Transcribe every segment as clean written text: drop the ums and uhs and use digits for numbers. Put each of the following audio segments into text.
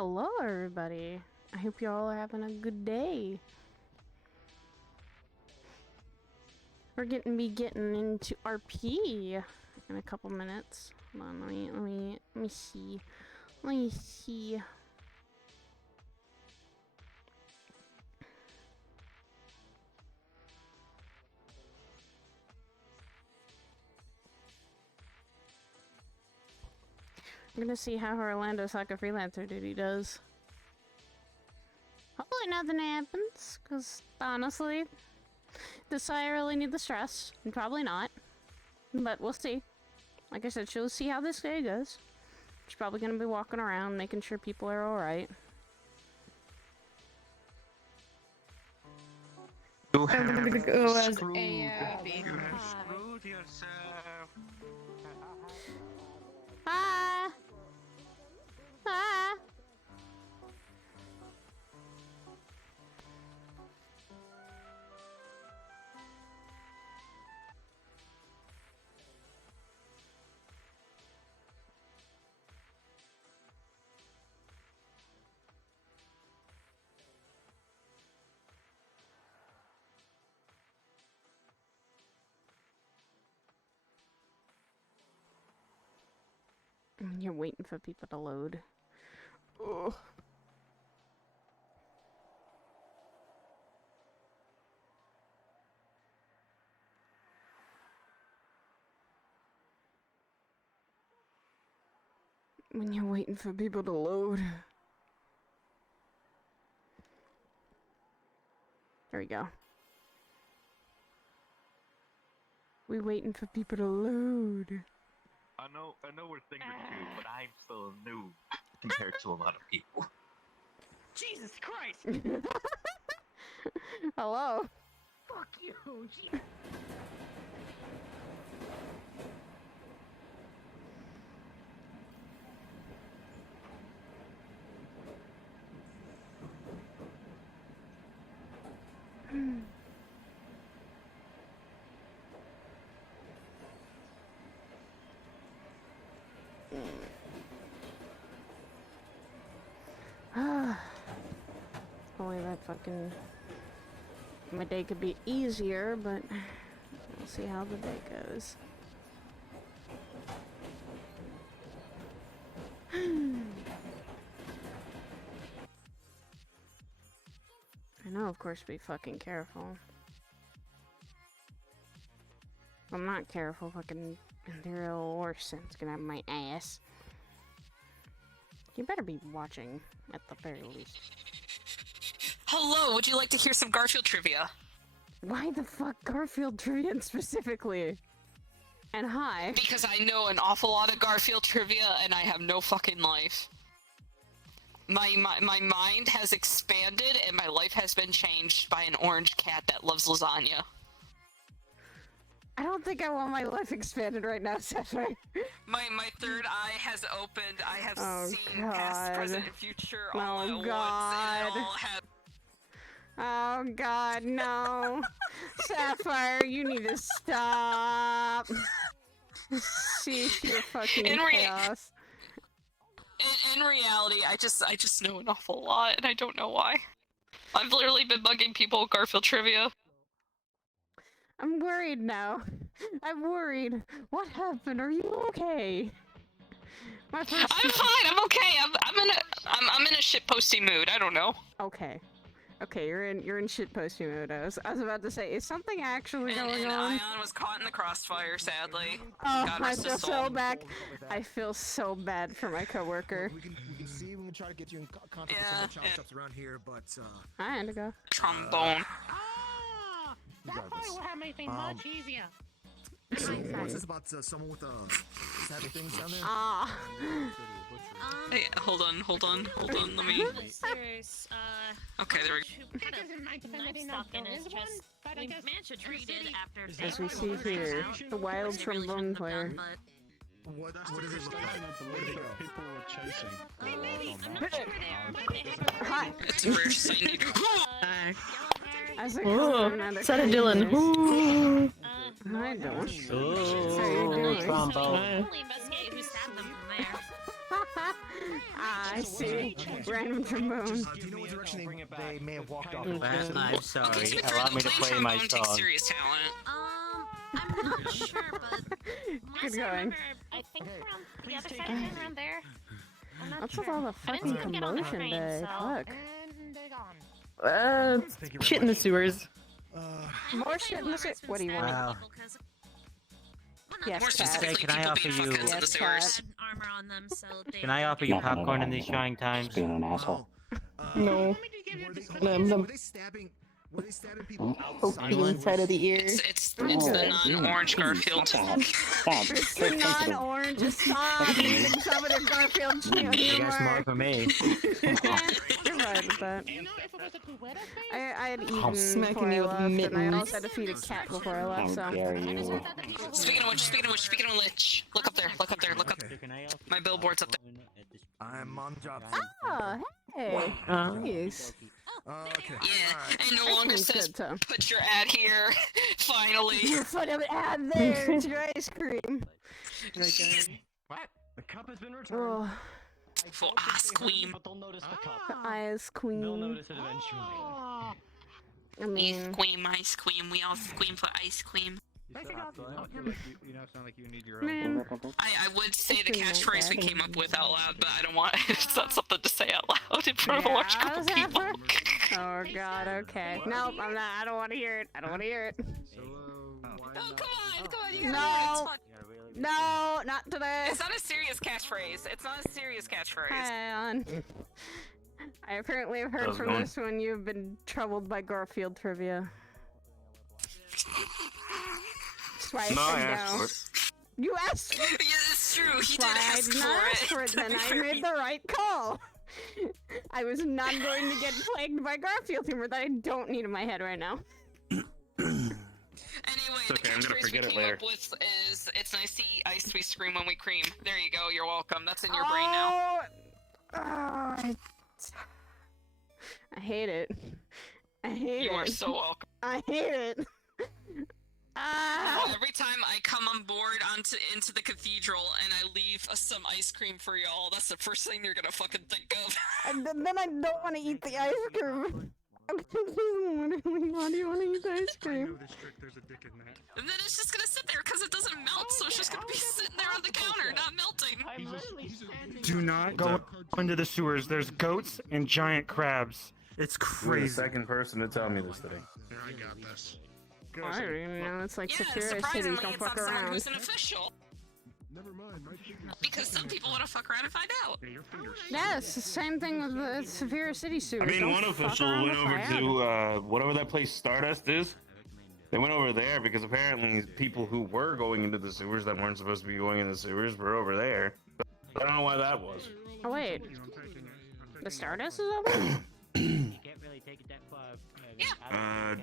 Hello, everybody. I hope you all are having a good day. We're getting into RP in a couple minutes. Hold on, let me see. Let me see. I'm gonna see how Orlando Soccer Freelancer duty does. Hopefully nothing happens, because honestly, does I really need the stress? Probably not. But we'll see. Like I said, she'll see how this day goes. She's probably gonna be walking around, making sure people are alright. I'm gonna go as Screwed. a You screwed yourself. Ah! Ah! You're waiting for people to load. Ugh. When you're waiting for people to load. There we go. We waiting for people to load. I know we're thing cute, but I'm still new compared to a lot of people. Jesus Christ! Hello. Fuck you! Jeez. Only that fucking... My day could be easier, but... We'll see how the day goes. I know, of course, be fucking careful. If I'm not careful, fucking Sidriel or Sin's gonna have my ass. You better be watching, at the very least. Hello, would you like to hear some Garfield trivia? Why the fuck Garfield trivia specifically? And hi. Because I know an awful lot of Garfield trivia and I have no fucking life. My mind has expanded and my life has been changed by an orange cat that loves lasagna. I don't think I want my life expanded right now, Sapphire. My third eye has opened. I have seen God. past, present, and future all at God. once, and it all have. Oh god, no. Sapphire, you need to stop. See your fucking chaos. In reality, I just know an awful lot, and I don't know why. I've literally been bugging people with Garfield trivia. I'm worried now. I'm worried. What happened? Are you okay? I'm fine. I'm okay. I'm in a shitposty mood. I don't know. Okay. Okay, you're in shitposting mode. I was about to say, is something actually going and on? Ion was caught in the crossfire, sadly. Oh, God I rest feel his so soul. bad. I feel so bad for my coworker. We can see when we try to get you in contact with some of the chop shops around here, but Hi, Indigo. Trombone. Ah! That probably would have made things much easier. so what's this about someone with savvy things down there? Ah. Hey, hold on, let me... Serious, Okay, there we go. knife stuck in his chest. We managed to treat it after... As we see here, the wild trombone player. What is it? People were chasing. I'm not sure where they are, but they have Hi. It's a rare sighting. As a Oh, another Dylan. Ooh. Hi, Dylan. So doing? we'll only investigate who stabbed them from there. Ah, I see. Random trombone. Do you know what direction they may have walked off? I'm sorry. To be fair, Allow though, me to playing play my trombone takes song. serious talent. I'm not sure, but Good going. I think around the other side of it, around there. I'm not What's sure. with all the I didn't see fucking them get on the commotion train, day? so. Fuck. And they're gone. Shit in the sewers. More shit in the shit. What do you want? Wow. Yes, More cat. specifically, Can I people offer being you- fucked into Yes, the sewers. cat. Armor on them, so they Can I offer you popcorn in these trying times? Well, No. were they stabbing? Were they stabbing people outside? The inside of the ear. It's the non-orange Garfield. It's the non-orange. Stop eating some of the Garfield You guys smart for me. You're right with that. You know, if it was a duet thing, I had eaten I'm smacking before I you with left, and I mittens. also had to feed a cat before I left, so. Speaking of which, look up there, look up there, look up. My billboard's up there. I'm on job. Oh, hey. Nice. Okay. Yeah, and no longer That's says good, Tom. put your ad here. Finally. You put an ad there. It's your ice cream. What? The cup has been returned. Oh, For ice cream. But they'll notice the cup. ice They'll queen. notice it eventually. oh, I mean, Ice cream. We all scream for ice cream. You now sound like you need your man. I would say the Pretty much catchphrase we that. came up with out loud, but I don't want. It's not something to say out loud in front of a large group of people. Oh god, okay. Nope, I'm not. I don't want to hear it. I don't want to hear it. Oh, come on, you gotta No. hear it. It's fun. No, not today. It's not a serious catchphrase. It's not a serious catchphrase. Hang on. I apparently have heard How's it from going? this when you've been troubled by Garfield trivia. That's why I No, I said asked no. for it. You asked for it. Yeah, it's true. He did Why I ask did not ask for it, to then be I fair. made the right call. I was not going to get plagued by Garfield humor that I don't need in my head right now. Anyway, It's okay, I'm the gonna catchphrase we forget it came later. up with is "It's nice to eat ice, we scream when we cream." There you go. You're welcome. That's in your brain now. I hate it. I hate You it. are so welcome. I hate it. Ah. Every time I come on board into the cathedral and I leave some ice cream for y'all, that's the first thing you're gonna fucking think of. And then I don't want to eat the ice cream. I'm literally, why do you want to eat the ice cream? There's a dick in that. And then it's just gonna sit there because it doesn't melt, so it's just gonna be sitting there on the counter, not melting. I'm literally standing. Do not go into the sewers. There's goats and giant crabs. It's You're the crazy. second person to tell me this today. Here, I got this. I don't even know. It's like Yeah, and Saphira City. surprisingly, Don't it's fuck not someone around. who's an official. Never mind. Because some people want to fuck around and find out. Yeah, your fingers. Yeah, it's the same thing with the Saphira City sewers. I mean, Don't one fuck official around went with over fire. to whatever that place Stardust is. They went over there because apparently people who were going into the sewers that weren't supposed to be going in the sewers were over there. I don't know why that was. Oh wait, the Stardust is open? You can't really take it that far.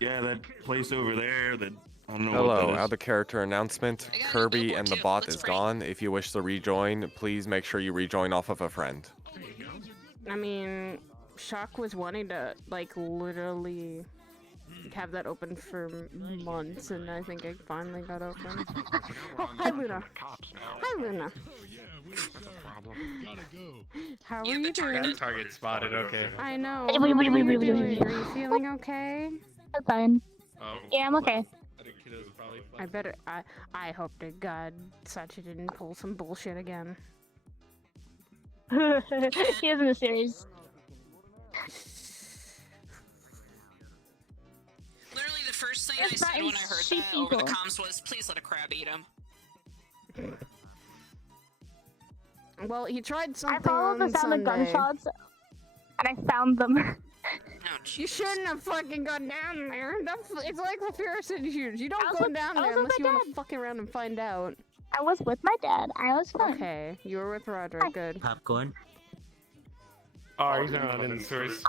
Yeah, that place over there. That I don't know. Hello, what that out is. the character announcement. I got a Kirby billboard and the too. bot Let's is break. gone. If you wish to rejoin, please make sure you rejoin off of a friend. I mean, Shock was wanting to like literally have that open for months, and I think it finally got open. Oh, hi Luna. Hi Luna. How are You've you been doing? targeted. Target spotted, okay. I know. How are you doing? Are you feeling okay? I'm fine. Oh, Yeah, I'm okay. I think kiddo's probably fine. I better. I hope to God Sachi didn't pull some bullshit again. He is in the series. Literally, the first thing Yes, I said that when I is heard sheep that over the people. comms was, "Please let a crab eat him." Well, he tried I something followed the on sound of Sunday. gunshots, and I found them. Ouch. You shouldn't have fucking gone down there. It's like the Fear City shooters. You I don't was go with- down I there was with unless you my want to dad. fuck around and find out. I was with my dad. I was fine. Okay, you were with Roderick. Good. Popcorn. Oh, he's not in the sewers.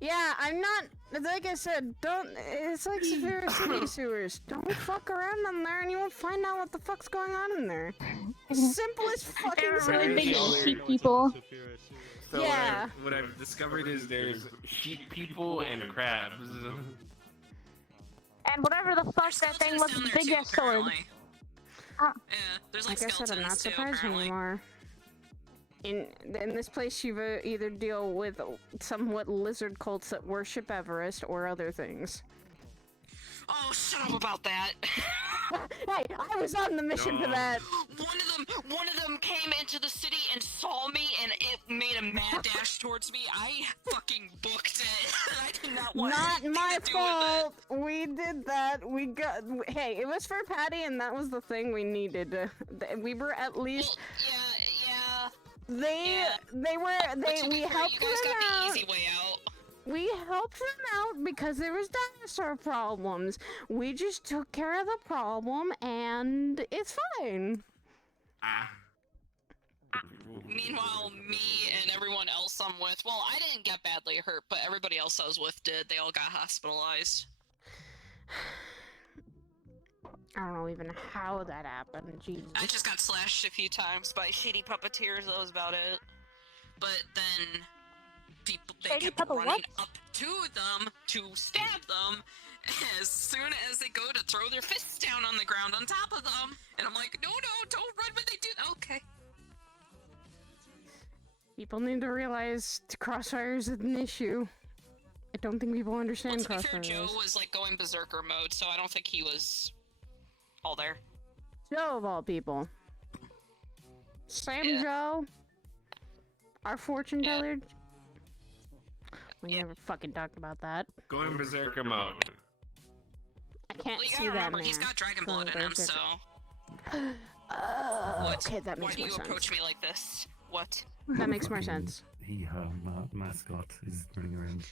Yeah, I'm not. Like I said, don't. It's like Fear City sewers. Don't fuck around in there, and you won't find out what the fuck's going on in there. Simplest fucking They're really big solution. sheep people. So Yeah. what I've discovered is there's sheep people and crabs. And whatever the fuck that thing was, Skeletons down the there big too, ass sword. apparently. Ah. Yeah, there's Like like I said, I'm not skeletons too, surprised apparently. anymore. In this place, you either deal with somewhat lizard cults that worship Everest or other things. Oh, shut up about that. Hey, I was on the mission for that. One of them came into the city and saw me, and it made a mad dash towards me. I fucking booked it. I did not want anything my to do with it. We did that. We got. Hey, it was for Patty, and that was the thing we needed. We were at least. Yeah. We You helped guys them got out. the easy way out. We helped them out because there was dinosaur problems. We just took care of the problem, and it's fine. Meanwhile, me and everyone else I'm with, well, I didn't get badly hurt, but everybody else I was with did. They all got hospitalized. I don't know even how that happened. Jesus. I just got slashed a few times by shitty puppeteers, that was about it. But then they kept running up to them to stab them as soon as they go to throw their fists down on the ground on top of them. And I'm like, no, don't run when they do that. Okay. People need to realize the crossfire is an issue. I don't think people understand To be fair, crossfire. Joe was like going berserker mode, so I don't think he was all there. Joe of all people. Sam Joe. Our fortune teller. We never fucking talked about that. Going berserker mode. I can't Well, you see gotta that remember, man. he's got dragon blood in him, so... Okay, that makes Why do more you sense. approach me like this? What? That makes more sense. Her mascot is running around.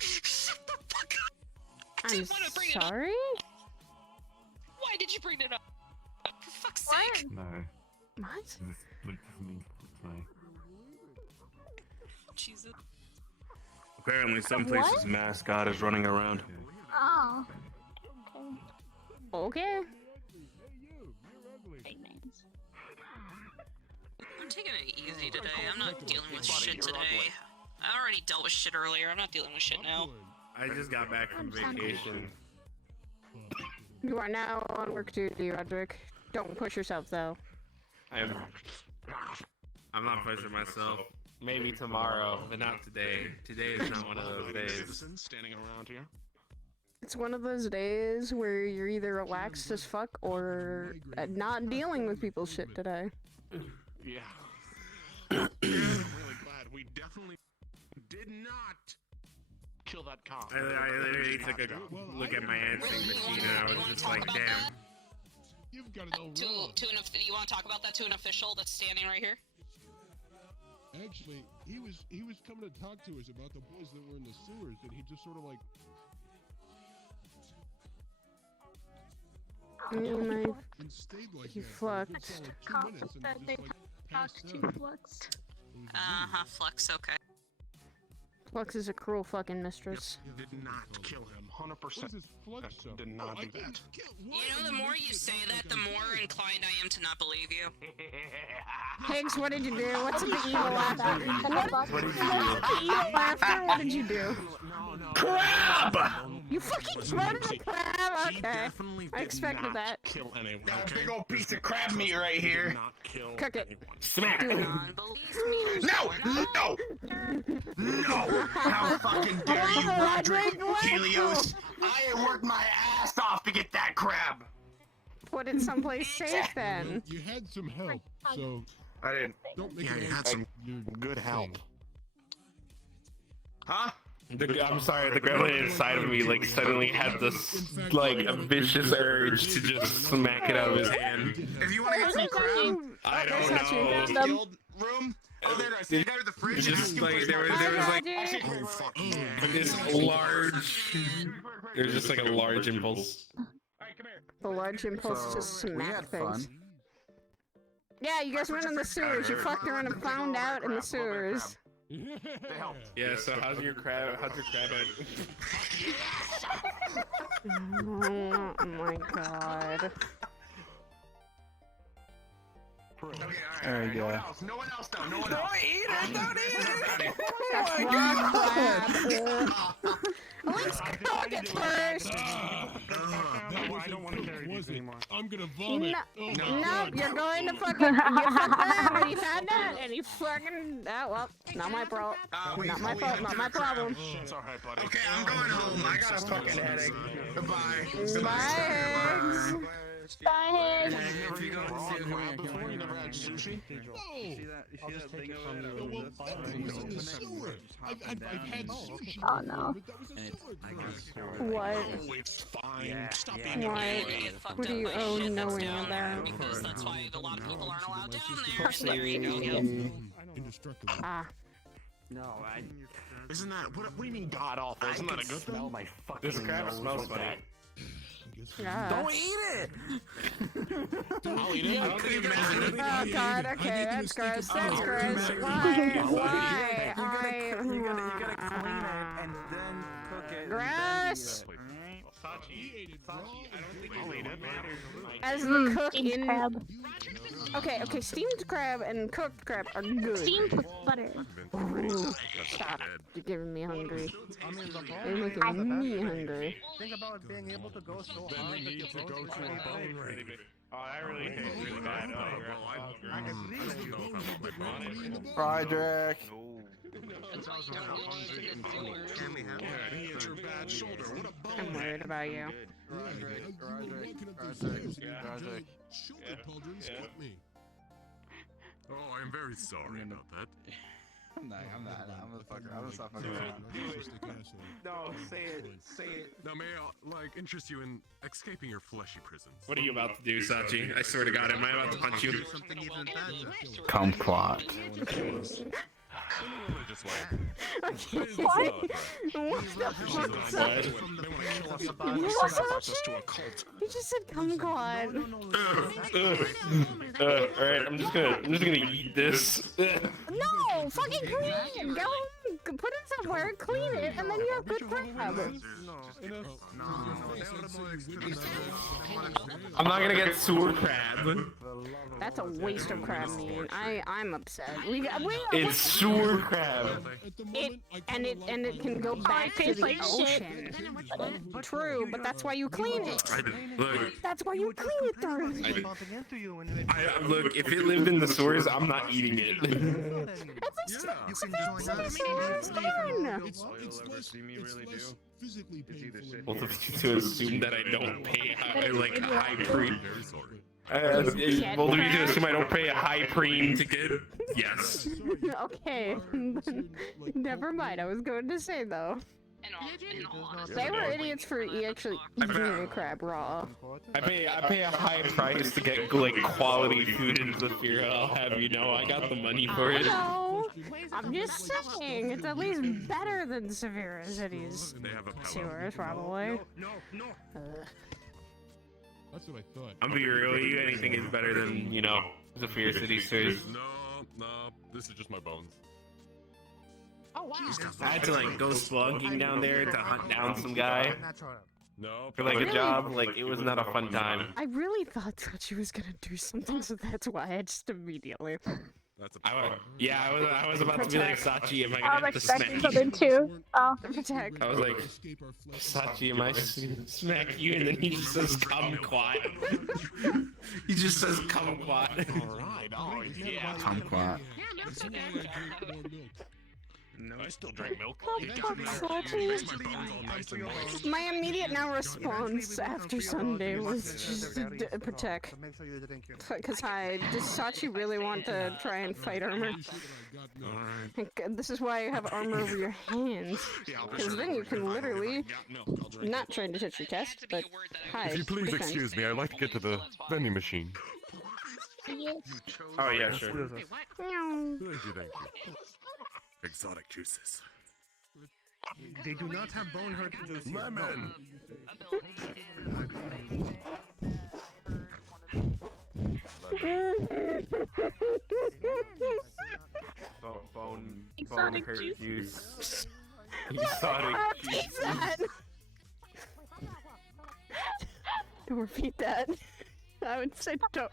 Shut the fuck up! I'm sorry? Why did you bring it up? For fuck's sake! No. What? Just look for me. Sorry. Jesus. Apparently, some places mascot is running around. Oh. Okay. I'm taking it easy today. I'm not dealing with shit today. I already dealt with shit earlier. I'm not dealing with shit now. I just got back from vacation. You are now on work duty, Roderick. Don't push yourself, though. I'm not pushing myself. Maybe tomorrow, but not today. Today is not one of those days. Citizens standing around here. It's one of those days where you're either relaxed as fuck or not dealing with people's shit today. Yeah. I'm really glad we definitely did not kill that cop. I literally took a look at my answering machine and I was just like, damn. You've got You want to talk about that to an official that's standing right here? Actually, he was coming to talk to us about the boys that were in the sewers, and he just sort of like. And stayed like He that for fluxed. a good solid 2 minutes, and That they just like talked passed to out. Flux. Flux, okay. Flux is a cruel fucking mistress. Did not kill him. 100%. Did not do that. You know, the more you say that, the more inclined I am to not believe you. Higgs, what did you do? What's the evil laughter? What did you do? The evil laughter? What did you do? Crab! You fucking spotted a crab? Okay. I expected that. Kill anyone. Got a big old piece of crab meat right here. Cook it. Smack! Do it. No! No! No! How fucking dare you, Roderick Helios? I had worked my ass off to get that crab! Put it someplace safe then. You had some help, so I didn't. don't make Yeah, it you had some good help. Huh? I'm sorry, the gremlin inside of me like suddenly had this like a vicious urge to just smack it out of his hand. If you want to get some crab, I That's don't not you. know. skilled room. Oh, there I see. You got the fridge. Just like there was like Oh fuck yeah. this large. There's just like a large impulse. The large impulse to smack things. Yeah, you guys went in the sewers. You fucked around and found out in the sewers. Yeah. So how's your crab? How's your crab? Oh my god. There you go. No one else though. No one else. That's raw crab. At least cook it first. I don't want to carry these anymore. I'm gonna vomit. Oh my No, God. you're going to fucking. You fucked that when you found that, and you fucking. Well, not my fault. Not my fault. Not my problem. It's alright, buddy. Okay, I'm going home. I got a fucking headache. Goodbye. Bye. Bye. If you go to crab before, you never had sushi? You see that thing over there? No, well, that was in the sewer. I've had sushi. Oh no. But that was a sewer crab. What? Oh, it's fine. Stop being What? Get fucked What do up you by own shit that's knowing down there about? because that's why a lot of people aren't allowed down there. So there you go. Indestructible. Ah. No, Isn't that what do you mean god awful? Isn't that a good thing? my fucking This crab smells funny. Yeah. Don't eat it! I'll eat it. I don't think you Oh god, okay, that's gross. That's gross. Why? Why? You gotta clean it and then cook it. Gross! As the Mm, cook steamed in. crab. Okay, steamed crab and cooked crab are good. Steamed with butter. Ooh, stop. You're giving me hungry. You're making me hungry. Think about being able to go so Then hard we that need your to go bones to are a really bone big. raid. Oh, that really tastes really bad. Oh, Frederick. It's your bad shoulder. What a bone. I'm worried about you. Shoulder pauldrons cut me. Oh, I'm very sorry about that. I'm a fucker. I'm gonna stop fucking around. No, say it. Say it. Now, may I, interest you in escaping your fleshy prisons? What are you about to do, Sachi? I swear to God, am I about to punch you? Something even better. Kumquat. Just like, What? What the fuck? You just said kumquat. Alright, I'm just gonna eat this. No! Fucking clean it! Go put it somewhere, clean it, and then you have good crab. I'm not gonna get sewer crab. That's a waste of crab meat. I'm upset. It's sewer crab. It can go back to the ocean. True, but that's why you clean it. Look, That's why you clean it thoroughly. look, if it lived in the sewers, I'm not eating it. That's done. physically painful. Both of you to assume that I don't pay high premium. Very sorry. Both of you to assume I don't pay a high premium to get. Yes. Okay. Never mind. I was going to say though. They were idiots for actually eating crab raw. I pay a high price to get like quality food in Zafira. I'll have you know, I got the money for it. No, I'm just saying it's at least better than Severe City's sewers, probably. No. That's what I thought. I'm being real with you. Anything is better than Zafira City sewers. No. This is just my bones. Oh wow. I had to like go slugging down there to hunt down some guy No. for like a job. Like it was not a fun time. I really thought that she was gonna do something, so that's why I just immediately. That's a I was about to be like, Sachi, am I I gonna was have to expecting smack you? something too. Oh. Protect. I was like, Sachi, am I smack you? And then he just says, kumquat. He just says, kumquat. Alright, oh yeah. Kumquat. Yeah, milk's okay. No, I still drink milk. My immediate now response after Sunday was just protect. Make sure you drink your Because does Sachi really want to try and fight armor? This is why you have armor over your hands. Because then you can literally not trying to touch your chest, but hide. If you please defense. excuse me, I'd like to get to the vending machine. Oh yeah, sure. Wait, what? Meow. Thank you. Exotic juices. They do not have bone hurt juice. Lemon. Bone Exotic hurt juice. juice. Exotic juice. Don't repeat that. I would say don't.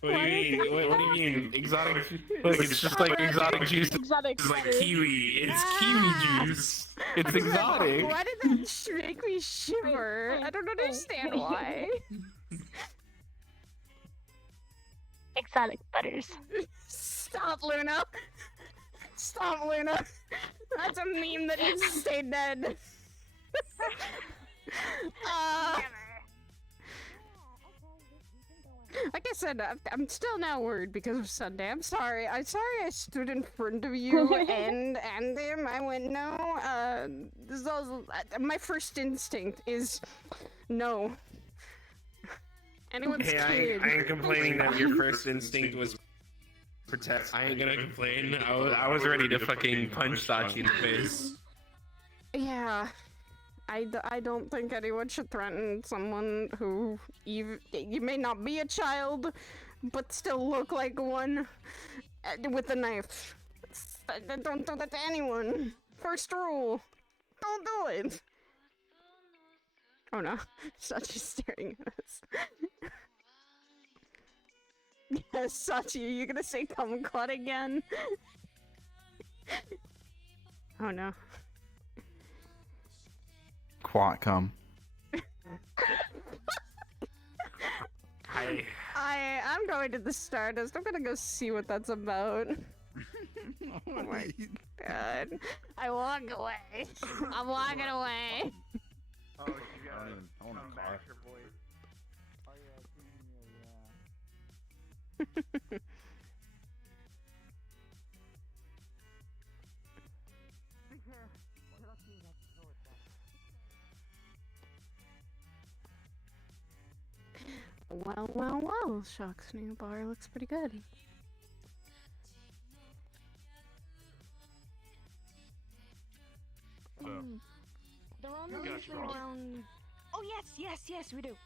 What do you mean? What do you mean? Exotic? Look, it's just like exotic juice. Exotic. It's like kiwi. It's kiwi juice. It's exotic. Why did that make me shiver? I don't understand why. Exotic butters. Stop, Luna. Stop, Luna. That's a meme that needs to stay dead. Like I said, I'm still now worried because of Sunday. I'm sorry. I stood in front of you and him. I went, no, this is also, my first instinct is no. Anyone's Hey, kid. I ain't complaining that your first instinct was protect. I ain't gonna complain. I was ready to fucking punch Sachi in the face. Yeah. I don't think anyone should threaten someone who you may not be a child, but still look like one with a knife. Don't do that to anyone. First rule. Don't do it. Oh no. Sachi's staring at us. Yes, Sachi, are you gonna say kumquat again? Oh no. Quat come. I'm going to the Stardust. I'm gonna go see what that's about. Oh my god. I walk away. I'm walking away. Oh, you gotta turn back your voice. Oh yeah, Well, Shock's new bar looks pretty good. They're on the around. Oh yes, we do.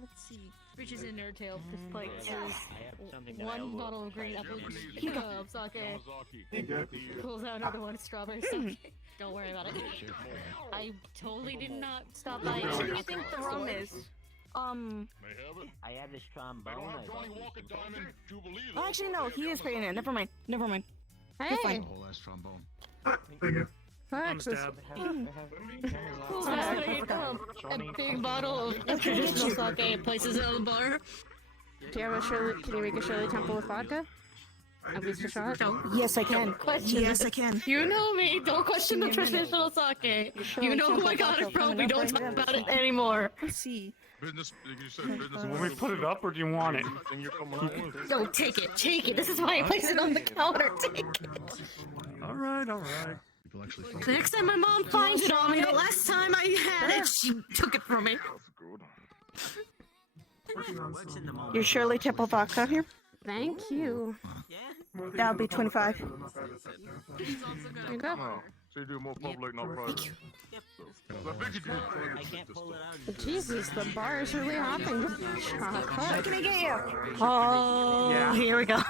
Let's see. Reaches in her tail, just like one bottle of green apple sake. Pulls out another one of strawberry sake. Don't worry about it. I totally did not stop by. What do you think the rum is? I have this trombone. Oh, actually, no, he is paying it. Never mind. Hey! You're fine. Whole ass trombone. Thanks. Pulls out a big bottle of traditional sake and places it on the bar. Do you have a Shirley? Can you make a Shirley Temple with vodka? At least a shot? Yes, I can. Yes, I can. You know me. Don't question the traditional sake. You know who I got it from. We don't talk about it anymore. Let's see. Business. You said business. Will we put it up or do you want it? No, take it. Take it. This is why I placed it on the counter. Take it. Alright. The next time my mom finds it on me, the last time I had it, she took it from me. Your Shirley Temple vodka here? Thank you. That'll be 25. There you go. So you do more public, not private. I can't pull it out. Jesus, the bar is really hopping. What can I get you? Oh, yeah. Here we go.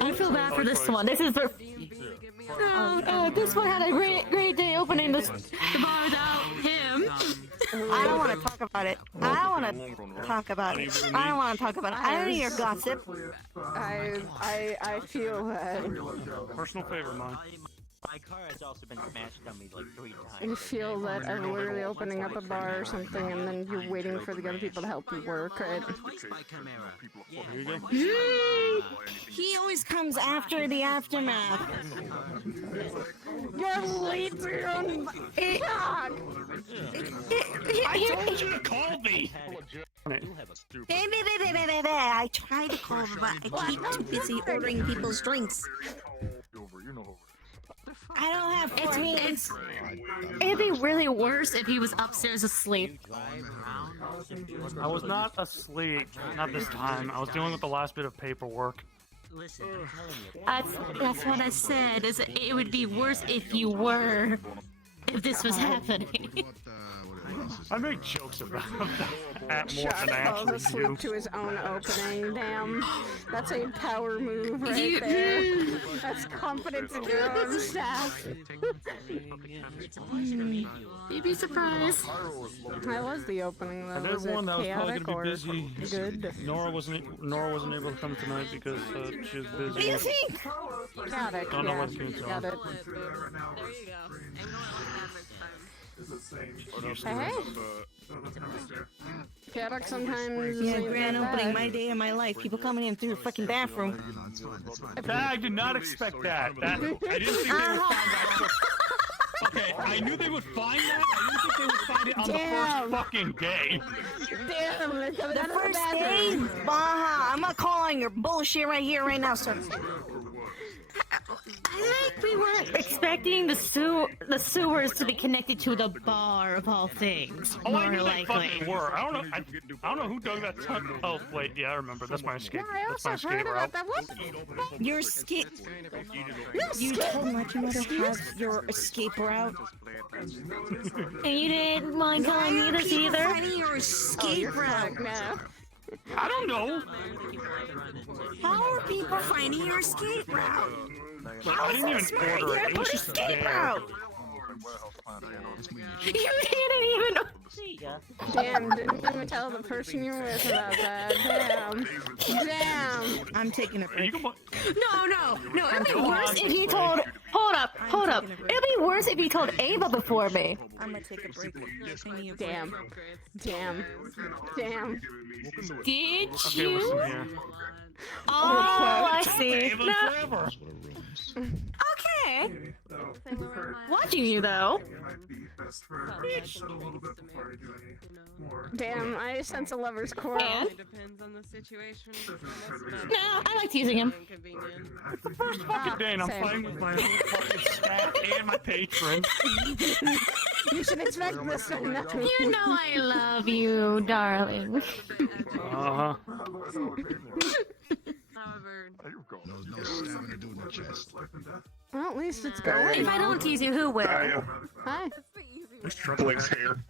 I feel bad for this one. This is the. This one had a great day opening the bar without him. I don't want to talk about it. I don't want to talk about it. I don't need your gossip. I feel that. Personal favor, mine. My car has also been smashed on me like 3 times. You feel that I'm literally opening up a bar or something and then you're waiting for the other people to help you work, right? Here you go. He always comes after the aftermath. You're late to your own I told you to call me. I tried to call him, but I keep too busy ordering people's drinks. I don't have It'd be really worse if he was upstairs asleep. I was not asleep. Not this time. I was dealing with the last bit of paperwork. Listen, I'm telling you. That's what I said. Is it would be worse if you were. If this was happening. I make jokes about that more Chuck than I falls actually asleep do. to his own opening. Damn. That's a power move right there. That's confidence in your own staff. You'd be surprised. That was the opening though. And Was it everyone that was probably chaotic gonna or be busy. good? Nora wasn't able to come tonight because she was busy. What do you think? Chaotic, Don't know yeah. what to do. Got it. There you go. Hey. Chaotic sometimes. Yeah, ain't grand that opening, bad. my day of my life. People coming in through the fucking bathroom. I did not expect that. I didn't think they would find that. Okay, I knew they would find that. I didn't think they would find it on the first fucking day. Damn, they're coming out The of first the day? bathroom. Baja, I'm not calling your bullshit right here, right now, sir. I think we were expecting the sewers to be connected to the bar of all things. Oh, I More knew they likely. fucking were. I don't know. I don't know who dug that tunnel. Oh wait, yeah, I remember. That's my escape. Yeah, I That's my also escape heard route. about that. What the fuck? Your escape. You told Martin to have your escape route. And you didn't mind telling me this either? Finding your escape route. No. I don't know. How are people finding your escape route? I didn't even Smart, order you it. It was just escape there. route. You didn't even. See ya. Damn, didn't even tell the person you're with about that. Damn. Damn. I'm taking a break. No. It'd be worse if you told. Hold up. It'd be worse if you told Ava before me. I'm gonna take a break. Damn. Damn. Damn. Did Okay, you? listen here. Oh, I see. Ava No. forever. Okay. Watching you though. Damn, I sense a lover's quarrel. And? Depends on the situation. No, I like teasing him. It's the first fucking day, and I'm Same. playing with my whole fucking staff and my patron. You should expect this from me. You know I love you, darling. Uh huh. However, No stabbing a dude in the chest. Well, at least it's going. If I don't tease you, who will? Hi. Blake's hair.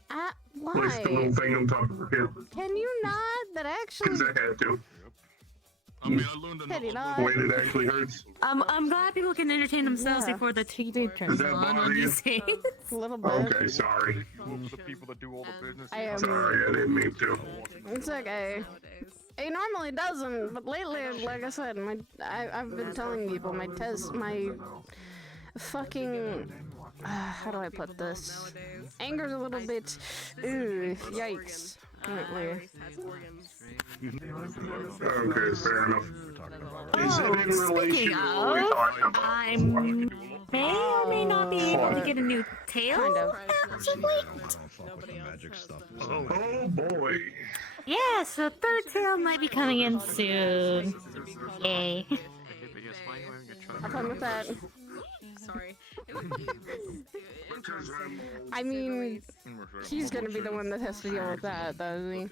Why? thing on top of her head. Can you not? That actually. had to. I mean, I learned Can you enough. not? It actually hurts. I'm glad people can entertain themselves Yeah. before the TV turns that on bother you? these days. A little bit. Sorry. The people that do all the business. I am. I didn't mean to. It's okay. It normally doesn't, but lately, like I said, I've been telling people my fucking. How do I put this? Anger's a little bit. Ooh, yikes. Lately. Okay, fair enough. Speaking of, I may or may not be able to get a new tail. Kind of. Possibly. Magic stuff. Oh boy. Yeah, so third tail might be coming in soon. Yay. Have fun with that. sorry. I mean, he's gonna be the one that has to deal with that, doesn't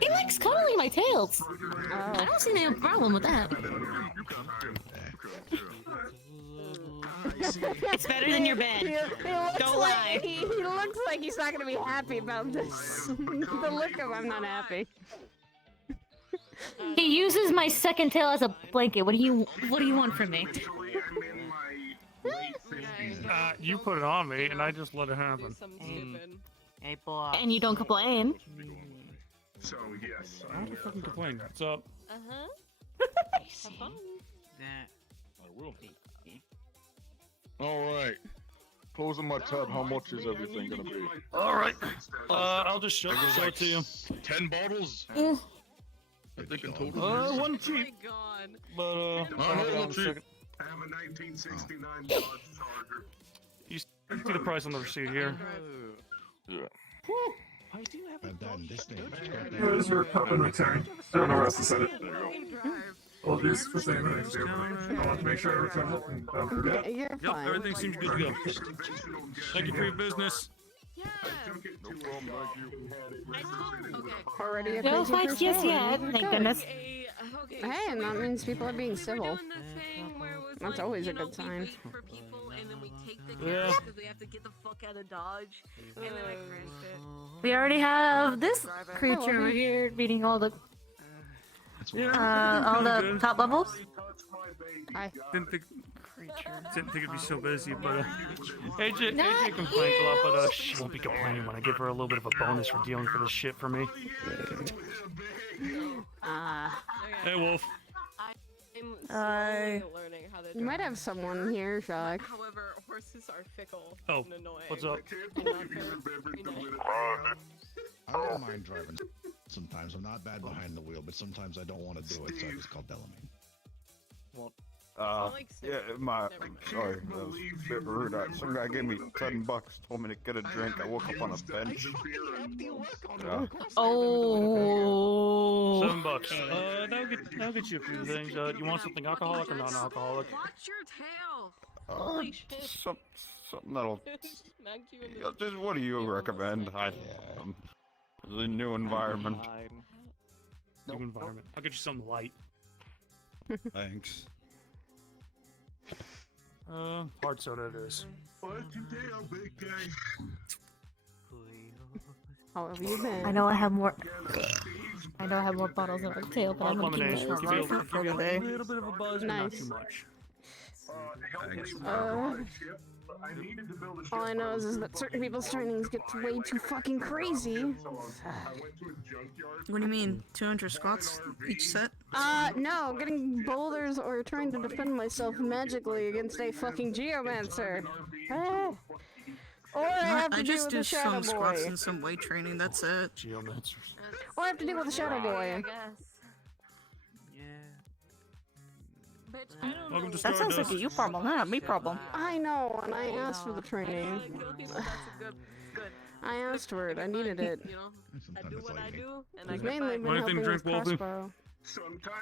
He likes cuddling my tails. he? I don't see no problem with that. It's better than your bed. Don't lie. He looks like he's not gonna be happy about this. The look of I'm not happy. He uses my second tail as a blanket. What do you want from me? You put it on me, and I just let it happen. Hey, boy. And you don't complain. So yes. I don't fucking complain. What's up? Have fun. I will. All right. Closing my tab. How much is everything gonna be? All right. I'll just show it to you. 10 bottles? Mm. I think in total. One cheap. But Oh, no, cheap. I have a 1969 Dodge Charger. You see the price on the receipt here. Yeah. I do have I've done this thing. Those were up and returned. I don't know where else to set it. Apologies for saying that. I want to make sure I return it and don't forget. You're Yep, fine. everything seems good to go. Thank you for your business. Already a No crazy fights first just day. yet, thank goodness. Hey, and that means people are being civil. That's always a good sign. Yeah. Because we have to get the fuck out of Dodge, and then I crashed it. We already have this creature over here beating all the top levels. Didn't think it'd be so busy, but AJ Not complains a lot, but she won't be complaining when I give her a little bit of a bonus for dealing for this shit for me. Hey, Wolf. I'm I'm I- slowly learning how to You might drive. have someone here, Shock. However, horses are fickle Oh, and annoying. what's up? And not very nice. I don't mind driving sometimes. I'm not bad behind the wheel, but sometimes I don't want to do it, so I just call Bellamy. Well, yeah, sorry, that was a bit rude. Some guy gave me $10, told me to get a drink. I woke up on a bench. Yeah. Oh. $7. That'll get you a few things. You want something alcoholic or non-alcoholic? Watch your tail! Holy shit. Something that'll. Smacked you in Yeah, just what do you recommend? The new environment. New environment. I'll get you something light. Thanks. Hard soda it is. How have you been? I know I have more. I know I have more bottles in my tail, but I'm gonna keep Lemonade. those Give you for a the day. little bit of a buzz, but not Nice. too much. All I know is that certain people's trainings get way too fucking crazy. What do you mean? 200 squats each set? No, getting boulders or trying to defend myself magically against a fucking geomancer. Or I have to I deal just with do a shadow some squats boy. and some weight training. That's it. Geomancers. Or I have to deal with a shadow boy. Welcome to That sounds like Stardust. a you problem, not a me problem. I know, and I asked for the training. I asked for it. I needed it. You know, I do what I do, and I I've get mainly by. been helping with crossbow.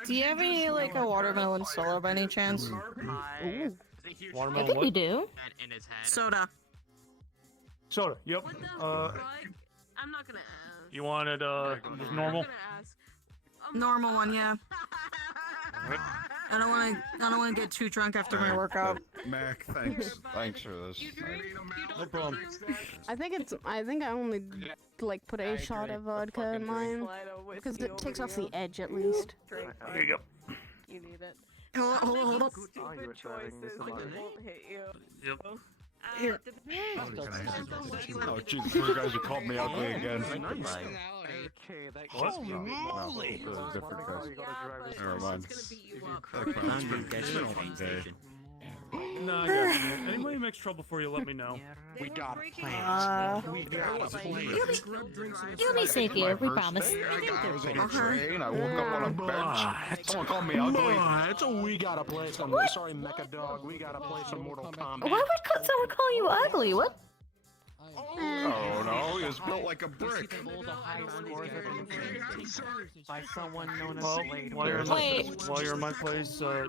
Do you have any, like, a watermelon soda by any chance? Ooh. I Watermelon think what? we do. Soda. Soda, yep. I'm not gonna ask. You wanted, just normal? I'm gonna ask. Normal one, yeah. I don't wanna get too drunk after my workout. Mac, thanks for this. No problem. I think I only like put a shot of vodka in mine because it takes off the edge at least. There you go. You need it. Hold up. Stupid choices that won't hit you. Yep. Here. Oh, Jesus, you guys have called me ugly again. What? Moly! Different guys. Never mind. No, I got you. Anybody makes trouble for you, let me know. We got plans. We got plans. You'll be safe here, we promise. I was on a train. I woke up on a bench. Someone called me ugly. We gotta play some. Sorry, Mecha Dog. We gotta play some Mortal Kombat. Why would someone call you ugly? What? Oh no, he was built like a brick. By someone known as Well, Blade. while you're in my place, you're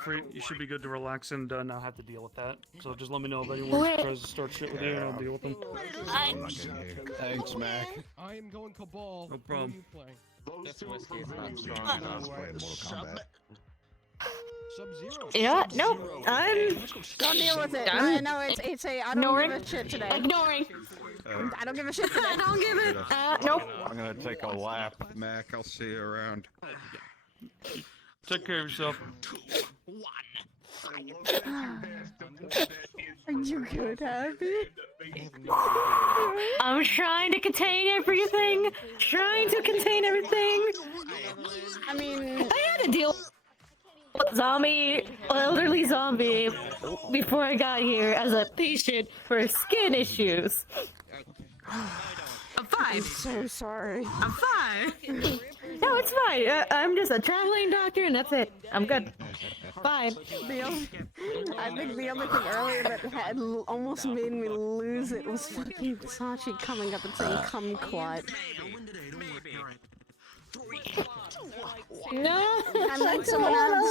free. You should be good to relax and not have to deal with that. So just let me know if anyone tries to start shit with you, and I'll deal with them. Thanks, Mac. I am going Cabal. No problem. This whiskey is not strong enough. Sub-Zero. Yeah, nope. Don't deal with it. No, it's a I don't give a shit today. Ignoring. I don't give a shit today. I don't give it. Nope. I'm gonna take a lap, Mac. I'll see you around. Take care of yourself. Are you good, Happy? I'm trying to contain everything. I mean, I had to deal with elderly zombie before I got here as a patient for skin issues. I'm fine. I'm so sorry. I'm fine. No, it's fine. I'm just a traveling doctor, and that's it. I'm good. Fine. I think the only thing earlier that had almost made me lose it was fucking Sachi coming up and saying kumquat. No. And then someone else.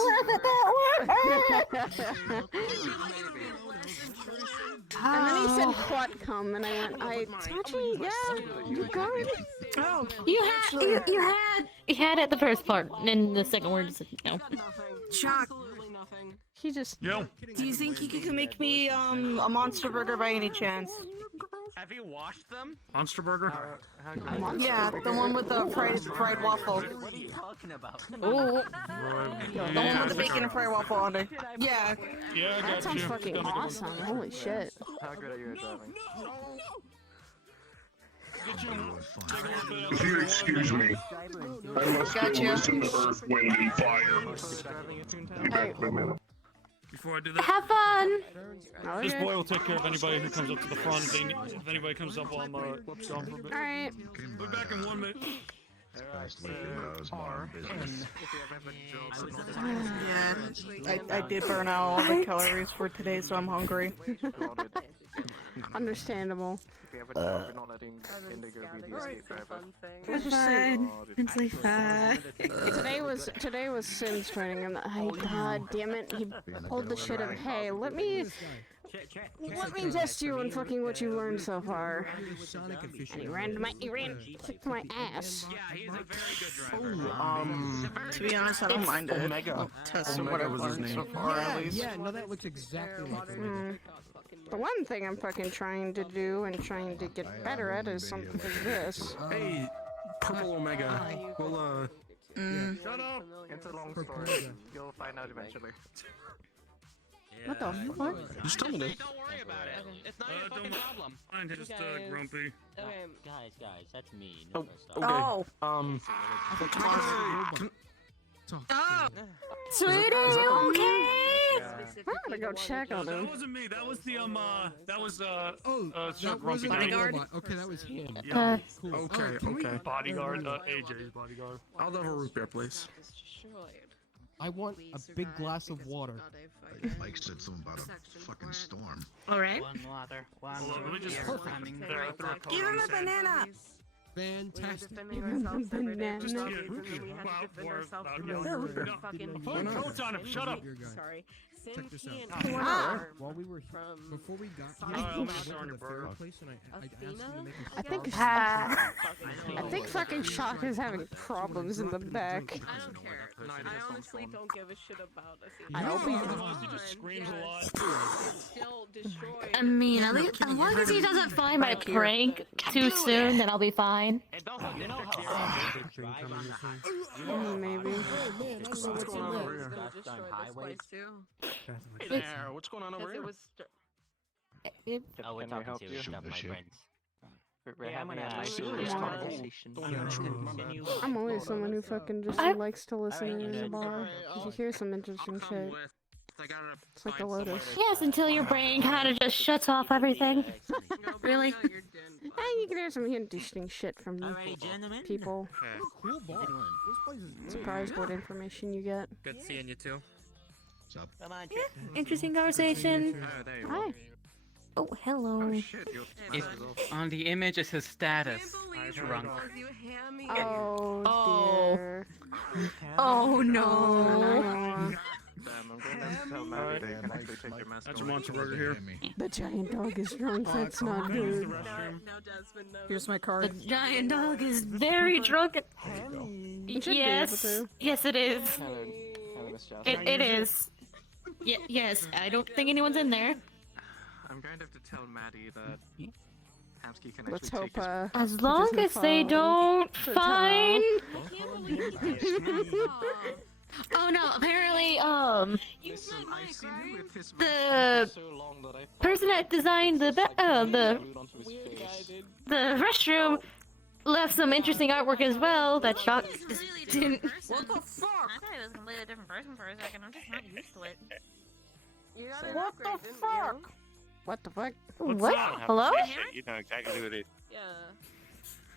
And then he said quat cum, and I went, Sachi, yeah, you good? Oh, you had it the first part, and the second word is no. Shock. He just. Yo. Do you think you can make me a monster burger by any chance? Have you washed them? Monster Burger? Yeah, the one with the fried waffle. What are you talking about? Ooh. Right. The one with the bacon and fried waffle on it. Yeah. Yeah, I got That sounds you. fucking awesome. Holy shit. How good are you at driving? If you excuse me, I must go listen to Earth, Wind, and Fire. Be back in a minute. Before I do that, Have fun. this boy will take care of anybody who comes up to the front. If anybody comes up while I'm gone for a bit. All right. We'll be back in 1 minute. Yeah, I did burn out all the calories for today, so I'm hungry. Understandable. It's fine. It's like fine. Today was Sims training, and god damn it, he pulled the shit of hey, let me test you on fucking what you learned so far. And he ran kicked my ass. To be honest, I don't mind it. Omega. Test what I've learned so far, at least. Yeah, no, that looks exactly like it. The one thing I'm fucking trying to do and trying to get better at is something like this. Hey, Purple Omega. We'll, Shut up! It's a long story. You'll find out eventually. What the fuck? Just tell me this. Don't worry about it. It's not your fucking problem. I'm just grumpy. Okay. Guys, that's me. Oh, okay. Oh, sweetie, okay? I'm gonna go check on him. That wasn't me. That was the that was That grumpy wasn't guy. bodyguard? Okay, that was him. Yeah. Cool. Okay. Bodyguard, AJ's bodyguard. I'll have a root beer, please. I want a big glass of water. Mike said something about a fucking storm. Alright. One water. Hold on, let me just Coming there. Give him a banana! Fantastic. Coats on him. Shut up. Sorry. Check this Wow. out. While we were before we got here, I I went almost to on the your burger. fireplace and I asked him to make I think fucking Shock is having problems in the back. I don't care. I honestly don't give a shit about us. I hope he just screams a lot. It's still destroyed. I mean, at least as long as he doesn't find my prank too soon, then I'll be fine. Maybe. What's going on over here? There. What's going on over here? Oh, we're talking serious stuff, my friends. We're having a serious conversation. I'm always someone who fucking just likes to listen in the bar. You hear some interesting shit. It's like a lotus. Yes, until your brain kind of just shuts off everything. Really? And you can hear some interesting shit from people. Cool bar. This place is Surprised what information you get. Good seeing you too. What's up? Come on, Interesting conversation. Oh, there you Hi. Oh, hello. On the image, it says status. Drunk. Oh dear. Oh no. That's a monster burger here. The giant dog is drunk. That's not good. Here's my The card. giant dog is very drunk. You should be able Yes. to. Yes, it is. It is. Yes, I don't think anyone's in there. I'm going to have to tell Maddie that Hamsky can Let's actually hope, As long as they don't find. Oh no! Apparently, the person that designed the restroom left some interesting artwork as well that Shock just didn't. What the fuck? I thought it was a completely different person for a second. I'm just not used to it. What the fuck? What the fuck? What? Hello? You know exactly who it is. Yeah.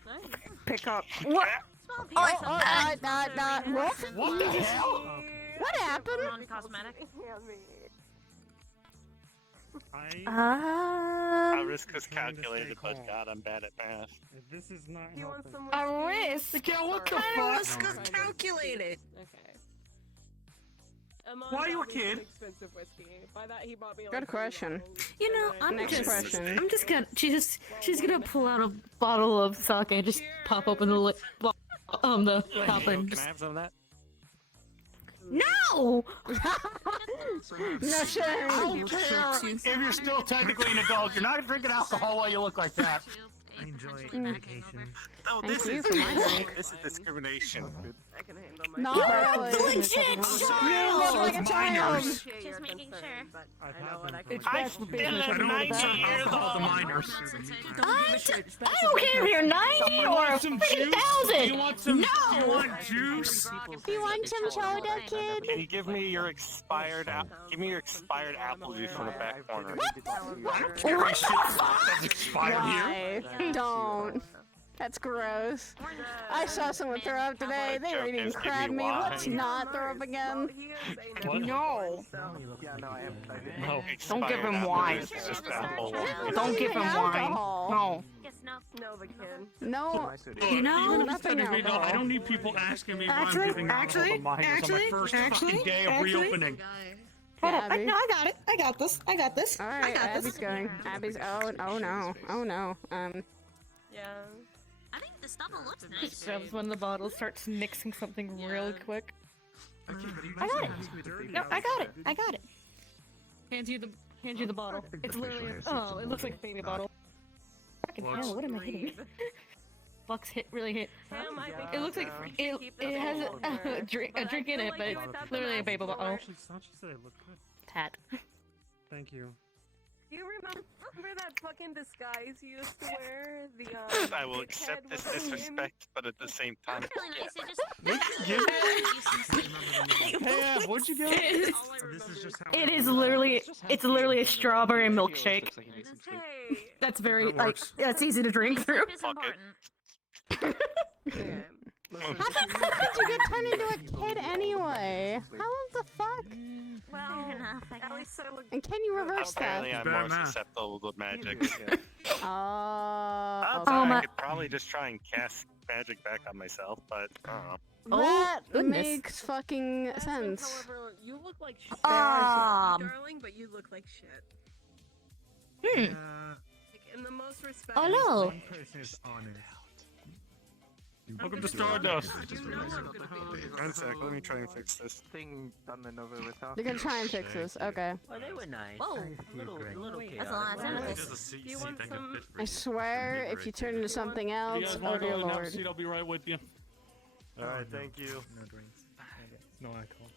Nice. Pick up. What? What the hell? What happened? Non-cosmetic. Our risk is calculated, but God, I'm bad at math. This is not helping. A risk? Yeah, what the fuck? Calculated. Okay. Why are you a kid? Expensive whiskey. By that he bought me Good question. You know, Next question. I'm just gonna. She's gonna pull out a bottle of sake and just pop open the the top and Can I have some of that? No! No shit. I don't care if you're still technically an adult. You're not drinking alcohol while you look like that. Enjoy medication. Oh, Thank you for my drink. This is discrimination. I can handle my. Not really. Legit You look child! like a child. Just making sure. But I know what I can. I still am 90 years old. The minors. I don't care if you're 90 or a freaking 1,000! You want some? No! You want juice? You want some soda, kid? Can you give me your expired apple juice from the back corner? That's expired here. Why? Don't. That's gross. I saw someone throw up today. They were eating crab meat. Let's not throw up again. What? No. No. Don't give him wine. Don't give him wine. No. No, the kid. No. You know, nothing alcohol. I don't need people asking me why I'm giving alcohol to minors on my first fucking day of reopening. Hold up. No, I got it. I got this. I got this. All I right, got Abby's this. going. Abby's. Oh no. Oh no. Yeah. I think the stubble looks nice. Grabs one of the bottles, starts mixing something real quick. I got it. No, I got it. I got it. Hands you the bottle. It's literally. Oh, it looks like a baby bottle. Fucking hell, what am I hitting? Bucks really hit. Damn, I think It looks like it has a drink in it, but it's literally a baby bottle. Actually, Sachi said I look good. Tat. Thank you. Do you remember that fucking disguise you used to wear? The I will dickhead accept this with the disrespect, but at the same time. What'd you get? Hey, what'd you get? It is literally, it's literally a strawberry milkshake. Hey. That's very, like, that's easy to drink through. How the fuck did you get turned into a kid anyway? How the fuck? Well, at least I look. And can you reverse that? Apparently, I'm more susceptible to magic. Oh. I could probably just try and cast magic back on myself, but I don't know. That goodness. makes fucking sense. However, you look like shit, darling, but you look like shit. Like, in the most respect. Oh no! One person is on it. Welcome to Stardust. One sec, let me try and fix this. Thing done the Nova with her. You're gonna try and fix this, okay. Well, they were nice. Whoa. Little That's a lot of Do you want some? I swear, if you turn into something You else, guys oh want to dear go in the lord. seat? I'll be right with you. Alright, thank you. No drinks. No alcohol.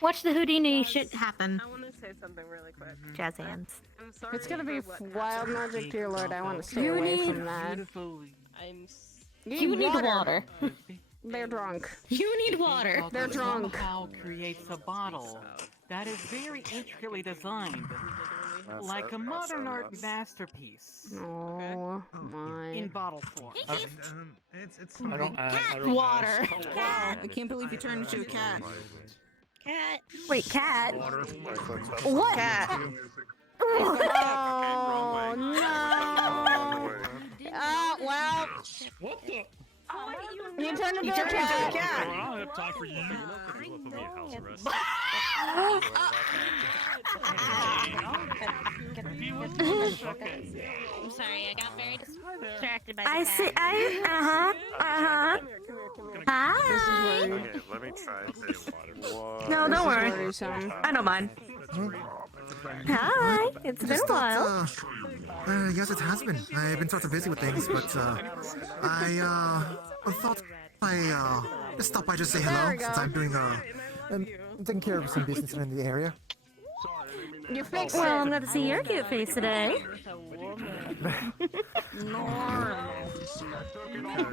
Watch the Houdini shit happen. I want to say something really quick. Jazz hands. I'm sorry. It's gonna be for what wild happened. magic, dear lord. I want to stay You away need- from that. I'm. You need water. They're drunk. You need water. They're drunk. Somehow creates a bottle that is very intricately designed, like a modern art masterpiece. Oh my. In bottle form. It's I don't Water. Cat. I can't believe you turned into a cat. Cat. Wait, cat? What? Cat. Oh no. Well. What the? You turned into a cat. I don't have time for you. Put me in house arrest. I'm sorry, I got very distracted by the I cat. see. Hi. Okay, let me try and save water. No, don't worry. Worrisome. I don't mind. Hi. It's been a while. Yes, it has been. I've been sort of busy with things, but I thought I just stop by just say hello since I'm doing I'm taking care of some business in the area. You fixed Well, I'm it. glad to see your cute face today.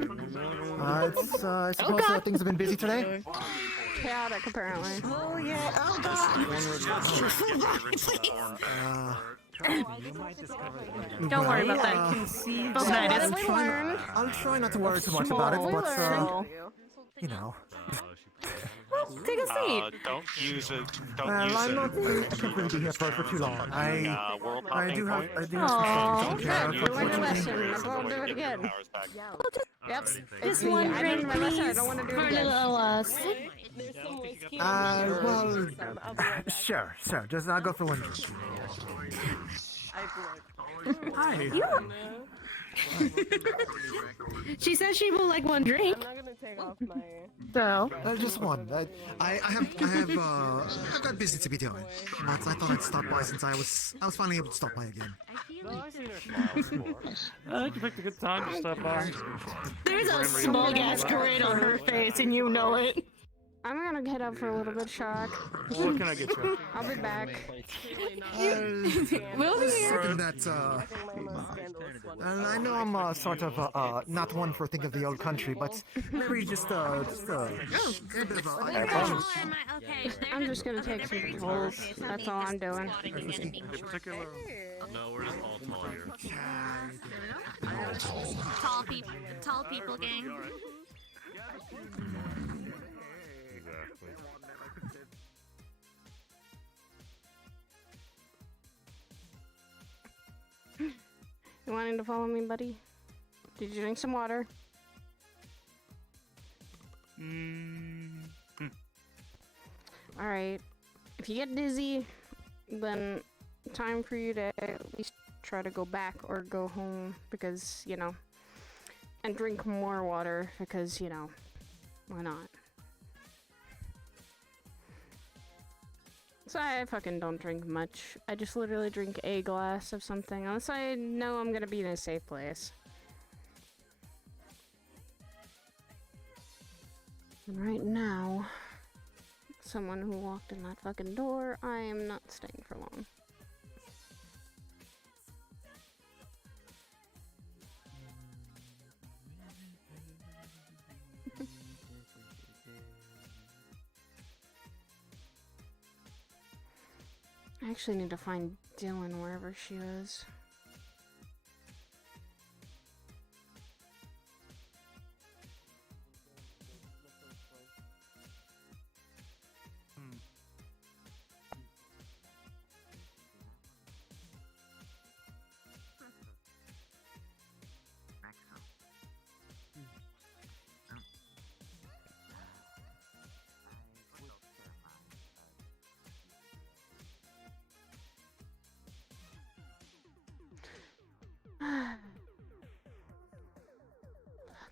It's I suppose things have been busy today. Chaotic, apparently. Oh yeah. Oh god. Don't worry about that. Those nights. I'll try not to worry too much about it, but you know. Take a seat. Don't use it. Don't I'm use not. it. I can't really be here for too long. World I do have. point. I do have some stuff to take care of. You learned your lesson. I won't do it again. Yep. Just Me. one I drink, learned my lesson. I please. don't want to do For it a again. little Well, sure. Just I'll go for one drink. Hi. She says she will like one drink. I'm not gonna take off my. So. Just one. I have I've got business to be doing, but I thought I'd stop by since I was finally able to stop by again. You picked a good time to stop by. There's a smug ass grin on her face, and you know it. I'm gonna head out for a little bit, Shock. What can I get you? I'll be back. We'll be here. That, I know I'm sort of not one for thinking of the old country, but maybe just a bit of I'm just gonna take some pulls. That's all I'm doing. No, we're just all tall here. Tall people gang. Exactly. You wanting to follow me, buddy? Did you drink some water? Alright. If you get dizzy, then time for you to at least try to go back or go home because, you know, and drink more water because, you know, why not? So I fucking don't drink much. I just literally drink a glass of something unless I know I'm gonna be in a safe place. And right now, someone who walked in that fucking door, I am not staying for long. I actually need to find Dylan wherever she is.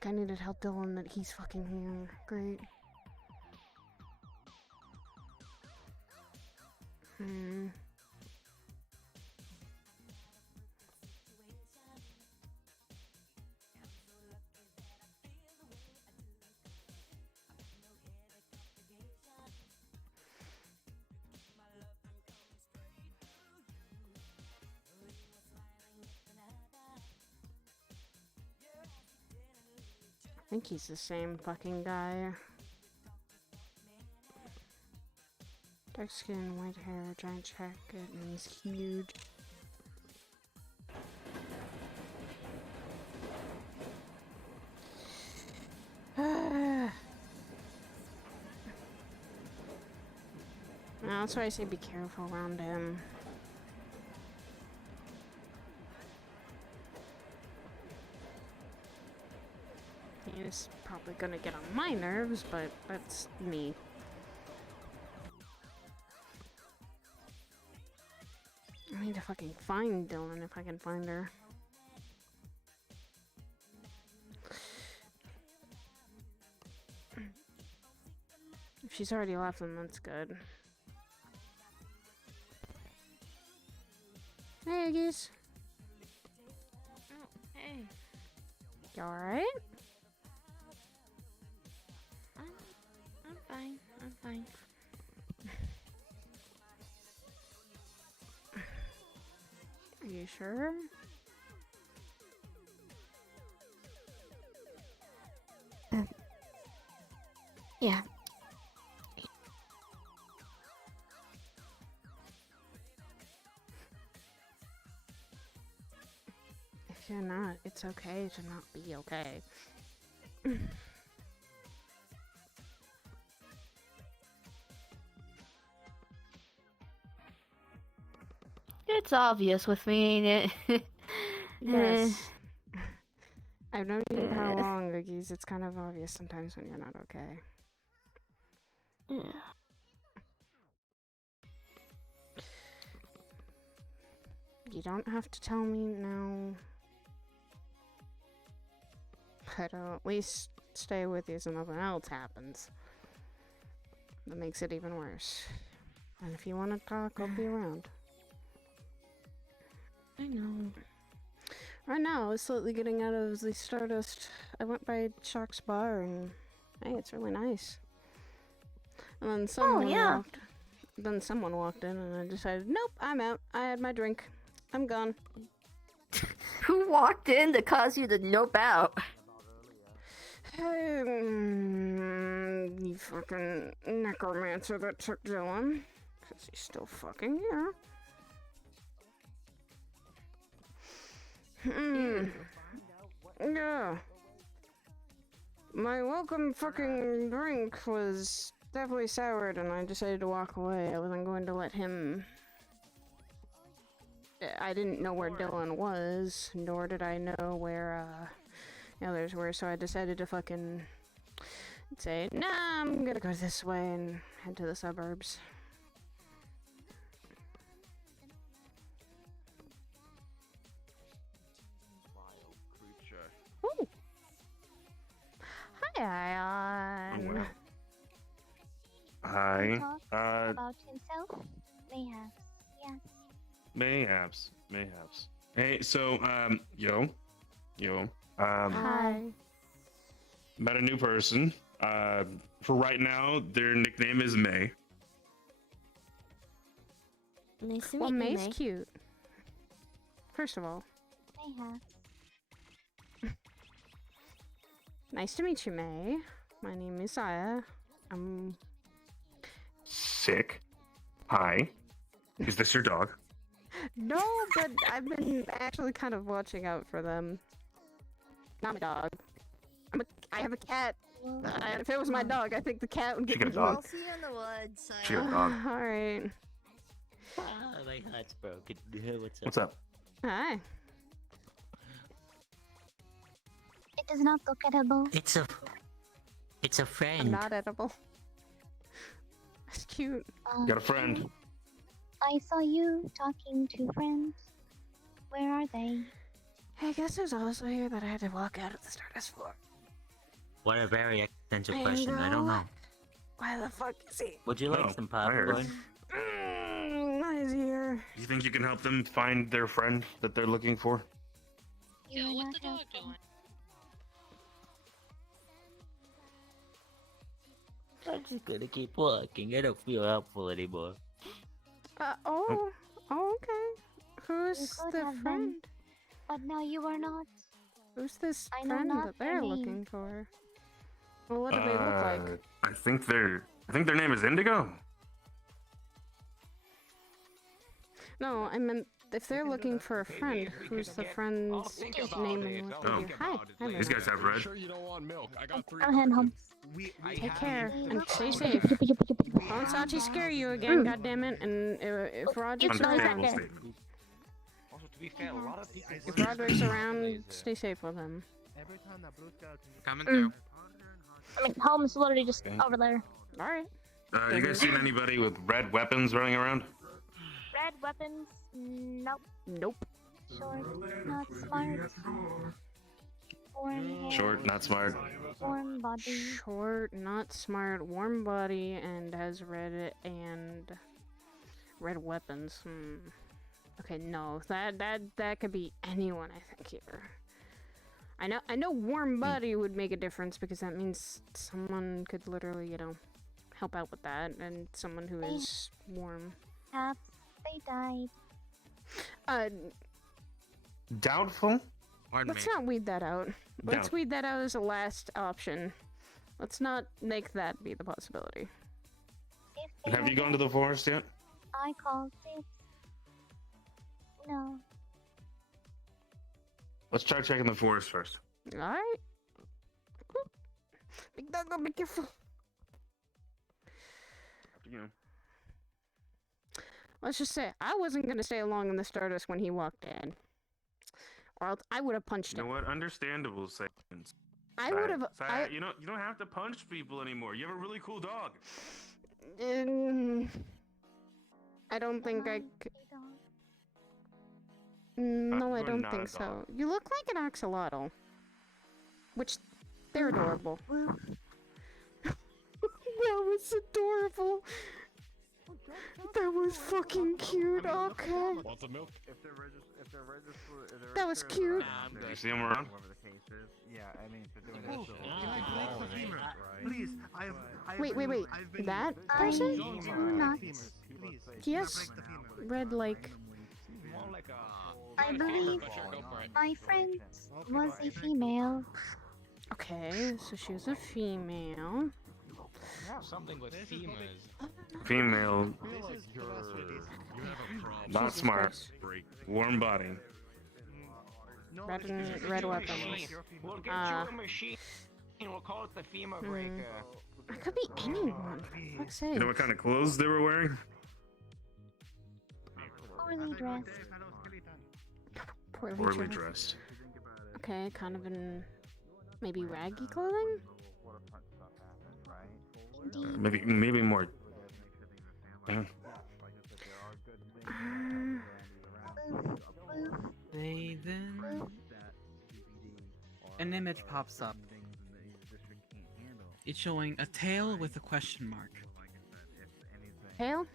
Fuck, I need to tell Dylan that he's fucking here. Great. I think he's the same fucking guy. Dark skin, white hair, giant jacket, and he's huge. That's why I say be careful around him. He's probably gonna get on my nerves, but that's me. I need to fucking find Dylan if I can find her. If she's already left, then that's good. Hey, Aggies. Oh, hey. You alright? I'm fine. I'm fine. Are you sure? Yeah. If you're not, it's okay to not be okay. It's obvious with me, ain't it? Yes. I've known you for how long, Iggies? It's kind of obvious sometimes when you're not okay. Yeah. You don't have to tell me now. But I'll at least stay with you so nothing else happens. That makes it even worse. And if you want to talk, I'll be around. I know. Right now, I was slightly getting out of the Stardust. I went by Shock's bar and hey, it's really nice. And then someone yeah. walked. Then someone walked in, and I decided, nope, I'm out. I had my drink. I'm gone. Who walked in to cause you to nope out? You fucking necromancer that took Dylan. Because he's still fucking here. Yeah. My welcome fucking drink was definitely soured, and I decided to walk away. I wasn't going to let him... I didn't know where Dylan was, nor did I know where, the others were, so I decided to fucking say, nah, I'm gonna go this way and head to the suburbs. Ooh. Hi, Ion. Hi. About himself? Mayhaps, yes. Mayhaps. Hey, so, yo. Hi. Met a new person. For right now, their nickname is May. Nice to Well, meet you, May's May. cute. First of all. Mayhaps. Nice to meet you, May. My name is Aya. I'm... Sick. Hi. Is this your dog? No, but I've been actually kind of watching out for them. Not my dog. I have a cat. If it was my dog, I think the cat would get She got a me. dog. I'll see you in the woods. She got a dog. Alright. My heart's broken. What's up? What's up? Hi. It does not look edible. It's a I'm friend. not edible. That's cute. Got a friend. I saw you talking to friends. Where are they? Hey, guess who's also here that I had to walk out of the Stardust floor? What a very existential I question. I don't know. Why the fuck is he? Would you like some popcorn? He's here. Do you think you can help them find their friend that they're looking for? Yo, what's the dog doing? I'm just gonna keep walking. I don't feel helpful anymore. Okay. Who's You could the have friend? been, but now you are not. Who's this I know friend not that they're their looking name. for? Well, what do they look like? I think their name is Indigo. No, I meant if they're looking for a friend, who's the friend's name and what they do? Hi, hi, These guys have red. Sure you don't want milk? I got 3 I'm heading home. Take care and stay safe. Don't Sachi scare you again, goddammit. And if Roger's Understandable around, statement. Also, to be fair, a lot of people. if Roderick's around, stay safe with him. Coming through. I mean, home is literally just over there. All right. You guys seen anybody with red weapons running around? Red weapons? Nope. Nope. Short, not smart. Warm hair. Short, not smart. Warm body. Short, not smart, warm body, and has red weapons. Okay, no, that could be anyone. I think here. I know, warm body would make a difference because that means someone could literally, help out with that, and someone who is warm. Perhaps they died. Doubtful? Let's not weed that out. Let's weed that out as a last option. Let's not make that be the possibility. Have you gone to the forest yet? I called it. No. Let's try checking the forest first. Alright. Big dog, be careful. Let's just say, I wasn't gonna stay along in the Stardust when he walked in. Or else I would have punched You know him. what? Understandable seconds. I would have. You don't have to punch people anymore. You have a really cool dog. I don't think I could. No, I You're don't not think a so. dog. You look like an axolotl. Which, they're adorable. That was adorable. That was fucking cute. Okay. Want some milk? That was cute. Did you see him around? Yeah, I mean, for doing Oh, this. can I break the femur? Please, I've Wait. I've been That I person? do not. Please, He has red, like... I believe my friend was a female. Okay, so she was a female. Something with femurs. Female, not Jesus smart, Christ. warm body. Red weapons. We'll get you a machine. We'll call it the femur breaker. It could be anyone. For fuck's sake. You know what kind of clothes they were wearing? Poorly dressed. Poorly dressed. Okay, kind of in maybe raggy clothing? Maybe more. They then... An image pops up. It's showing a tail with a question mark. Tail?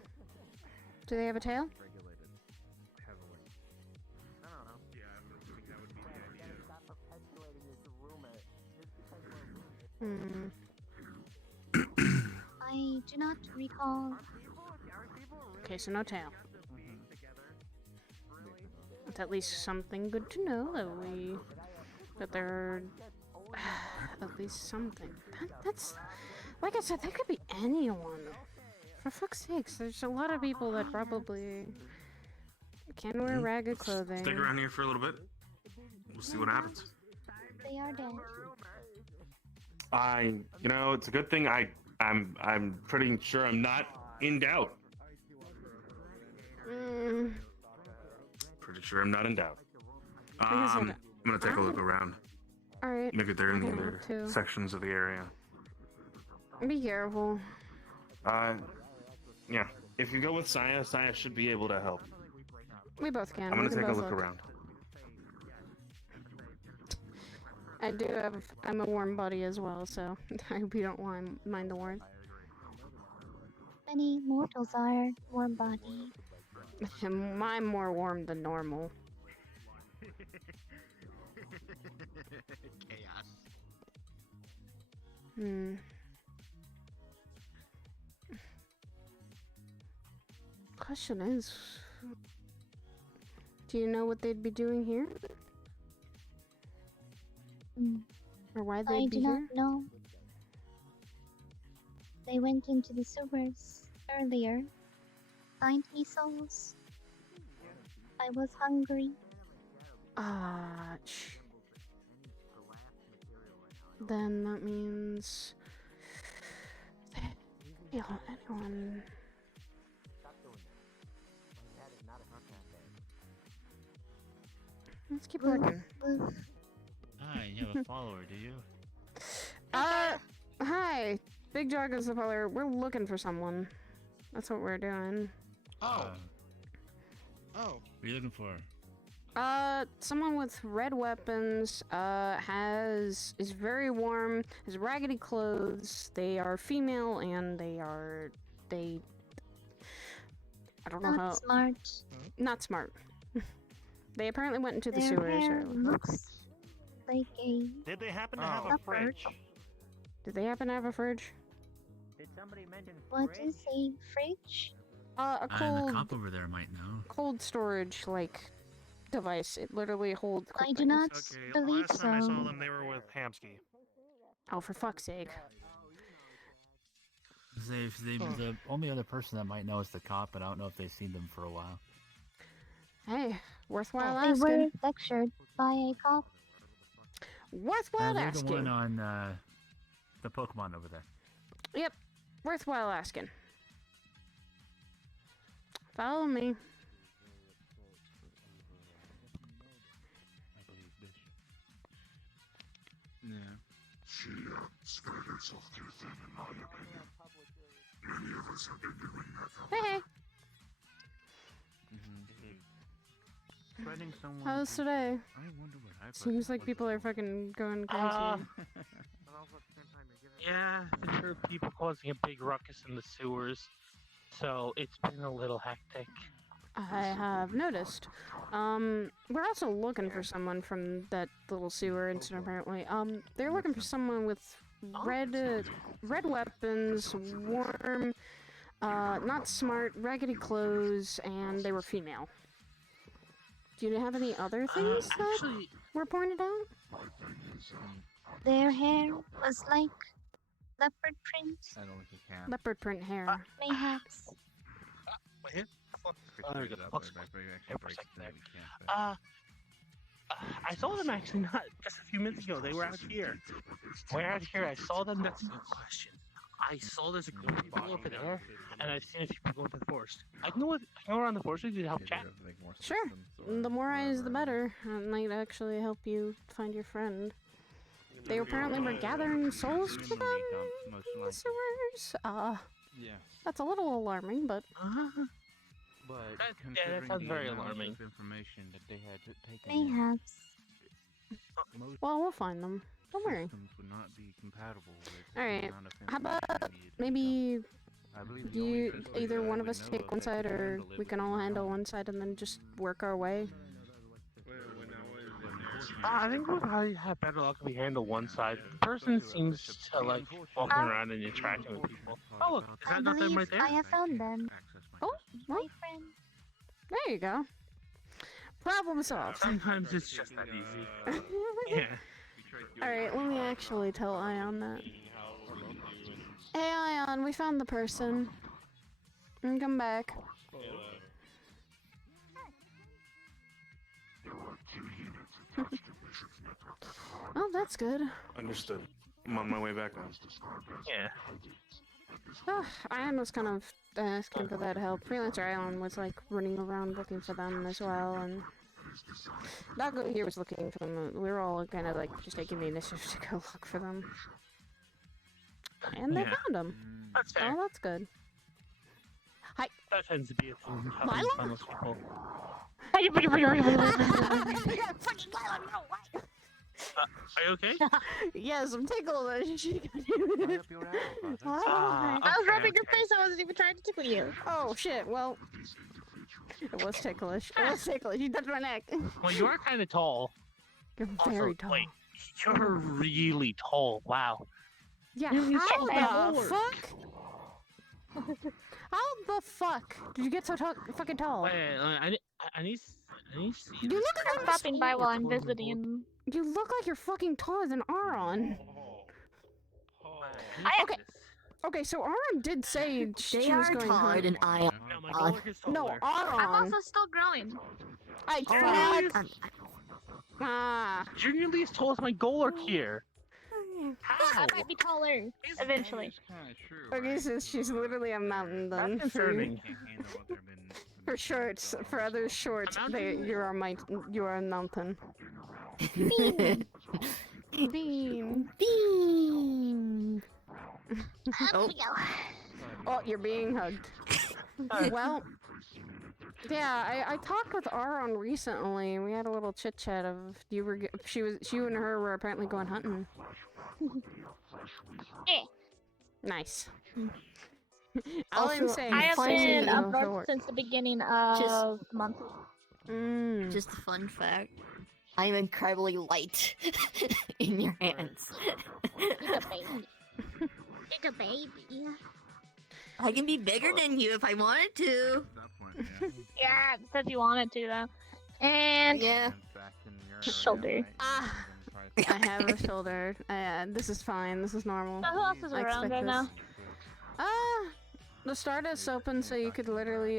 Do they have a tail? I do not recall. Okay, so no tail. It's at least something good to know that they're at least something. That's like I said, that could be anyone. For fuck's sakes, there's a lot of people that probably can wear ragged clothing. Stick around here for a little bit. We'll see what happens. They are dead. It's a good thing I'm pretty sure I'm not in doubt. Pretty sure I'm not in doubt. I'm gonna take a look around. Alright. Maybe they're in the Okay, other too. sections of the area. Be careful. Yeah. If you go with Saya should be able to help. We both can. I'm gonna We can take a both look around. I'm a warm body as well, so I hope you don't mind the warmth. Many mortals are warm body. I'm more warm than normal. Chaos. Question is, do you know what they'd be doing here? Or why I they'd do be not here? know. They went into the sewers earlier. Find me souls. I was hungry. Then that means anyone. Let's keep looking. Hi, you have a follower, do you? Hi. Big Jargo's the follower. We're looking for someone. That's what we're doing. What are you looking for? Someone with red weapons, is very warm, has raggedy clothes, they are female, and I don't know how. Not smart. Not smart. They apparently went into the Their sewers hair earlier. looks like a Did they happen to have a fridge? Did they happen to have a fridge? Did somebody mention What is a fridge? A The cold, cop over there might know. cold storage, like, device. It literally holds cold I do things. not believe Last time I saw so. them, they were with Hamsky. Oh, for fuck's sake. The only other person that might know is the cop, but I don't know if they've seen them for a while. Hey, worthwhile They were asking. lectured by a cop. Worthwhile They're asking. the one on the Pokemon over there. Yep, worthwhile asking. Follow me. Yeah. She spread herself too thin, in my opinion. Many of us have been doing that. Hey. Spreading someone. How's today? I wonder what I Seems like people are fucking going crazy. Yeah, there are people causing a big ruckus in the sewers, so it's been a little hectic. I have noticed. We're also looking for someone from that little sewer incident, apparently. They're looking for someone with red weapons, warm, not smart, raggedy clothes, and they were female. Do you have any other things that were pointed out? Their hair was like leopard print. I don't think you can. Leopard print hair. Mayhaps. Wait, here? Oh, there we go. I saw them actually not just a few minutes ago. They were out here. We're out here. I saw them. That's no question. I saw there's a group of people over there, and I've seen a few people go to the forest. I can go around the forest with you to help chat. Sure. The more eyes, the better. It might actually help you find your friend. They apparently were gathering souls for them in the sewers. Yeah. That's a little alarming, but... But that sounds very alarming. Information that they had taken. Mayhaps. Well, we'll find them. Don't worry. Would not be compatible with Alright, how about maybe you, either one of us take one side, or we can all handle one side and then just work our way? I think we'll probably have better luck if we handle one side. The person seems to like walking around and interacting with people. Oh look, is that not them right there? I have found them. Oh, my friend. There you go. Problem solved. Sometimes it's just that easy. Yeah. Alright, let me actually tell Ion that. Hey Ion, we found the person. And come back. Oh, that's good. Understood. I'm on my way back now. Yeah. Oh, Ion was kind of asking for that help. Freelancer Island was like running around looking for them as well, and Dago here was looking for them. We were all kind of like just taking the initiative to go look for them. And they found them. That's fair. Oh, that's good. Hi. That tends to be a thing. Milo? Most people. Are you okay? Yes, I'm tickled. I was rubbing your face. I wasn't even trying to tickle you. Oh shit! Well, it was ticklish. It was ticklish. You touched my neck. Well, you are kind of tall. You're very tall. Wait, you're really tall. Wow. Yeah. How the fuck? How the fuck did you get so fucking tall? Wait, I need to see. You look like I'm stopping by while I'm visiting. You look like you're fucking taller than Aron. Okay. Okay, so Aron did say she was going taller than I am. No, Aron. I'm also still growing. I tried. You're nearly as tall as my Golurk here. I might be taller eventually. Okay, so she's literally a mountain then. That's concerning. For shorts, for other shorts, you are a mountain. Bean. Bean. Bean. Oh, you're being hugged. Well, yeah, I talked with Aron recently, and we had a little chit chat of you and her were apparently going hunting. Yeah. Nice. I have been abroad since the beginning of the month. Just a fun fact. I am incredibly light in your hands. You're a baby. You're a baby. I can be bigger than you if I wanted to. Yeah, said you wanted to though. And yeah. Shoulder. I have a shoulder. This is fine. This is normal. Who else is I around expect right now? The Stardust's open, so you could literally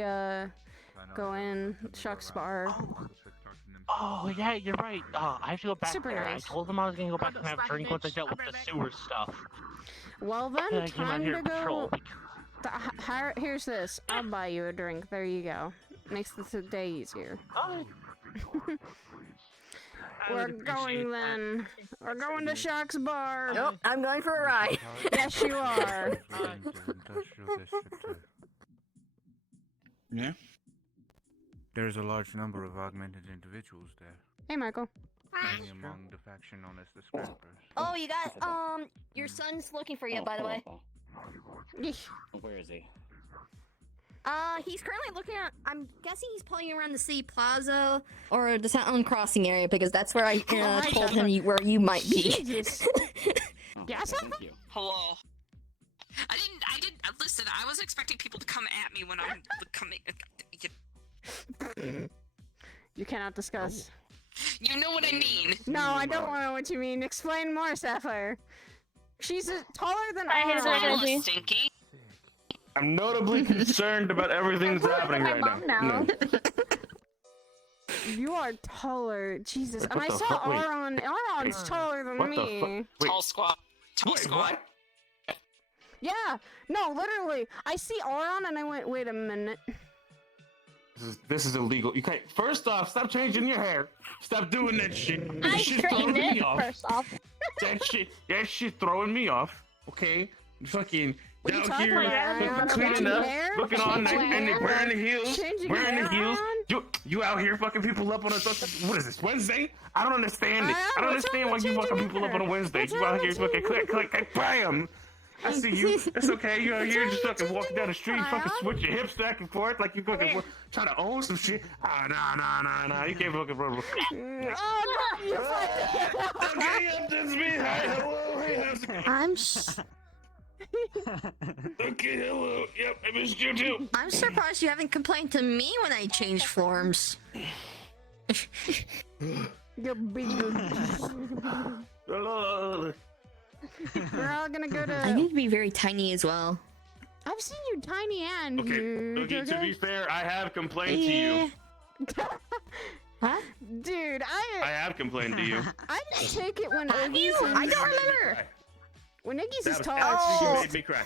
go in. Shuck's bar. Oh yeah, you're right. I have to go back Super there. nice. I told them I was gonna go back and have a drink once I dealt with the sewer stuff. Well And then, I came out time here to to patrol. go. Here's this. I'll buy you a drink. There you go. Makes the day easier. We're going then. We're going to Shuck's bar. Nope, I'm going for a ride. Yes, you are. Yeah? There's a large number of augmented individuals there. Hey, Michael. Many among the faction known as the Scrappers. Oh, you guys, your son's looking for you, by the way. Where is he? He's currently looking at. I'm guessing he's playing around the city plaza or the town crossing area because that's where I told him where you might be. Jesus. Yes. Thank you. Hello. I didn't listen. I was expecting people to come at me when I'm coming. You cannot discuss. You know what I mean. No, I don't know what you mean. Explain more, Sapphire. She's taller than I Stinky. I'm notably concerned about everything that's happening right now. You are taller, Jesus. Wait, And what I the saw fuck? Wait. Aron. Aron's taller than What the me. fuck? Wait. Tall squat. Tall squat. Yeah, no, literally. I see Aron and I went, wait a minute. This is illegal. You can't. First off, stop changing your hair. Stop doing that shit. That I shit's throwing straightened me it, off. first off. That shit throwing me off. Okay, fucking What are you down talking here, about? fucking cleaning Changing up, hair? looking all nice, Changing and hair? wearing the heels, Changing wearing the hair, heels. You out here fucking people up on a what is this Wednesday? I don't understand it. I don't understand why you fucking people up on a Wednesday. You out here fucking click, bam. I see you. It's okay. You out here just fucking walking down the street, fucking switch your hips back and forth like you fucking trying to own some shit. Ah, nah. You can't fucking run. Oh, no, you're Okay, that's me. Hi, hello. Hey, how's it going? I'm. Okay, hello. Yep, I missed you too. I'm surprised you haven't complained to me when I changed forms. You're big. We're all gonna go to. I need to be very tiny as well. I've seen you tiny and Okay, to be fair, I have complained to you. Huh? Dude, I have complained to you. I didn't take it when Iggy's. I don't remember. When Iggy's That is was tall. actually you made me cry.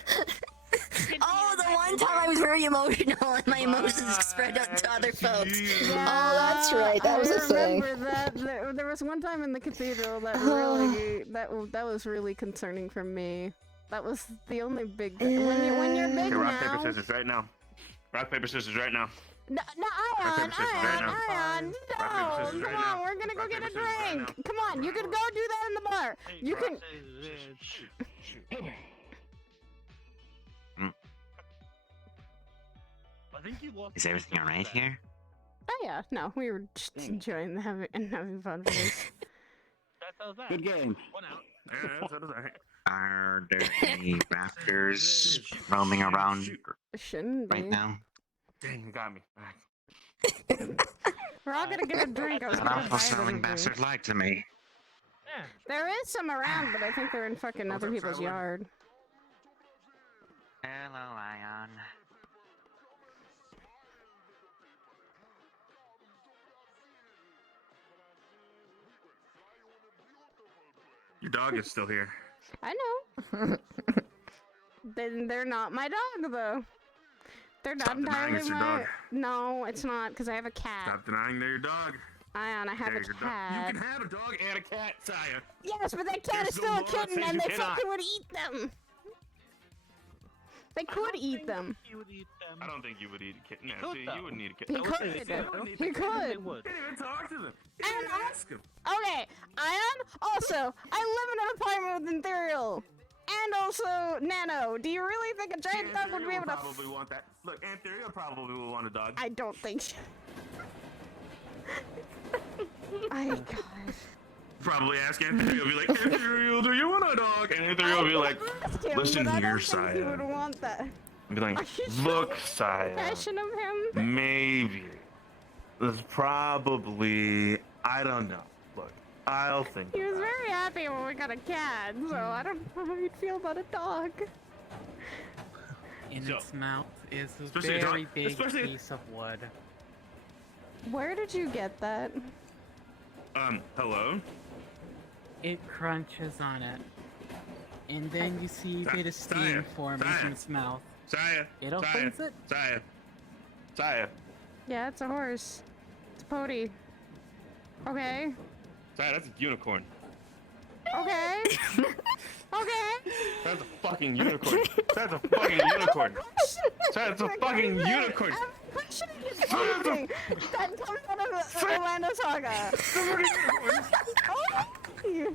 Oh, the one time I was very emotional and my emotions spread out to other folks. Yeah, Oh, that's right. That was a thing. I remember that. There was one time in the cathedral that really that was really concerning for me. That was the only big thing. When you're big Okay, rock, now. paper, scissors right now. Rock, paper, scissors right now. No, Rock, paper, scissors right now. Ion, no, Rock, paper, scissors come right on, now. we're gonna go Rock, get a paper, scissors right drink. Come on, you can go do that in the bar. You can. Is everything alright here? Oh yeah, no, we were just enjoying having fun with this. Good game. One out. Yeah, that's alright. Are there any raptors roaming around Shouldn't be. right now? Dang, you got me. We're all gonna get a drink. I was An gonna awful buy smelling them a drink. bastard lied to me. There is some around, but I think they're in fucking other people's yard. Hello, Ion. Your dog is still here. I know. Then they're not my dog though. They're not Stop denying entirely it's your my. dog. No, it's not because I have a cat. Stop denying they're your dog. Ion, I have They're a your dog. cat. You can have a dog and a cat, Saya. Yes, but that cat is There's no still a law that kitten, says and you they cannot. fucking would eat them. They could eat them. I don't think you would eat a kitten. Yeah, Could see, though. you wouldn't eat a He kitten. could. He could. You didn't even talk to them. You didn't even ask him. Okay, Ion. Also, I live in an apartment with Ethereal, and also Nano. Do you really think a giant dog would be able to? Probably want that. Look, Anthony probably will want a dog. I don't think so. God. Probably ask Anthony. He'll be like, Anthony, do you want a dog? And Anthony will be like, listen but I here, don't think he would Saya. want that. I'd be like, look, Saya. Passion of him. Maybe. There's probably, I don't know. Look, I'll think. He was very happy when we got a cat, so I don't know how he'd feel about a dog. In its mouth is a especially a very dog- big especially- piece of wood. Where did you get that? Hello? It crunches on it. And then you see a bit of steam Saya, forming Saya. from its mouth. Saya. It opens Saya, it. Saya. Saya. Yeah, it's a horse. It's Pody. Okay. Saya, that's a unicorn. Okay. Okay. That's a fucking unicorn. That's a fucking unicorn. That's a fucking unicorn. I'm questioning his everything. That comes out of the Orlando Saga. Oh,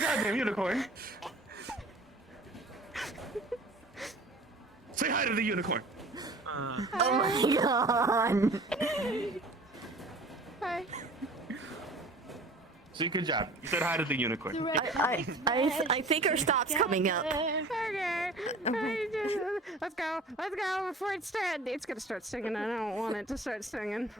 Goddamn unicorn. Say hi to the unicorn. Oh my god. Hi. See, good job. You said hi to the unicorn. I think our stop's coming up. Okay. Let's go. Let's go before it starts. It's gonna start singing. I don't want it to start singing.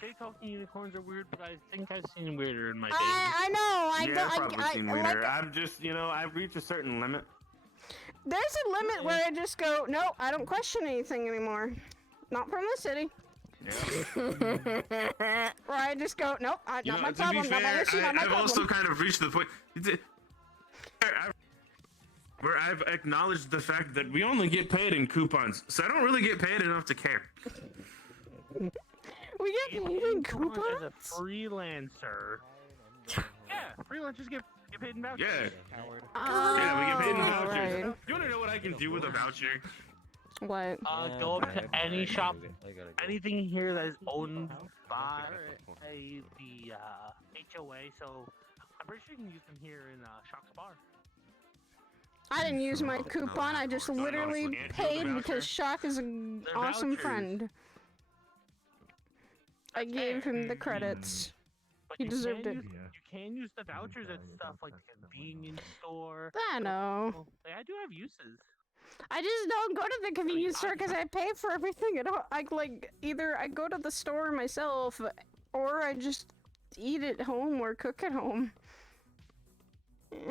They talking unicorns are weird, but I think I've seen weirder in my day. I know. I've probably seen weirder. I'm just, I've reached a certain limit. There's a limit where I just go, no, I don't question anything anymore. Not from the city. Yeah. Where I just go, nope, not my To problem, be not my fair, issue, not my I've problem. also kind of reached the point where I've acknowledged the fact that we only get paid in coupons, so I don't really get paid enough to care. We get paid in coupons? As a freelancer. Yeah, freelancers get paid in vouchers. Yeah. Yeah, we get paid in vouchers. Right. You wanna know what I can do with a voucher? What? Go up to any shop, anything here that is owned by the HOA, so I'm pretty sure you can use them here in Shock's Bar. I didn't use my coupon, I just literally paid because Shock is an awesome friend. I gave him the credits. He deserved it. You can use the vouchers at stuff like the convenience store. I know. I do have uses. I just don't go to the convenience store because I pay for everything. Either I go to the store myself, or I just eat at home or cook at home. That's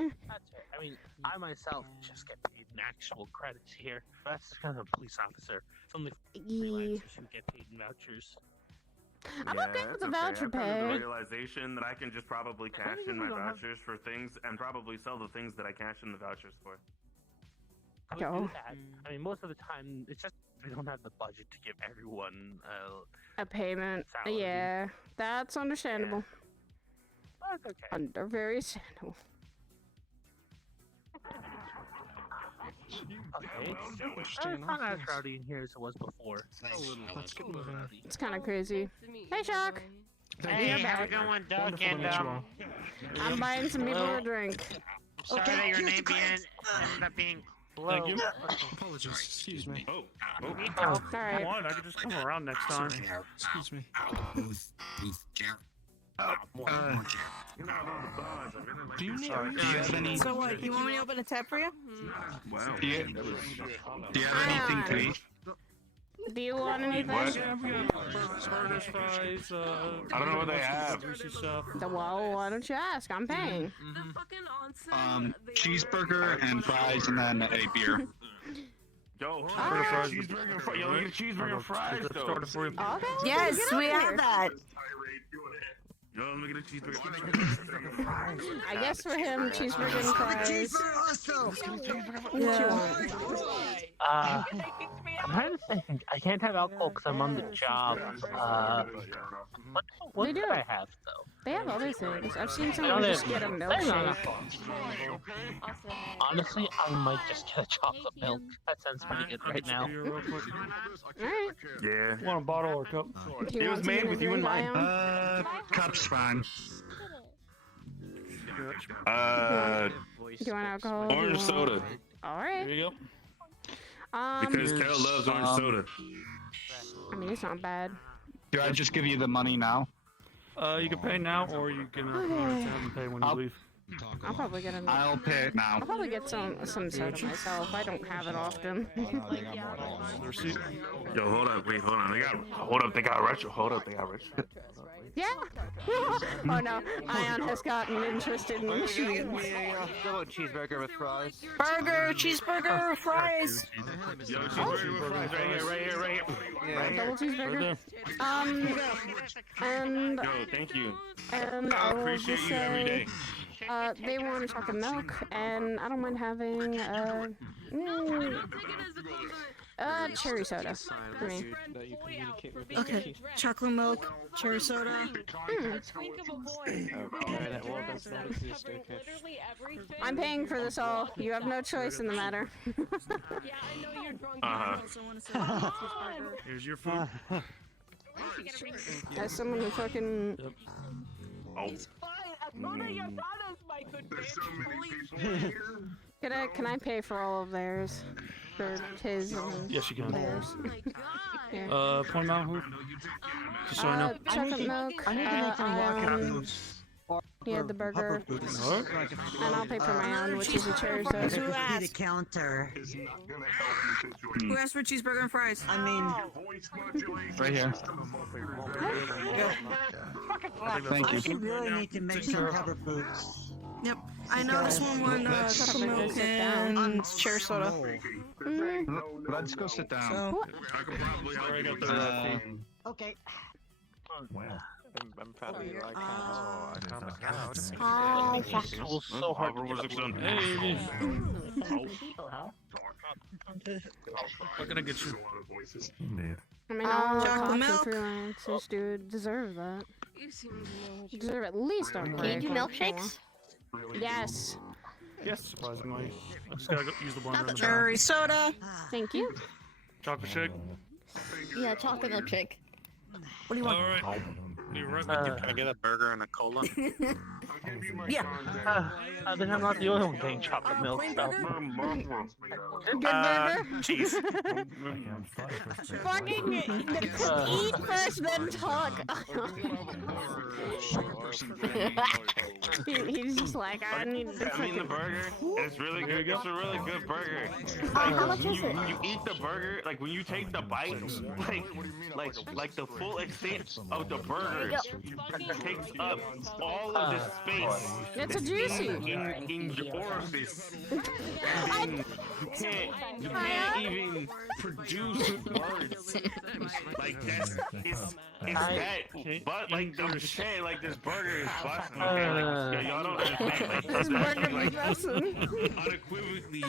right. I mean, I myself just get paid in actual credits here. That's kind of a police officer. It's only freelancers who get paid in vouchers. I'm okay with the voucher I've come to pay. the realization that I can just probably cash in my vouchers for things and probably sell the things that I cash in the vouchers for. Could do that. I mean, most of the time, it's just we don't have the budget to give everyone a payment. salary. Yeah, that's understandable. That's okay. Very understandable. Okay. It's not as rowdy in here as it was before. Let's get moving. It's kind of crazy. Hey, Shock. Hey, how's it going, Doug? And I'm buying some people a drink. sorry that your name ended up being Blow. Thank you. Apologies. Excuse me. Oh. Alright. Come on, I could just come around next time. Excuse me. Do you have any? So what? You want me to open a tab for you? Wow. Do you have anything to eat? Do you want anything? What? Yeah, we got burgers, fries, I don't know what they have. juicy stuff. Well, why don't you ask? I'm paying. Cheeseburger and fries, and then a beer. Yo, Alright. cheeseburger, yo, get a cheeseburger and fries, though. Okay. Yes, get we over have here. that. Yo, let me get a cheeseburger and fries. I guess for him, cheeseburger and fries. What you want? I'm trying to think. I can't have alcohol because I'm on the job. What They do do. I have though? They have other things. I've seen I someone don't just get a have- milkshake. Honestly, I might just get a chocolate milk. That sounds pretty good right now. Alright. Yeah. Want a bottle or cup? Do you It want was made something with to you in drink, mind. Ion? Cup's fine. Do you want alcohol? Do you Orange want- soda. Alright. There you go. Because Kel loves orange soda. I mean, it's not bad. Do I just give you the money now? You can pay now, or you can have them pay when you leave. I'll probably get a. I'll pay it now. I'll probably get some soda myself. I don't have it often. Receipt. Yo, hold up, wait, hold on. They got retro. Hold up, they got retro. Yeah. Oh no, Ion has gotten interested in machines. Go with cheeseburger with fries. Burger, cheeseburger, fries. Yo, cheeseburger with fries right here. Double cheeseburger. And Yo, thank you. and I I will appreciate just you every say, day. they want chocolate milk, and I don't mind having cherry soda for me. Okay, chocolate milk, cherry soda. I'm paying for this all. You have no choice in the matter. Here's your food. As someone who fucking. Oh. Can I pay for all of theirs? For his and Yes, you can. theirs? Here. Point out who? Just so I know. Chocolate milk. He had the burger. And I'll pay for my own, which is a cherry sauce. Who asked? The counter. Who asked for cheeseburger and fries? I mean, Right here. Thank you. you really need to make some cover foods. Yep. I know this one wanted chocolate milk and cherry soda. Let's go sit down. So, Okay. I'm probably like, I found the couch. Oh, fuck. It was so hard to get What can I get you? I mean, all the chocolate cops and milk. freelancers, dude, deserve that. Deserve at least a break. Can you do milkshakes? Yes. Yes, surprisingly. I just gotta go use the blender. in the back. Cherry soda. Thank you. Chocolate shake. Yeah, chocolate milkshake. What do you want? All right. You're right. Can I get a burger and a cola? Yeah. I think I'm not the only one getting chocolate milk. Plain So. burger? Good burger? Cheese. Fucking eat first, then talk. He's just like, I need to. I mean the burger. It's really good. It's a really good burger. How much is it? You eat the burger, like when you take the bite, like the full extent of the burger takes up all of the space. It's a juicy. In your orifice. And then you can't even produce words. Like that's it's that. But like I'm just saying, like this burger is busting. Like, y'all don't understand. Like this burger like unequivocally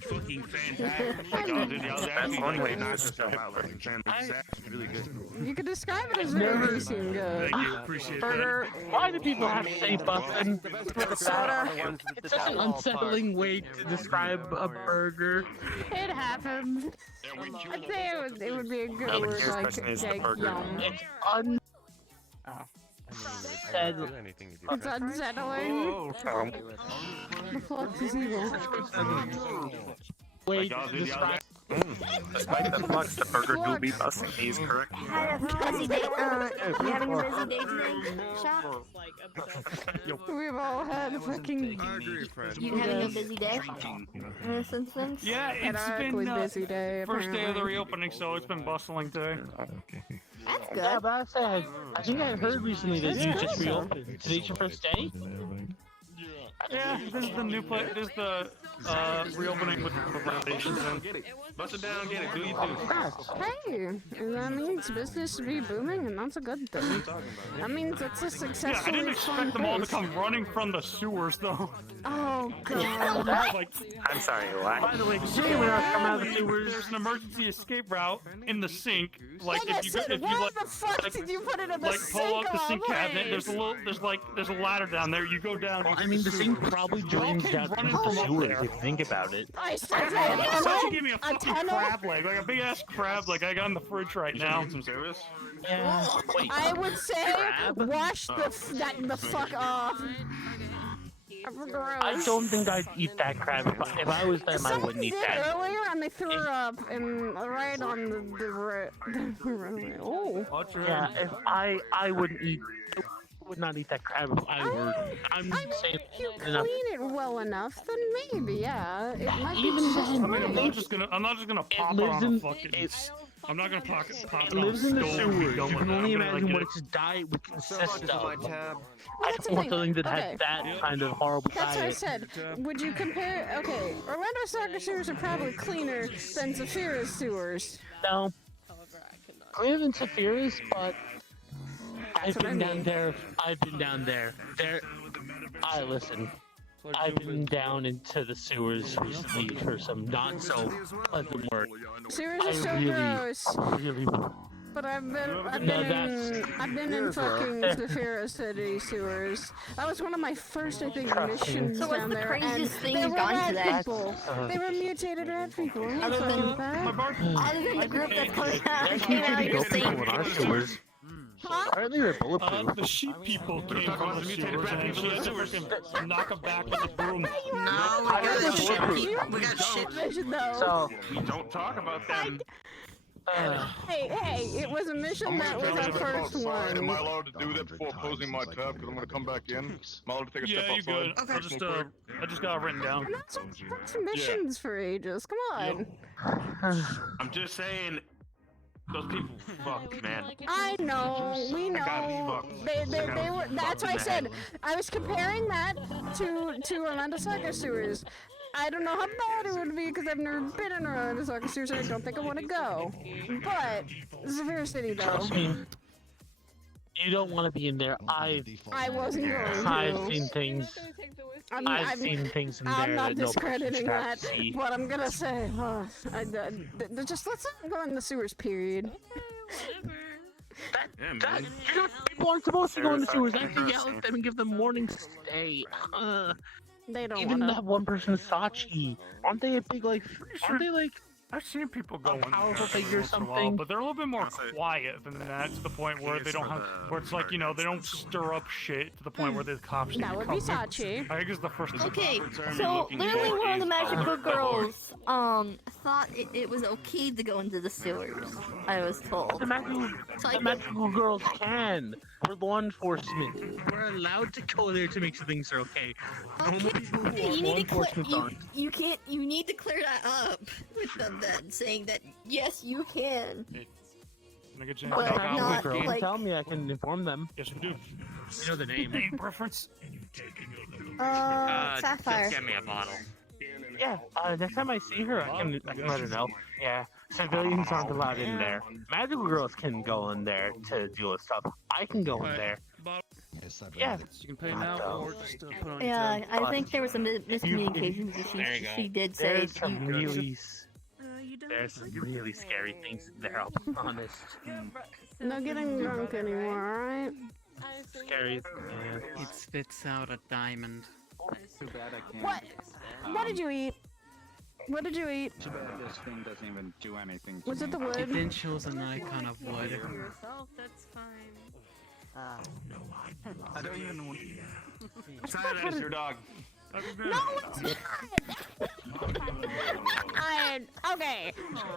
fucking fantastic. Like y'all actually one way not to describe how like it's really good. You could describe it as very juicy and good. Thank you, appreciate Burger. Why do people have to say bustin'? Soda. It's such an unsettling way to describe a burger. It happens. I'd say it would be a good word like yum. It's unsettling. It's unsettling. The flux is evil. Way to describe. Despite the flux, the burger do be busting. He's correct. Had a busy day. You having a busy day today, Shop? We've all had fucking. You having a busy day? Since then? Yeah, it's been busy day. first day of the apparently. reopening, so it's been bustling today. That's good. Yeah, but I think I heard recently that you just reopened. Today's your first day? Yeah, this is the new place. This is the reopening with the renovations and Bust it down, get it. Do you do? Hey, that means business to be booming, and that's a good thing. That means it's a yeah, I successful. didn't expect them all to come running from the sewers, though. Oh god. Like, I'm sorry, what? By the way, today we're not coming out of the sewers. there's an emergency escape route in the sink. Like I if you said, if you why like the fuck did you put it in the like sink? pull out the of sink all cabinet. There's a places? little there's a ladder down there. You go down. Well, I mean, the sink probably joins down running from from the up sewers there. if you think about it. I said Someone give me a a fucking tunnel? crab leg, like a big ass crab leg I got in the fridge right now. Some service? Yeah. Wait. I would say Crab? wash the fuck off. I don't think I'd eat that crab. If I was them, I wouldn't eat Someone did that. earlier, and they threw her up and right on the runway. Oh. Yeah, if I wouldn't eat. Would not eat that crab if I were. I'm saying If you enough. clean it well enough, then maybe, yeah. It might Even be just then, I mean, I'm fine. not just gonna pop it lives on a in- fucking. I'm not gonna pop it It on a lives in the stove and sewers. go You with can it. only I'm gonna, imagine like, what get its diet would consist of. Well, I that's don't the want thing. something that Okay. has that kind of horrible That's what I diet. said. Would you compare? Okay, Orlando Soccer sewers are probably cleaner than Zafira's sewers. No. I live in Sapphire's, but I've what I been down mean. there. I've been down there. Listen. I've been down into the sewers recently for some not so pleasant work. Sewers are I so really, gross. really. But I've been No, in fucking Zafira City sewers. That was one of my first, I think, Trust me. missions So what's down the there. craziest and thing they you've were gone to rat that? people. They were mutated rat people. Other than- that. Other than the group that's coming out, came out of your sink. Apparently they're bulletproof. The sheep people came from the sewers, and she had to freaking knock them back with a broom. No, we got shit people. We got shit. So we don't talk about them. Hey, it was a mission that was our first one. Am I allowed to do that before closing my tab? Because I'm gonna come back in. Am I allowed to take a step Yeah, you're outside? good. I just got it written down. That's missions for ages. Come on. I'm just saying, those people fucked, man. I know. We know. They were. That's why I said I was comparing that to Orlando Soccer Sewers. I don't know how bad it would be because I've never been in Orlando Soccer Sewers and I don't think I want to go. But it's a fair city, though. Trust me, you don't want to be in there. I wasn't going to. I've seen things. I've seen things in there. I'm not that no person discrediting should have that, to see. but I'm gonna say, just let's not go in the sewers. Period. People aren't supposed to go in the sewers. I have to yell at them and give them warnings to stay. They don't Even wanna. that one person, Sachi. Aren't they a big Aren't they like? I've seen people go in powerful there figure or once in a while, something. but they're a little bit more quiet than that, to the point where they don't have, where it's like, you know, they don't stir up shit to the point where the cops need That to would come. be Sachi. I think it's the first. Okay, so literally one of the magic book girls thought it was okay to go into the sewers. I was told. The magical girls can. We're law enforcement. We're allowed to go there to make sure things are okay. Only people who are law enforcement aren't. You can't. You need to clear that up with them then, saying that yes, you can. Well, not you can like. tell me, I can inform them. Yes, we do. You know the name. Name preference. Sapphire. Just get me a bottle. Yeah, next time I see her, I can let her know. Yeah, civilians aren't allowed in there. Magical girls can go in there to deal with stuff. I can go in there. Yeah. You can pay now or just put on your Yeah, tab. I think there was a miscommunication. She did say There's some there's some really scary things in there, I'll be honest. No getting drunk anymore, alright? Scary. It spits out a diamond. Too bad I can't. What? What did you eat? What did you eat? Too bad this thing doesn't even do anything to Was me. it the It wood? then shows an icon of wood. That's fine. I don't even want. Silence your dog. No, it's not! Okay,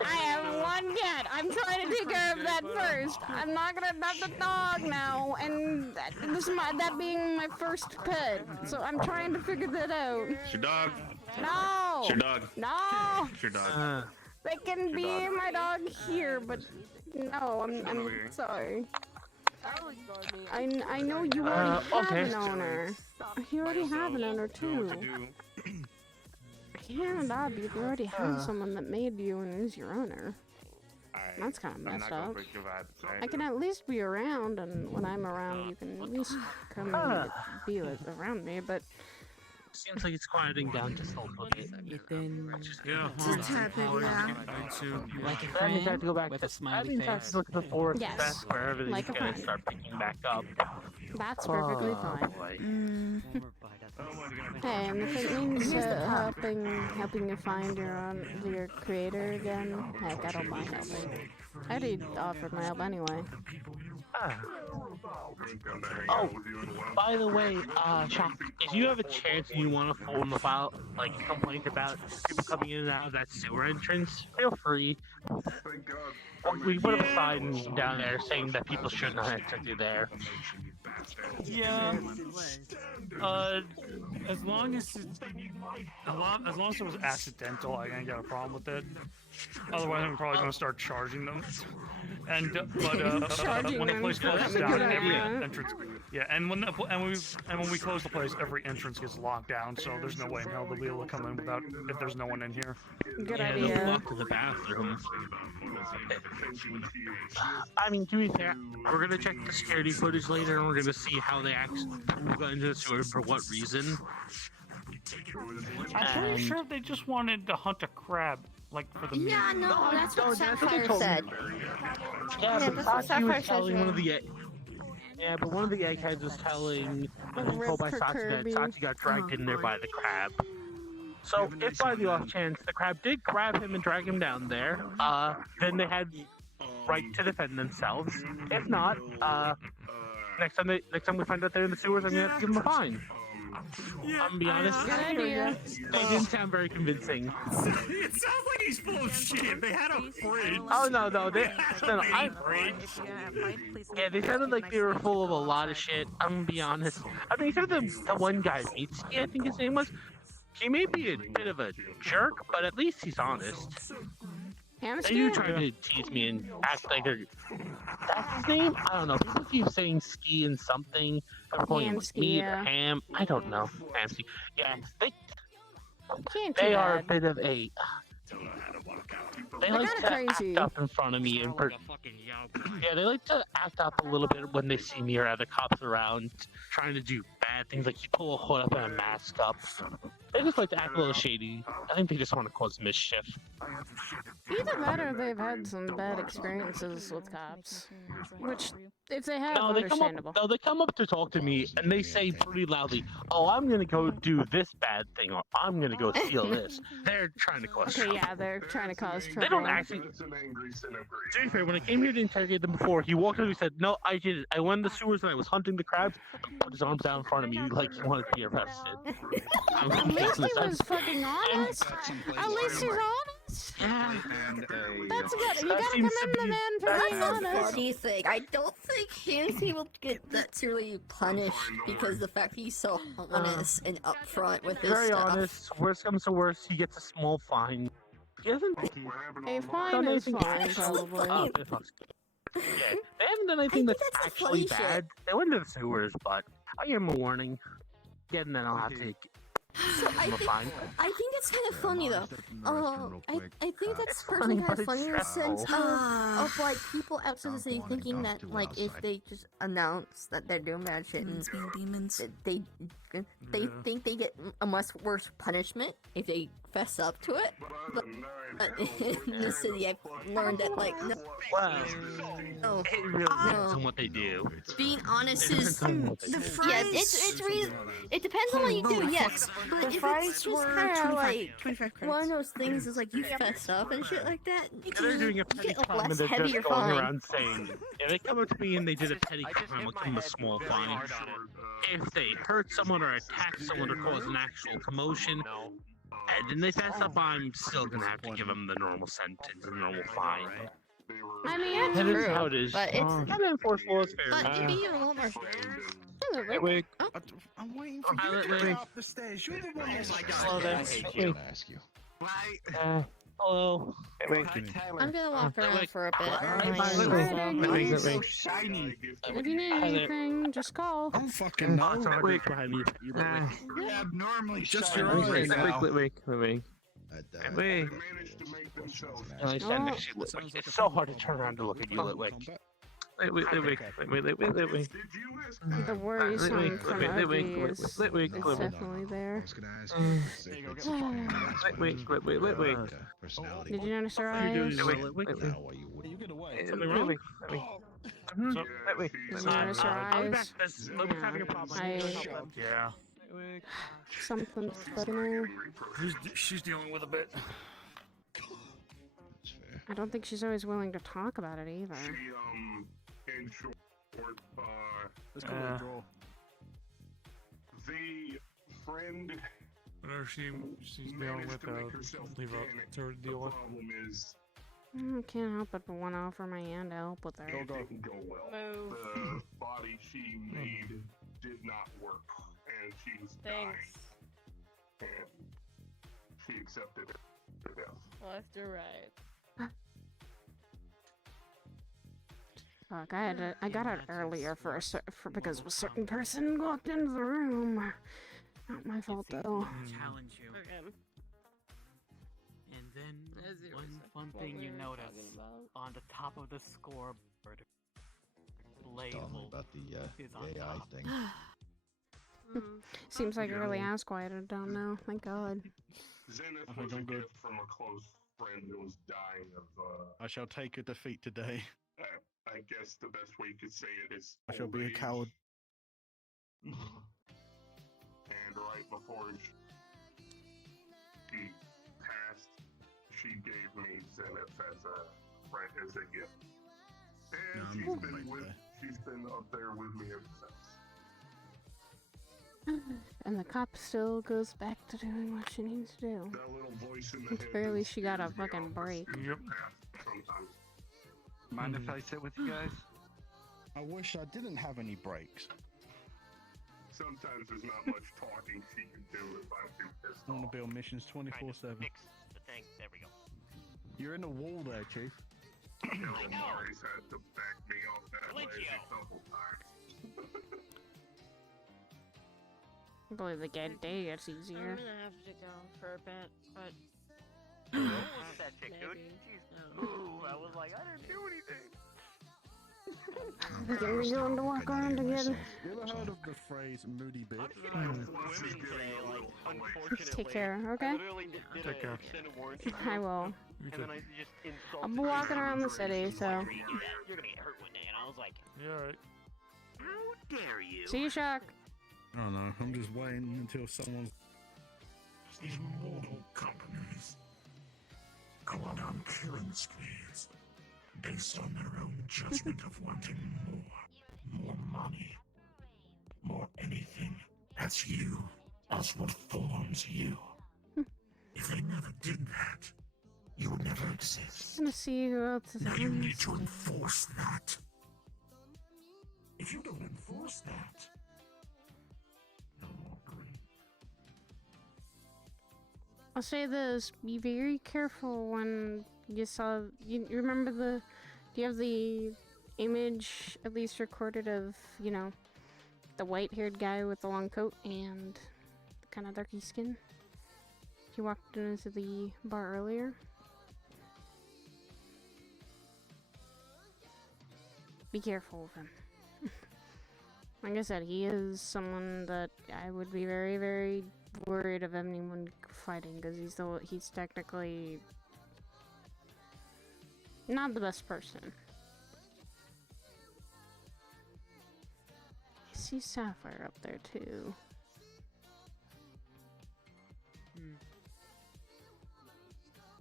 I have one cat. I'm trying to take care of that first. I'm not gonna adopt a dog now, and that being my first pet. So I'm trying to figure that out. It's your dog. No! It's your dog. No! It's your dog. They can be my dog here, but no, I'm sorry. I know you already have okay. an owner. You already have an owner too. I can't adopt you. You already have someone that made you and is your owner. That's kind of messed up. I can at least be around, and when I'm around, you can at least come and be around me. But Seems like it's quieting down just a little bit. It then Just happened, yeah. like a That means I have friend to go back with to a smiley that means I have face. to look at the forest. Yes, That's where everything's like a gonna friend. start picking back up. that's perfectly fine. Boy. Hey, and if it means helping you find your creator again, heck, I don't mind helping. I already offered my help anyway. Oh, by the way, Shaq, if you have a chance and you want to form about like a complaint about people coming in and out of that sewer entrance, feel free. We put up a sign down there saying that people should not enter through there. Yeah. As long as it was accidental, I ain't got a problem with it. Otherwise, I'm probably gonna start charging them. And Charging when the them place for closes coming down, in. every entrance. Yeah, and when we close the place, every entrance gets locked down. So there's no way in hell they'll be able to come in without if there's no one in here. Good Yeah, idea. they'll walk to the bathroom. I mean, to be fair, we're gonna check the security footage later, and we're gonna see how they actually got into the sewer for what reason. I'm pretty sure they just wanted to hunt a crab, like for the meat. Yeah, no, that's what Sapphire told me. said. Yeah, but that's what Sachi Sapphire was said. telling one of the yeah, but one of the eggheads was telling told by for Sachi that Kirby. Sachi got dragged in there by the crab. So if by the off chance the crab did grab him and drag him down there, then they had right to defend themselves. If not, next time we find out they're in the sewers, I'm gonna give them a fine. I'm gonna be honest. Good idea. They didn't sound very convincing. It sounds like he's full of shit. They had a fridge. Oh no, yeah, they sounded like they were full of a lot of shit. I'm gonna be honest. I mean, except the one guy, Mitsuki, I think his name was. He may be a bit of a jerk, but at least he's honest. They do try to tease me and act like they're. That's his name? I don't know. People keep saying ski and something. They're calling him meat or ham. I don't know. Hamski. Yeah, they are a bit of a. They like to act up in front of me and yeah, they like to act up a little bit when they see me or other cops around, trying to do bad things like you pull a hood up and a mask up. They just like to act a little shady. I think they just want to cause mischief. Either that or they've had some bad experiences with cops. Which, if they have, understandable. They come up to talk to me and they say pretty loudly, "Oh, I'm gonna go do this bad thing, or I'm gonna go steal this." They're trying to cause trouble. Yeah, they're trying to cause trouble. They don't actually. To be fair, when I came here to interrogate them before, he walked up and he said, "No, I did it. I went in the sewers and I was hunting the crabs." And put his arms down in front of me like he wanted to be arrested. At least he was fucking honest. At least he's honest. Yeah. That's good. You gotta commend the man for being honest. Funny thing, I don't think Hansi will get really punished because the fact he's so honest and upfront with his Very stuff. honest. Worst comes to worst, he gets a small fine. He hasn't. A fine is fine, probably. Yeah, they haven't done anything that's actually bad. They went to the sewers, but I give him a warning. Yeah, and then I'll have to. So I think it's kind of funny though. I think that's personally kind of funny in the sense of like people outside the city thinking that like if they just announce that they're doing bad shit and demons, they think they get a much worse punishment if they fess up to it. But in the city, I've learned that like no. Well, it really depends on what they do. Being honest is The fries. yeah, it depends on what you do. Yes, but The if fries it's just were kind of 25 like one of those things is like you fess up and shit like that. They're doing a petty crime and they're just going around saying, if they come up to me and they did a petty crime, I'll give them a small fine. If they hurt someone or attack someone or cause an actual commotion, and then they fess up, I'm still gonna have to give them the normal sentence, the normal fine. I mean, it's That is true, how it is. but it's Kind of enforced laws fair. But it'd be even a little more. Wait. I'm waiting for you to get off the stairs. You're the one that's like, Slow down. ask you. Hello. I'm gonna walk around for a bit. so shiny. If you need anything, just call. I'm fucking no. Behind me. Abnormally Just shiny. your eyes now. Wait. I stand next to you, Litwick. It's so hard to turn around to look at you, Litwick. Wait. The worrisome from RP is definitely there. Wait. Did you notice her eyes? You get away. Something wrong? Wait. Did you notice her eyes? Litwick's having a problem. Yeah. Something's fucking her. She's dealing with a bit. I don't think she's always willing to talk about it either. In short, Let's go to the draw. the friend Whatever she's dealing with, leave up to her to deal with. I can't help it but want to offer my hand to help with her. didn't go well. The body she made did not work, and she was dying. And she accepted her death. Left or right? Fuck, I got out earlier because a certain person walked into the room. Not my fault though. Challenge you. And then one thing you notice on the top of the scoreboard, label about the is on AI top. thing. Seems like it really has quieted down now. Thank God. Zenith was a gift from a close friend who was dying of, I shall take a defeat today. I guess the best way you could say it is I shall old be a age. coward. And right before she passed, she gave me Zenith as a gift. And I'm she's not been right with, there. she's been up there with me ever since. And the cop still goes back to doing what she needs to do. That little voice in the At the head very that least, she got a steers me fucking off the break. straight path sometimes. Mind if I sit with you guys? I wish I didn't have any breaks. Sometimes there's not much talking she can do if I'm too pissed I want off. to build missions 24/7. Fix the thing. There we go. You're in a wall there, Chief. I know. Mari's had to back me off that ledge a couple times. I believe the day gets I'm easier. gonna have to go for a bit, but What's that chick, dude? maybe. Jeez. Ooh, I was like, I didn't do anything. We're going to walk around again. You ever heard of the phrase moody bitch? Today, like, unfortunately, Take care, okay? I literally did Take care. extended warranty. I will. And then I just insulted I'll be walking around the city, so. You're gonna get hurt one day, and I was like, Yeah, right. how dare you? See you, Shock. I don't know. I'm just waiting until someone's. These mortal companies go out on killing sprees based on their own judgment of wanting more money, more anything. That's you. That's what forms you. If they never did that, you would never exist. I'm gonna see who else is Now you on need this. to enforce that. If you don't enforce that, no more green. I'll say this: be very careful when you saw. You remember the? Do you have the image at least recorded of the white-haired guy with the long coat and the kind of darky skin? He walked into the bar earlier. Be careful of him. Like I said, he is someone that I would be very, very worried of anyone fighting, because he's technically not the best person. I see Sapphire up there too.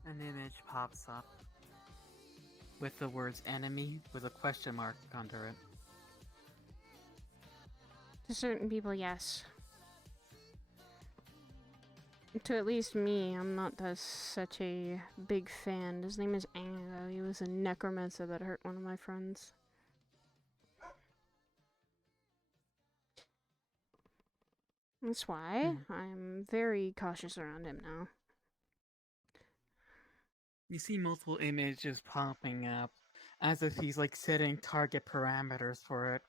An image pops up with the words enemy with a question mark under it. To certain people, yes. To at least me, I'm not such a big fan. His name is Ango. He was a necromancer that hurt one of my friends. That's why I'm very cautious around him now. You see multiple images popping up as if he's like setting target parameters for it.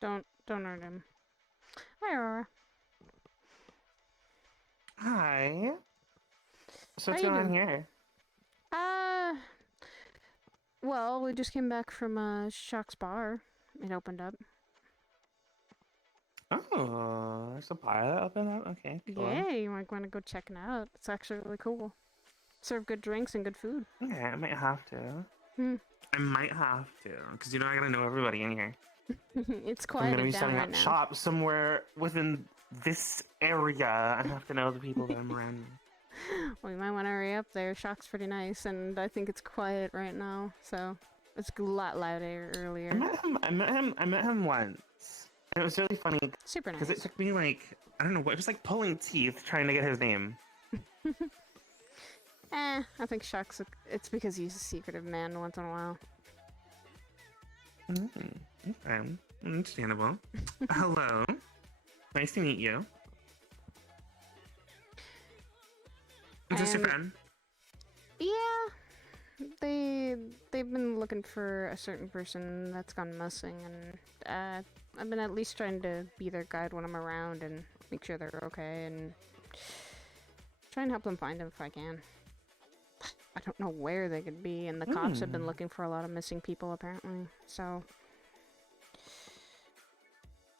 Don't hurt him. Hi, Aurora. Hi. So what's How you going on doing? here? Well, we just came back from Shock's bar. It opened up. Oh, there's a bar that opened up? Okay, cool. Yeah, you might want to go check it out. It's actually really cool. Serve good drinks and good food. Okay, I might have to. I might have to, because I gotta know everybody in here. It's I'm gonna quieted be down setting right up now. shop somewhere within this area. I have to know the people that I'm around. Well, you might want to hurry up there. Shock's pretty nice, and I think it's quiet right now, so it's a lot louder earlier. I met him once. And it was really funny. Super Because it nice. took me like, I don't know what, it was like pulling teeth trying to get his name. I think Shock's it's because he's a secretive man once in a while. Okay, understandable. Hello. Nice to meet you. Is this your friend? Yeah, they've been looking for a certain person that's gone missing, and I've been at least trying to be their guide when I'm around and make sure they're okay, and try and help them find them if I can. I don't know where they could be, and the cops have been looking for a lot of missing people apparently. So.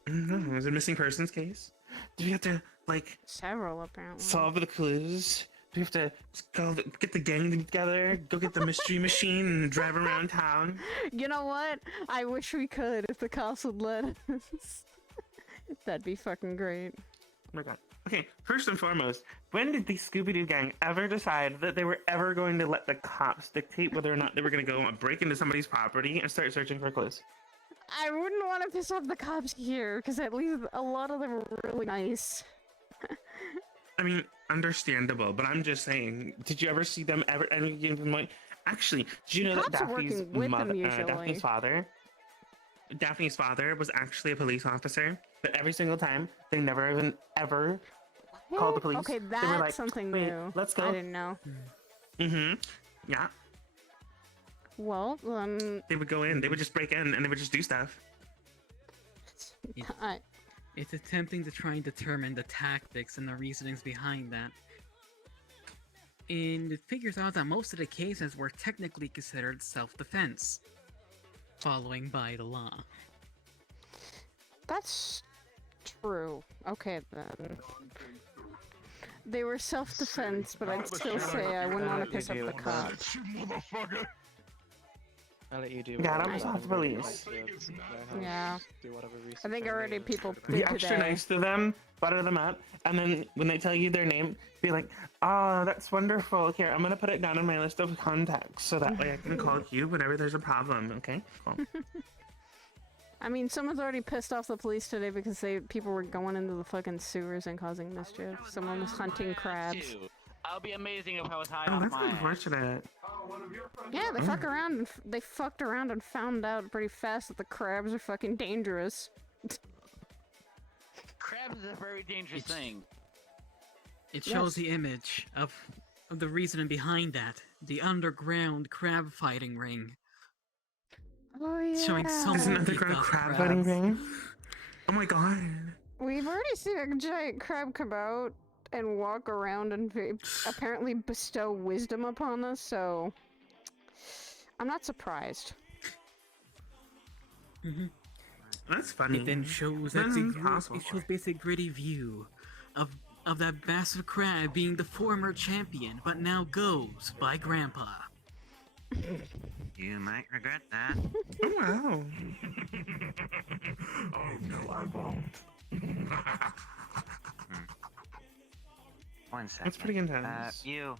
Is it a missing persons case? Do we have to like several apparently solve the clues? Do we have to go get the gang together, go get the mystery machine, and drive around town? You know what? I wish we could if the cops would let us. That'd be fucking great. my god. Okay, first and foremost, when did the Scooby-Doo gang ever decide that they were ever going to let the cops dictate whether or not they were going to go and break into somebody's property and start searching for clues? I wouldn't want to piss off the cops here, because at least a lot of them are really nice. I mean, understandable, but I'm just saying, did you ever see them ever any given point? Actually, did you know that Cops are working with them usually. Daphne's father was actually a police officer, but every single time they never even ever called the police. Okay, They that's were like, something "Wait, new. let's go." I didn't know. Yeah. Well, They would go in, they would just break in, and they would just do stuff. It's attempting to try and determine the tactics and the reasonings behind that. And it figures out that most of the cases were technically considered self-defense, following by the law. That's true. Okay, then. They were self-defense, but I'd still say I wouldn't want to piss off the cops. I'll let you do Yeah, whatever that was you off the want. police. Yeah. Do whatever I think already people Be did extra today. nice to them, butter them up, and then when they tell you their name, be like, "Oh, that's wonderful. Here, I'm gonna put it down on my list of contacts, so that way I can call you whenever there's a problem." Okay, cool. I mean, someone's already pissed off the police today because people were going into the fucking sewers and causing mischief. Someone was hunting crabs. That would be amazing if I was high Oh, off that's my ass. unfortunate. Yeah, they they fucked around and found out pretty fast that the crabs are fucking dangerous. Crabs is a very dangerous thing. It shows the image of the reasoning behind that. The underground crab fighting ring. Oh yeah. Showing so There's an many underground big crab crabs. fighting ring. Oh my god. We've already seen a giant crab come out and walk around and apparently bestow wisdom upon us, so I'm not surprised. That's funny. It then shows That's it impossible. shows basic gritty view of that massive crab being the former champion, but now goes by Grandpa. You might regret that. Oh wow. Oh no, I won't. One second. That's pretty intense. You.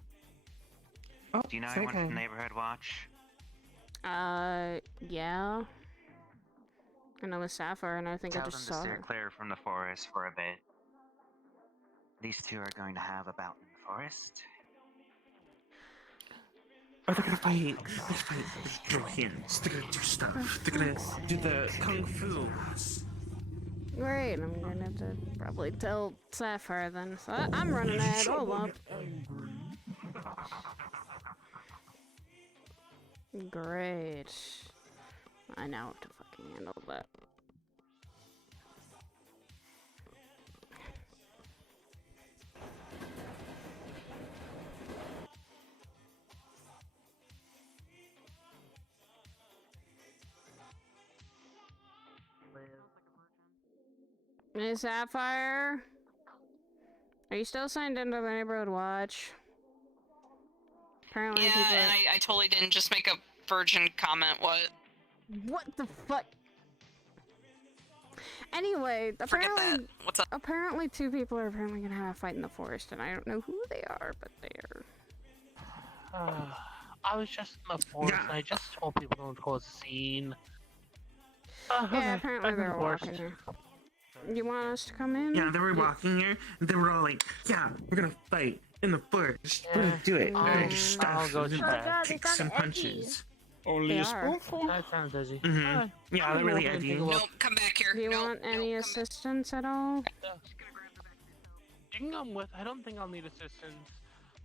Oh, Do you know say anyone okay. from Neighborhood Watch? Yeah. I know a Sapphire, and I think Tell I them just to saw steer her. clear from the forest for a bit. These two are going to have a bout in the forest. Oh, they're gonna fight. They're gonna fight with your hands. They're gonna do stuff. They're gonna do the kung fu. Great, I'm gonna have to probably tell Sapphire then. So I'm running ahead. Hold up. Great. I know how to fucking handle that. Miss Sapphire? Are you still signed into the Neighborhood Watch? Apparently Yeah, people and I totally didn't just make a virgin comment. What? What the fuck? Anyway, Forget apparently, that. What's up? apparently two people are apparently gonna have a fight in the forest, and I don't know who they are, but they're... I was just in the forest, and I just told people don't cause a scene. yeah, apparently they're walking here. You want us to come in? Yeah, they were walking here, and they were all like, "Yeah, we're gonna fight in the forest. We're gonna do it. We're gonna do stuff. go We're to gonna bed. kicks and punches." Only They a are. spoonful? That sounds edgy. Yeah, they're really edgy. Nope, come back here. Do you want any assistance at all? You can come with. I don't think I'll need assistance.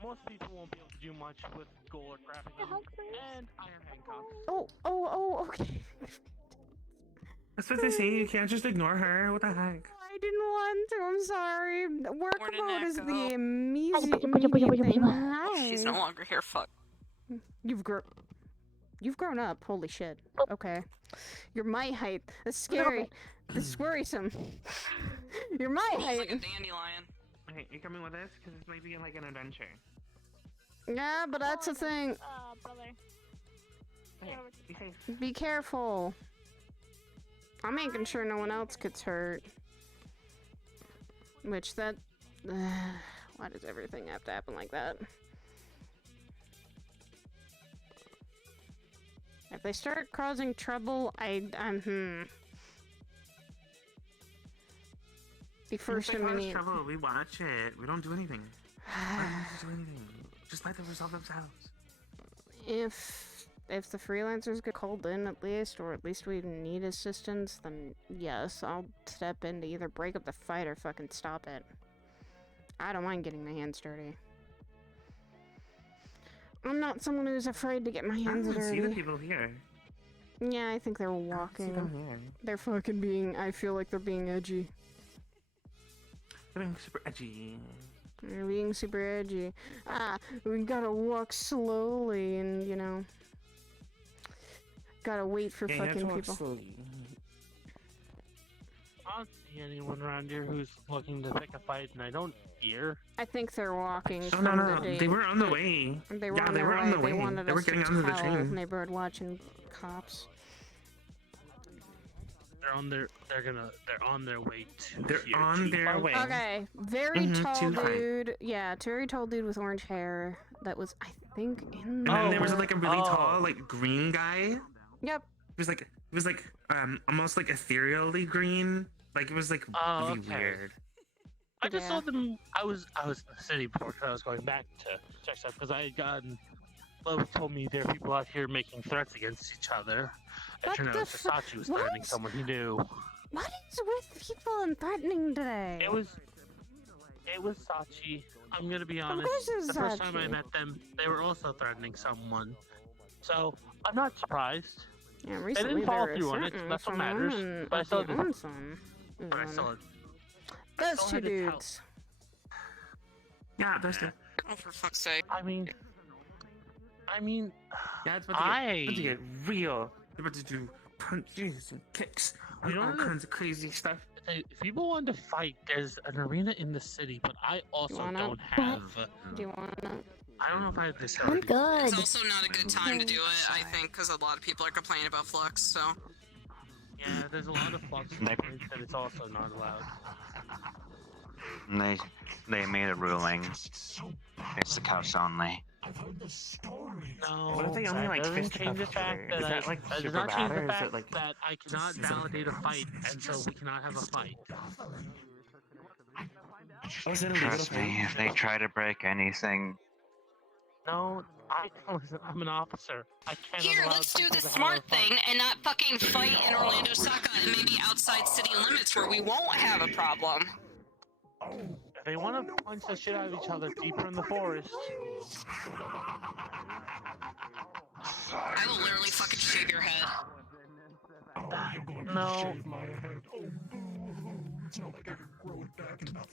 Most people won't be able to do much with gold or crafting and iron handcuffs. Oh, okay. That's what they say. You can't just ignore her. What the heck? I didn't want to, I'm sorry. Work Where did mode Nat is go? the immediate thing. Hi. She's no longer here. Fuck. You've grown up. Holy shit. Okay. You're my height. That's scary. That's worrisome. You're my She's height. like a dandelion. Hey, you coming with us? Because this might be like an adventure. Yeah, but that's the thing. Brother. Hey, be safe. Be careful. I'm making sure no one else gets hurt. Which that... why does everything have to happen like that? If they start causing trouble, the first If they cause immediate... trouble, we watch it. We don't do anything. Why don't we do anything? Just let them resolve themselves. If the freelancers get called in at least, or at least we need assistance, then yes, I'll step in to either break up the fight or fucking stop it. I don't mind getting my hands dirty. I'm not someone who's afraid to get my hands dirty. I see the people here. Yeah, I think they're walking. I see them here. They're fucking being... I feel like they're being edgy. They're being super edgy. They're being super edgy. We gotta walk slowly and, you know... Gotta wait for fucking people. I don't see anyone around here who's looking to pick a fight, and I don't hear. I think they're walking Oh, from no. the day. They were on the way. They were yeah, on they their were way. on the They way. wanted They were us getting to onto the tell train. neighborhood watching cops. They're on their way to They're here on to their fight. way. Okay, very tall to fight. dude. Yeah, very tall dude with orange hair. That was, I think, in And the... then there was like a really tall, like green guy. Yep. It was like almost like ethereally green. Like it was like really weird. I just saw them. I was in the city before because I was going back to check stuff because I had gotten. Lois told me there are people out here making threats against each other. It turned out Versace was threatening someone he knew. What is with people and threatening today? It was Sachi. I'm gonna be honest. course it's The first time I Sachi. met them, they were also threatening someone. So I'm not surprised. Yeah, They recently didn't follow they were through on it. threatening That's what someone matters. and But I still the did. Onsen. But I still. Those still two had to tell. dudes. Yeah, those two. Oh, for fuck's sake. I mean, Yeah, it's about to get real. They're about to do punches and kicks and all kinds of crazy stuff. If people want to fight, there's an arena in the city, but I also wanna- don't have. Do you wanna... I don't know if I have this. I'm good. It's also not a good time to do it, I think, because a lot of people are complaining about Flux, so... Yeah, there's a lot of flux complaints that it's also not allowed. They made a ruling. It's the couch only. No, What if they only that like doesn't fist change the fact that Is that like that does super not bad, change or the is fact it like that I cannot validate a fight, and so we cannot have a fight. is it illegal to Trust me, fight? if they try to break anything, No, listen, I'm an officer. I can't. Here, let's do the smart thing and not fucking fight in Orlando Saka and maybe outside city limits where we won't have a problem. If they want to punch the shit out of each other deeper in the forest, I will literally fucking shave your head. no.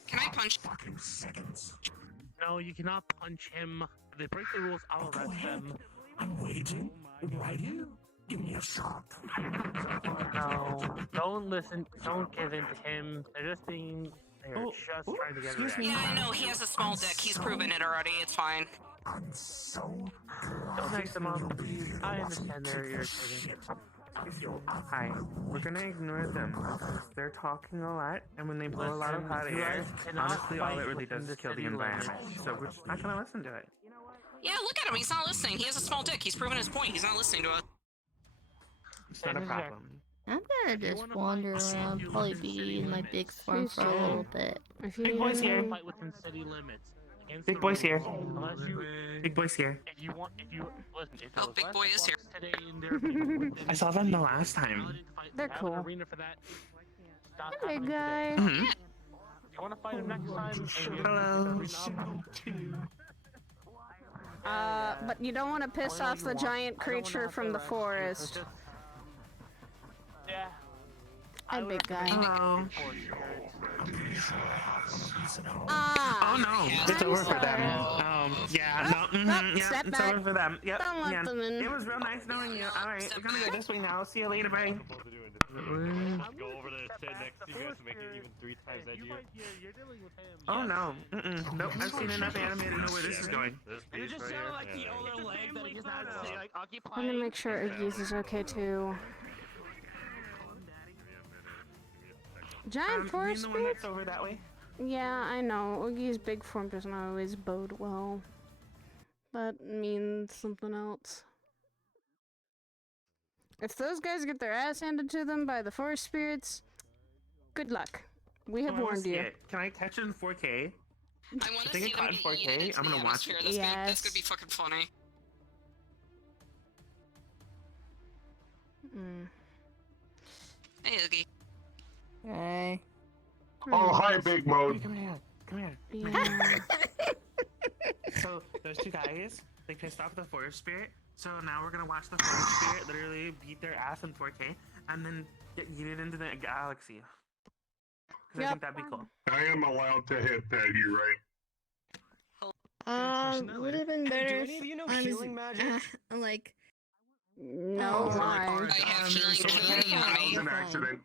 Can I punch? No, you cannot punch him. If they break the rules, I'll arrest them. I'm waiting. Right here. Give me a shot. No, don't listen. Don't give in to him. They're just being. They're just trying to get rid of Yeah, I know, he has a small dick. He's proven it already. It's fine. Don't make them on. I understand they're irritating. Hi, we're gonna ignore them because they're talking a lot, and when they blow a lot of hot air, honestly, all it really does is kill the environment. So we're just not gonna listen to it. Yeah, look at him. He's not listening. He has a small dick. He's proven his point. He's not listening to us. It's not a problem. I'm gonna just wander around, probably be in my big farm for a little bit. Big boys here. Fight within city limits. Big boys here. Unless you, Big boys here. if you want, if you listen, if Oh, big boy is here. today and there are people within I saw them the last time. They're have cool. an arena for that. Stop Hey, happening guy. today. Mhm. If you want to fight him next time, and you Hello. But you don't want to piss off the giant creature from the forest. Yeah. Hi, big guy. Hello. Ah! Oh no, it's over for them. Yeah, no, yeah, step it's back. over for them. Yep, Don't let yeah. them in. It was real nice knowing you. All right, we're gonna go this way now. See you later, bye. Go over there, stand next to you guys to make it even 3 times edgier. Oh no, nope. I've seen enough anime to know where this is going. It just sounded like the older leg that he just had to say, like, I'm gonna make sure Iggy's is okay too. Giant You forest the one spirit? that's over that way? Yeah, I know. Oogie's big form doesn't always bode well. That means something else. If those guys get their ass handed to them by the forest spirits, good luck. We have warned you. Can I catch it in 4K? I want to see them get yeeted into the atmosphere. That's gonna be fucking funny. Hey, Oogie. Hey. Oh, hi, Big Mode. Come here. Come here. So, those two guys, they pissed off the forest spirit. So now we're gonna watch the forest spirit literally beat their ass in 4K and then get yeeted into the galaxy. Cause I think that'd be cool. I am allowed to hit that, you right? Would have been better Do any of you know healing magic? like... No, why? I have healing That was an accident.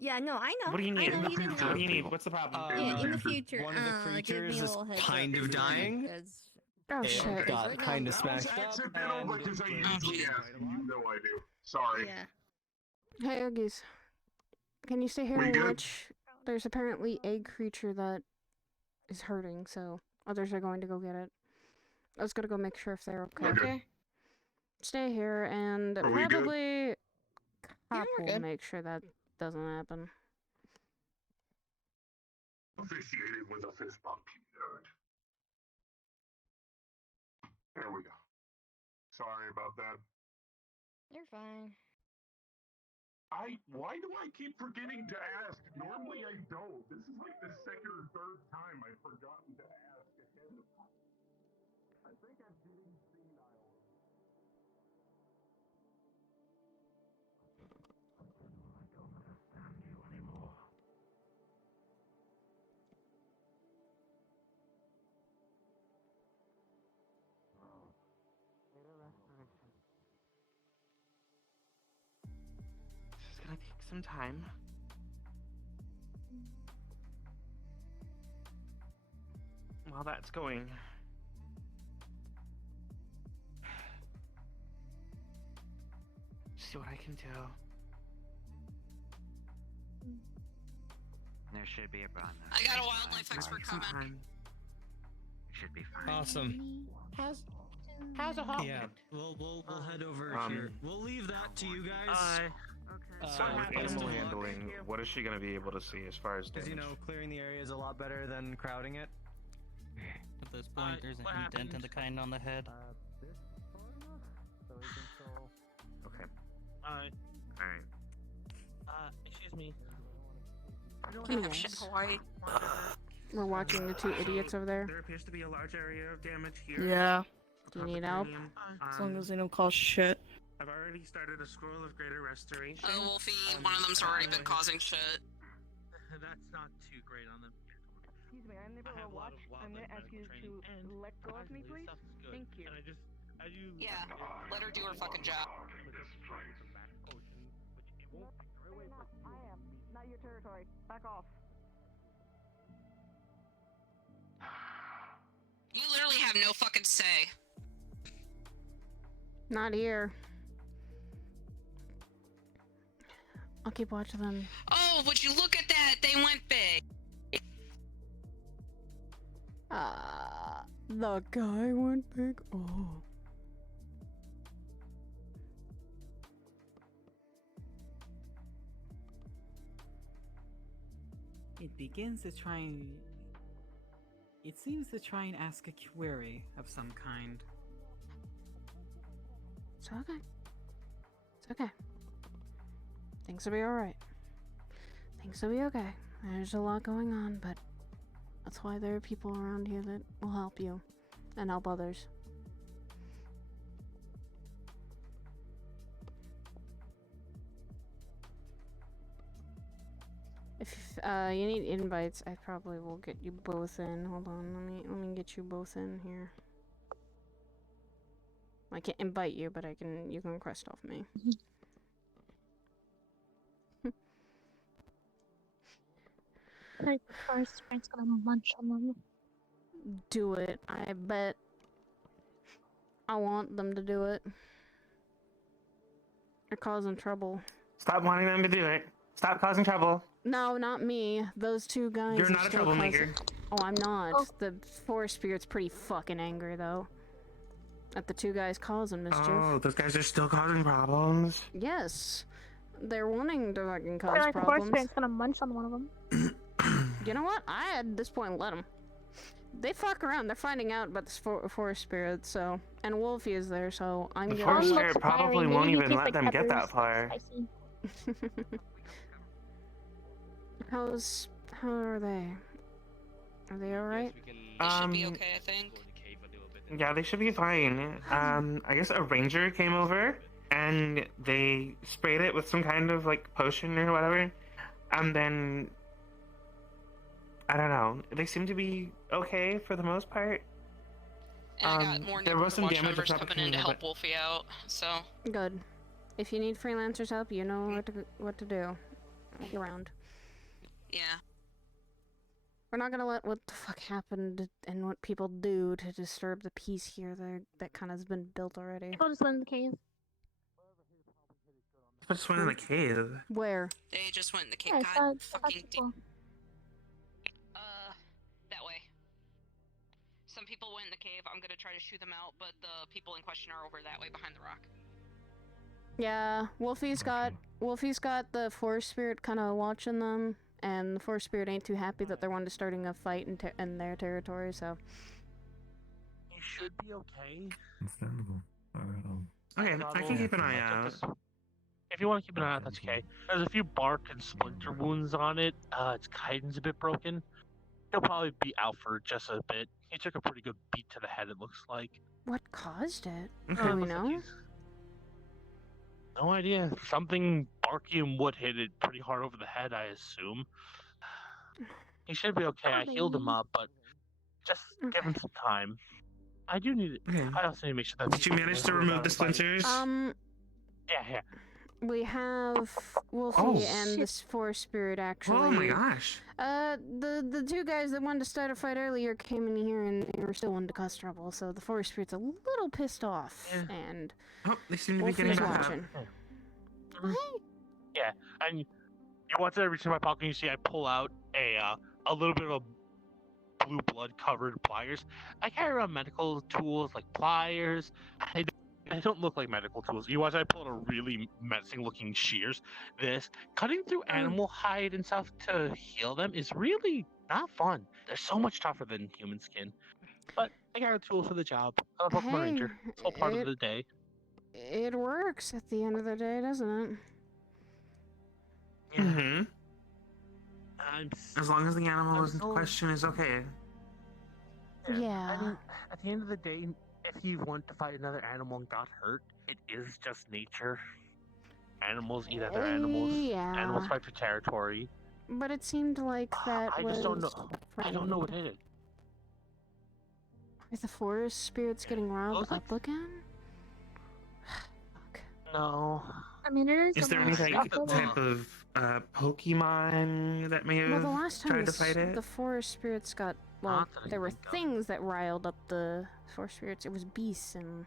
Yeah, no, I know. What do you I need? know, What you do didn't know. you need? What's the problem? Yeah, in the future, One of the give me creatures a is little heads kind up. of dying. Because- Oh, and shit. got kind of That was smashed up. accidental because I usually ask, and you know I do. Sorry. Yeah. Hey, Oogies. Can you stay here We and good? watch? There's apparently a creature that is hurting, so others are going to go get it. I was gonna go make sure if they're okay. Okay. Stay here and Are we good? probably Cop we're will good. make sure that doesn't happen. Officiated with a fist bump, you nerd. There we go. Sorry about that. You're fine. Why do I keep forgetting to ask? Normally I don't. This is like the second or third time I've forgotten to ask ahead of time. I think I'm getting senile. This is gonna take some time. While that's going. See what I can do. There should be a brown nose. I got a wildlife expert coming. Should be fine. Awesome. How's it happening? Yeah, we'll head over here. We'll leave that to you guys. So with animal handling, what is she gonna be able to see as far as Because damage? clearing the area is a lot better than crowding it. At this point, there's an indent in the kind on the head. Okay. Alright. Alright. Excuse me. Come here, Shit, guys. Hawaii. We're watching the two idiots over there. There appears to be a large area of damage here. Yeah. Do you need help? As long as they don't cause shit. I've already started a scroll of greater restoration. Oh, Wolfie, one of them's already been causing shit. That's not too great on them. Excuse me, I'm Neighbor Watch. I'm gonna ask you to let go of me, please. Thank you. Yeah, let her do her fucking job. I am. Not your territory. Back off. You literally have no fucking say. Not here. I'll keep watching them. Oh, would you look at that? They went big. The guy went big. Oh. It begins to try and... It seems to try and ask a query of some kind. It's okay. It's okay. Things will be alright. Things will be okay. There's a lot going on, but that's why there are people around here that will help you and help others. If you need invites, I probably will get you both in. Hold on, let me get you both in here. I can't invite you, but you can request off me. Like the forest spirit's gonna munch on them. Do it. I bet. I want them to do it. They're causing trouble. Stop wanting them to do it. Stop causing trouble. No, not me. Those two guys. You're are not a still troublemaker. Oh, I'm not. The forest spirit's pretty fucking angry though. At the two guys causing mischief. Oh, those guys are still causing problems. Yes. They're wanting to fucking cause Or like the forest problems. spirit's gonna munch on one of them. You know what? I at this point let them. They fuck around. They're finding out about this forest spirit, so and Wolfie is there, so I'm The gonna. forest spirit probably won't even let them get that far. How are they? Are they alright? They should be okay, I think. Yeah, they should be fine. I guess a ranger came over and they sprayed it with some kind of like potion or whatever, and then I don't know. They seem to be okay for the most part. And I got more there was some watch damage members coming in to help but- Wolfie out, so. Good. If you need freelancers help, you know what to do. Look around. Yeah. We're not gonna let what the fuck happened and what people do to disturb the peace here that kind of has been built already. People just went in the cave. I just went in the cave. Where? They just went in the cave. Yeah, I God saw fucking people. that way. Some people went in the cave. I'm gonna try to shoot them out, but the people in question are over that way behind the rock. Yeah, Wolfie's got the forest spirit kind of watching them, and the forest spirit ain't too happy that they're one to starting a fight in their territory. So. You should be okay. Understandable. Okay, I can keep an eye out. If you want to keep an eye out, that's okay. There's a few bark and splinter wounds on it. Its chitin's a bit broken. He'll probably be out for just a bit. He took a pretty good beat to the head, it looks like. What caused it? Okay. Do we know? No idea. Something barky and wood hit it pretty hard over the head, I assume. He should be okay. I healed him up, but just give him some time. I do need it. Okay. I also need to make sure that. Did you manage to remove the splinters? Yeah. We have Wolfie Oh. and this forest spirit actually. Oh my gosh. The two guys that wanted to start a fight earlier came in here and were still wanting to cause trouble, so the forest spirit's a little pissed off, and Oh, they seem to be Wolfie's getting back up. watching. Yeah, and you watch it reach in my pocket and you see I pull out a little bit of blue blood covered pliers. I carry around medical tools like pliers. They don't look like medical tools. You watch I pull out a really menacing looking shears. This cutting through animal hide and stuff to heal them is really not fun. They're so much tougher than human skin. But I got a tool for the job. I'm a Pokemon Ranger. It's all part of the day. It works at the end of the day, doesn't it? Mm-hmm. As long as the animal in so- question is okay. Yeah. I mean, at the end of the day, if you want to fight another animal and got hurt, it is just nature. Animals eat other animals. Yeah. Animals fight for territory. But it seemed like that I was. just don't know. I don't know what hit it. Is the forest spirits getting riled up again? No. I mean, it is. Is there any type of Pokemon that may have Well, the last time tried to fight it? the forest spirits got. Well, Not that I there were think of. things that riled up the forest spirits. It was beasts, and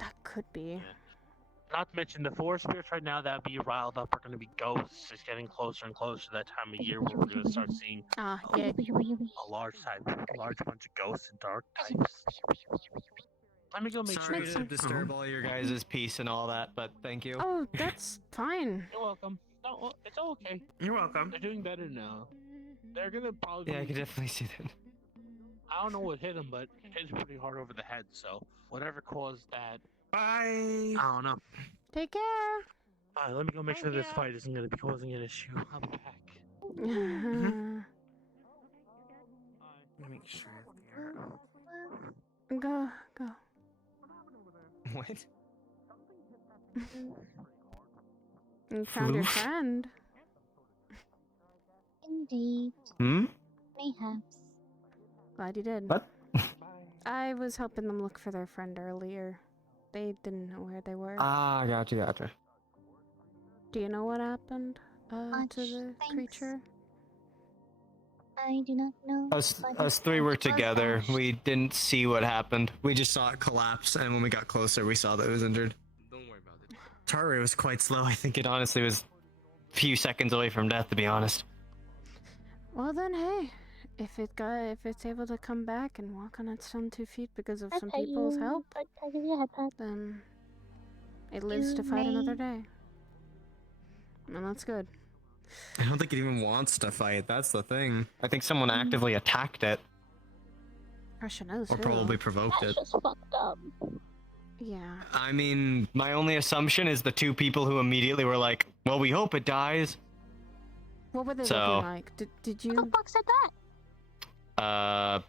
that could be. Not to mention the forest spirits right now that be riled up are going to be ghosts. It's getting closer and closer to that time of year where we're going to start seeing Ah, yeah. a large bunch of ghosts and dark types. Let me go make Sorry sure. to disturb all your guys' peace and all that, but thank you. Oh, that's fine. You're welcome. No, well, it's all okay. You're welcome. They're doing better now. They're gonna probably. Yeah, I can definitely see that. I don't know what hit them, but it hit pretty hard over the head. So whatever caused that. Bye. I don't know. Take care. Alright, let me go make sure this fight isn't gonna be causing an issue. I'll be back. Let me make sure they're. Go. What? You found your Floof? friend. Indeed. Hmm? Mayhaps. Glad you did. What? I was helping them look for their friend earlier. They didn't know where they were. Ah, gotcha. Do you know what happened to the creature? I do not know. Us three were together. We didn't see what happened. We just saw it collapse, and when we got closer, we saw that it was injured. Don't worry about it. Heart rate was quite slow. I think it honestly was few seconds away from death, to be honest. Well then, hey, if it's able to come back and walk on its own 2 feet because of some people's help, then it lives to fight another day. And that's good. I don't think it even wants to fight. That's the thing. I think someone actively attacked it. Question is Or who? probably provoked it. That's just fucked up. Yeah. I mean, my only assumption is the 2 people who immediately were like, well, we hope it dies. What were they So- looking like? Did you? Who the fuck said that?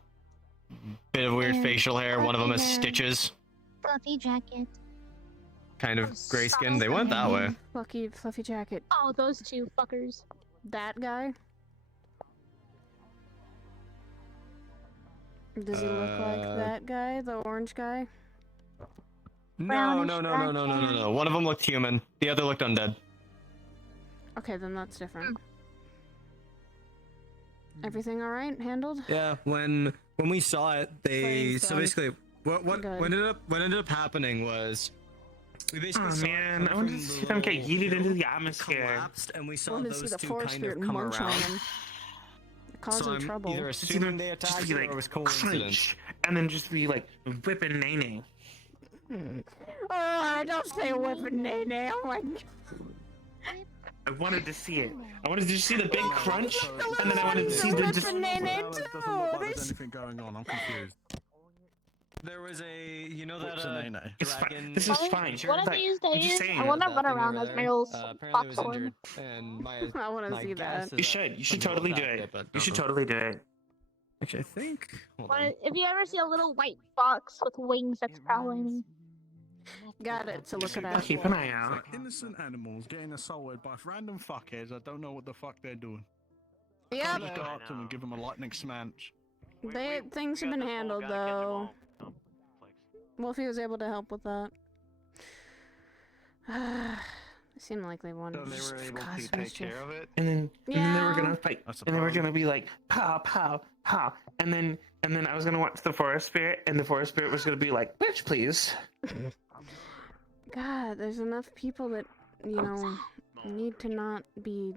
Bit of weird Yeah, facial hair. One of them has fluffy hair. stitches. Fluffy jacket. Kind of gray skin. They went that way. Fluffy jacket. Oh, those 2 fuckers. That guy? Does he look like that guy? The orange guy? No. One of them looked human. The other looked undead. Okay, then that's different. Everything all right? Handled? Yeah, when we saw it, Flames so done. basically, what Good. ended up happening was we basically Oh saw it man, come I wanted from to the see them get little yeeted into the field, atmosphere. collapsed, and we I saw wanted to see those the 2 forest kind spirit of come munch on around. him. Cause So him I'm trouble. either Just assuming they just attacked be it like, or it was coincidence. crunch, and then just be like whipping Nene. Oh, don't say whipping Nene. Oh my god. I wanted to see it. I wanted to see the big crunch, and then I wanted to see the just. Doesn't look like there's anything going on. I'm confused. There was you know that What's a nene? It's fine. dragon. This is fine. One of Like, these I'm just days, saying. I want to that run thing around over as there, Meryl's apparently was foxhorn. injured, and my I want to my see guess that. is You should something totally do attacked it. but You should don't know. totally do it. Actually, I think. Hold But on. if you ever see a little white fox with wings, that's probably me. Got it to look it up. Keep an eye out. Like innocent animals getting assaulted by random fuckheads. I don't know what the fuck they're doing. Yep. Just go up to them and give them a lightning smash. Things have been handled though. Wolfie was able to help with that. It seemed like they wanted So to they just were able cause to take mischief. care of it? And then they were Yeah. gonna fight, That's a and they were problem. gonna be like pow pow pow, and then I was gonna watch the forest spirit, and the forest spirit was gonna be like, bitch, please. God, there's enough people that, you know, need to not be.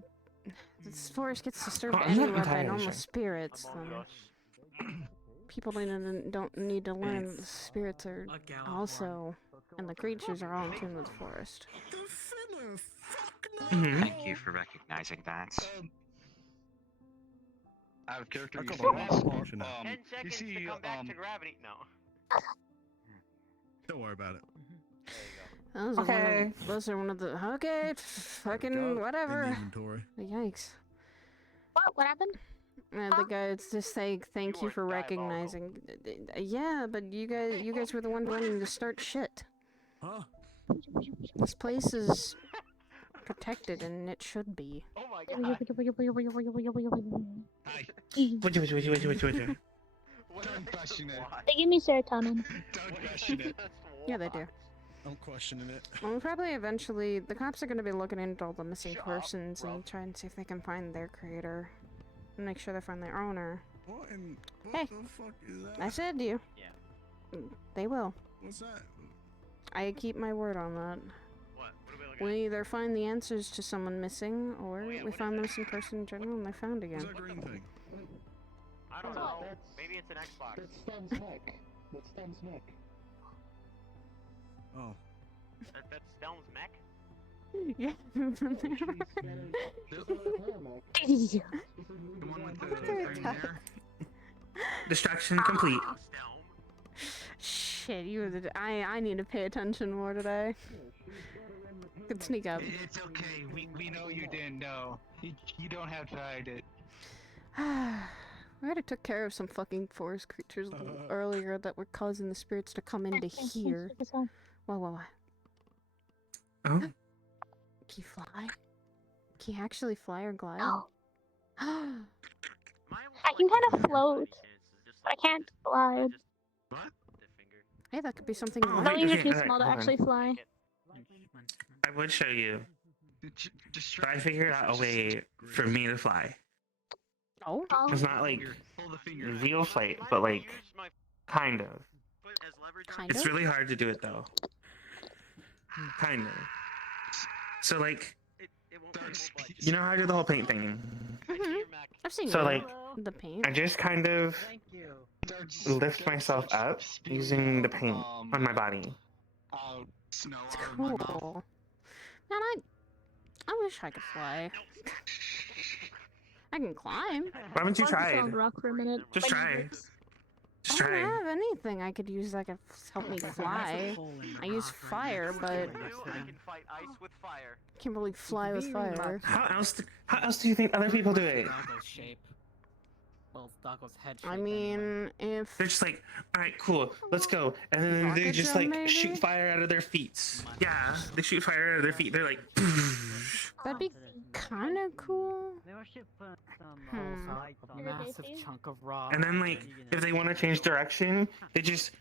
This forest gets disturbed Oh, I'm not anyway by entirely normal sure. spirits. Then people don't need to learn that the spirits are also, and the creatures are all in tune with the forest. Mhm. Thank you for recognizing that. Out of character, I you got see one this? more now. 10 you seconds see, to come back to gravity. No. Don't worry about it. Those are one of the okay, fucking Go in the whatever. inventory. Yikes. What happened? The guys just say thank you for recognizing. Yeah, but you guys were the one wanting to start shit. Huh? This place is protected, and it should be. Oh my god. Wait. Don't question it. They give me serotonin. Don't question it. Yeah, they do. I'm questioning it. Well, probably eventually, the cops are going to be looking into all the missing persons and try and see if they can find their creator. And make sure they find their owner. What Hey. the fuck is that? I said to you. Yeah. They will. What's that? I keep my word on that. What? What are we looking We either find the answers to someone missing, or Oh, yeah, we what find is the that? missing person in general and they're found again. What's that green thing? I don't know. Maybe it's an Xbox. That's Stan's neck. That's Stan's neck. Oh. That's Stelm's mech? Yeah. The one with the green hair? Distraction complete. Shit, I need to pay attention more today. Could sneak up. It's okay. We know you didn't know. You don't have to hide it. We already took care of some fucking forest creatures earlier that were causing the spirits to come into here. Whoa. Oh. Can you fly? Can you actually fly or glide? No. I can kind of float, but I can't glide. Hey, that could be something. Oh, My wings are too alright, small to hold on. actually fly. I would show you, but I figured out a way for me to fly. Oh. It's not like real flight, but like kind of. It's really hard to do it though. Kind of. So like, You know how I do the whole paint thing? I've seen So you like, the paint. I just kind of lift myself up using the paint on my body. It's cool. Man, I wish I could fly. I can climb. Why haven't you tried? Rock for a minute. Just try. Just I don't try. have anything I could use that could help me fly. I use fire, but I can fight ice with fire. can't really fly with fire. How else do you think other people do it? Doggo's shape. Well, Doggo's head shape. I mean, if They're just like, all right, cool, let's go, and then they Rocket just jump, like maybe? shoot fire out of their feet. Yeah, they shoot fire out of their feet. They're like, that'd be kind of cool. A massive chunk of rock. and then like if they want to change direction, they just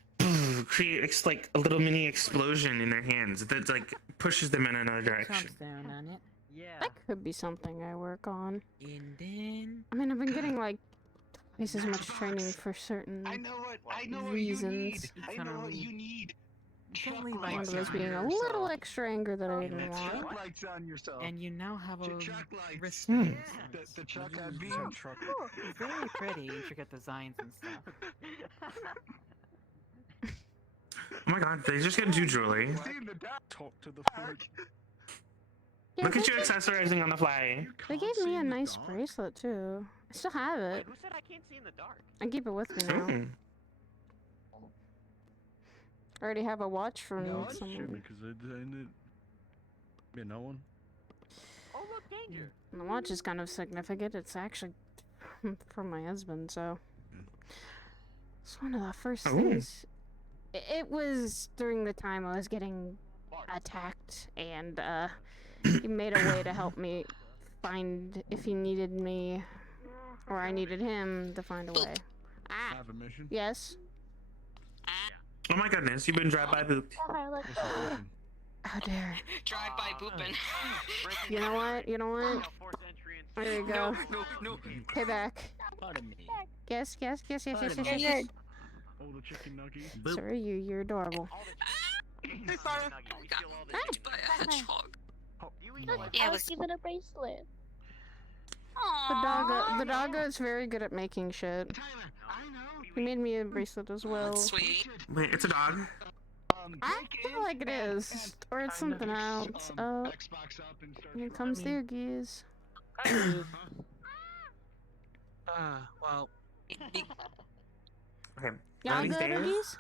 create like a little mini explosion in their hands that like pushes them in another direction. down on it. That could be something I work on. And then I mean, I've been getting like twice as much training for certain reasons. I know what you need. One of those being a little extra anger that I didn't want. Chuck lights on yourself. And you now have a Chuck lights. wristband. The Chuck had beam. Very pretty, intricate designs and stuff. Oh my god, they just get do jewelry. Talk to the foot. Yeah, Look at they you accessorizing on the fly. They gave me a nice bracelet too. I still have it. Who said I can't see in the dark? I keep it with me now. Mm. I already have a watch from Shoot someone. me, 'cause yeah, no one. Oh look, danger! And the watch is kind of significant. It's actually from my husband, so it's one of the first things. It was during the time I was getting attacked, and he made a way to help me find if he needed me, or I needed him to find a way. I have a mission. Yes. Oh my goodness, you've been drive by booped. How dare. Drive by booping. You know what? You know what? There you go. No. Payback. Pardon me. Yes. Pardon me. Oh, the chicken nuggies. Sir, you're adorable. Hey, Fire. Got by a hedgehog. I was given a bracelet. The doggo is very good at making shit. He made me a bracelet as well. Sweet. Wait, it's a dog? I feel like it is. Or it's something else. Oh. Here comes the Oogies. Well. Okay. Y'all one of these good, days, Oogies?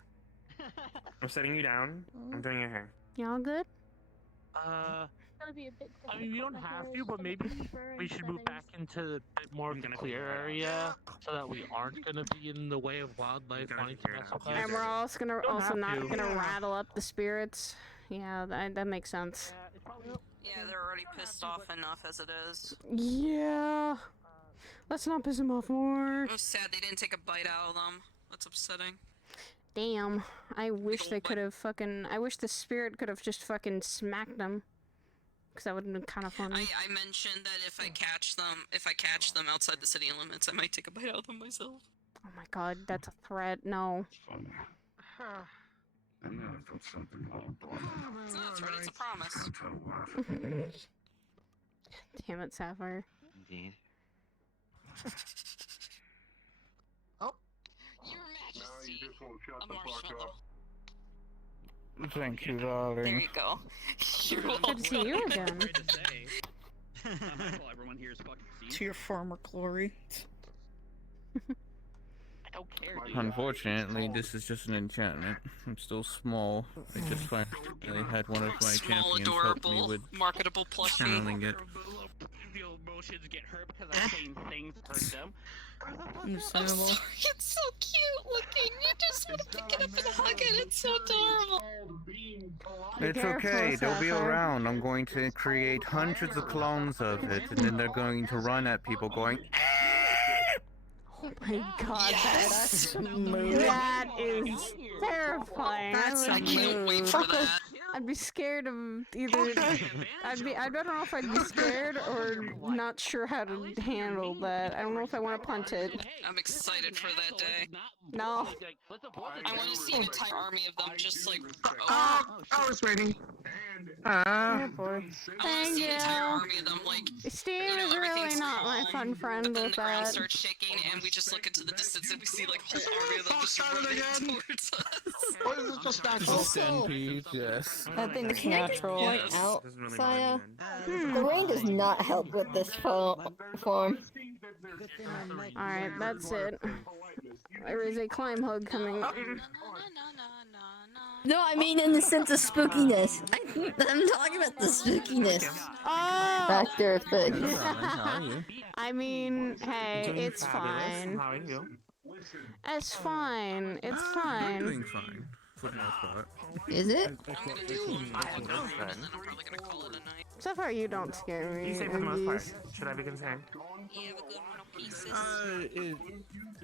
I'm setting you down. I'm doing your hair. Y'all good? Gotta be a bit I mean, we don't have to, but maybe we should move back into a bit more of the clear area so that we aren't gonna be in the way of wildlife wanting to mess with us. And we're also Don't not have to. gonna rattle up the spirits. Yeah, that makes sense. Yeah, they're already pissed off enough as it is. Yeah. Let's not piss him off more. It was sad they didn't take a bite out of them. That's upsetting. Damn. I wish they could have fucking. I wish the spirit could have just fucking smacked them. Because that would have been kind of funny. I mentioned that if I catch them outside the city limits, I might take a bite out of them myself. Oh my god, that's a threat. No. I never put something on blood. It's not a threat, it's a promise. Damn it, Sapphire. Indeed. Oh, Your Majesty, a marshmallow. Thank you, darling. There you go. Good to see you again. To your former glory. I don't care. Unfortunately, this is just an enchantment. I'm still small. I just finally had one of my Small, champions help me adorable, with marketable plushie. channeling it. The emotions get hurt because I'm saying things hurt them. I'm sorry, it's so cute looking. You just want to pick it up and hug it. It's so adorable. It's okay, they'll be around. I'm going to create hundreds of clones of it, and then they're going to run at people going, Oh my god, that's a move. That is terrifying. I can't wait for that. I'd be scared of either. I don't know if I'd be scared or not sure how to handle that. I don't know if I want to punt it. I'm excited for that day. No. I want to see an entire army of them just like. I was waiting. Oh boy. I want to Thank see an entire you. army of them, like, Steam you know, is really everything's not my calm, fun friend but then with the ground that. starts shaking, and we just look into the distance and we see, like, a whole army of them just running towards us. What is this just natural? Also, yes. I think it's Can I just natural. point Out, Doesn't really Saya. bother me The rain does not help with this form. Alright, that's it. There is a climb hug coming. No, I mean in the sense of spookiness. I'm talking about the spookiness Oh! factor thing. I mean, hey, Doing it's fabulous. fine. How are you? It's fine. It's fine. Doing fine, for the most part. Is it? So far, you don't scare me. You say for the most part. Oogies. Should I be concerned? You have a good one of pieces.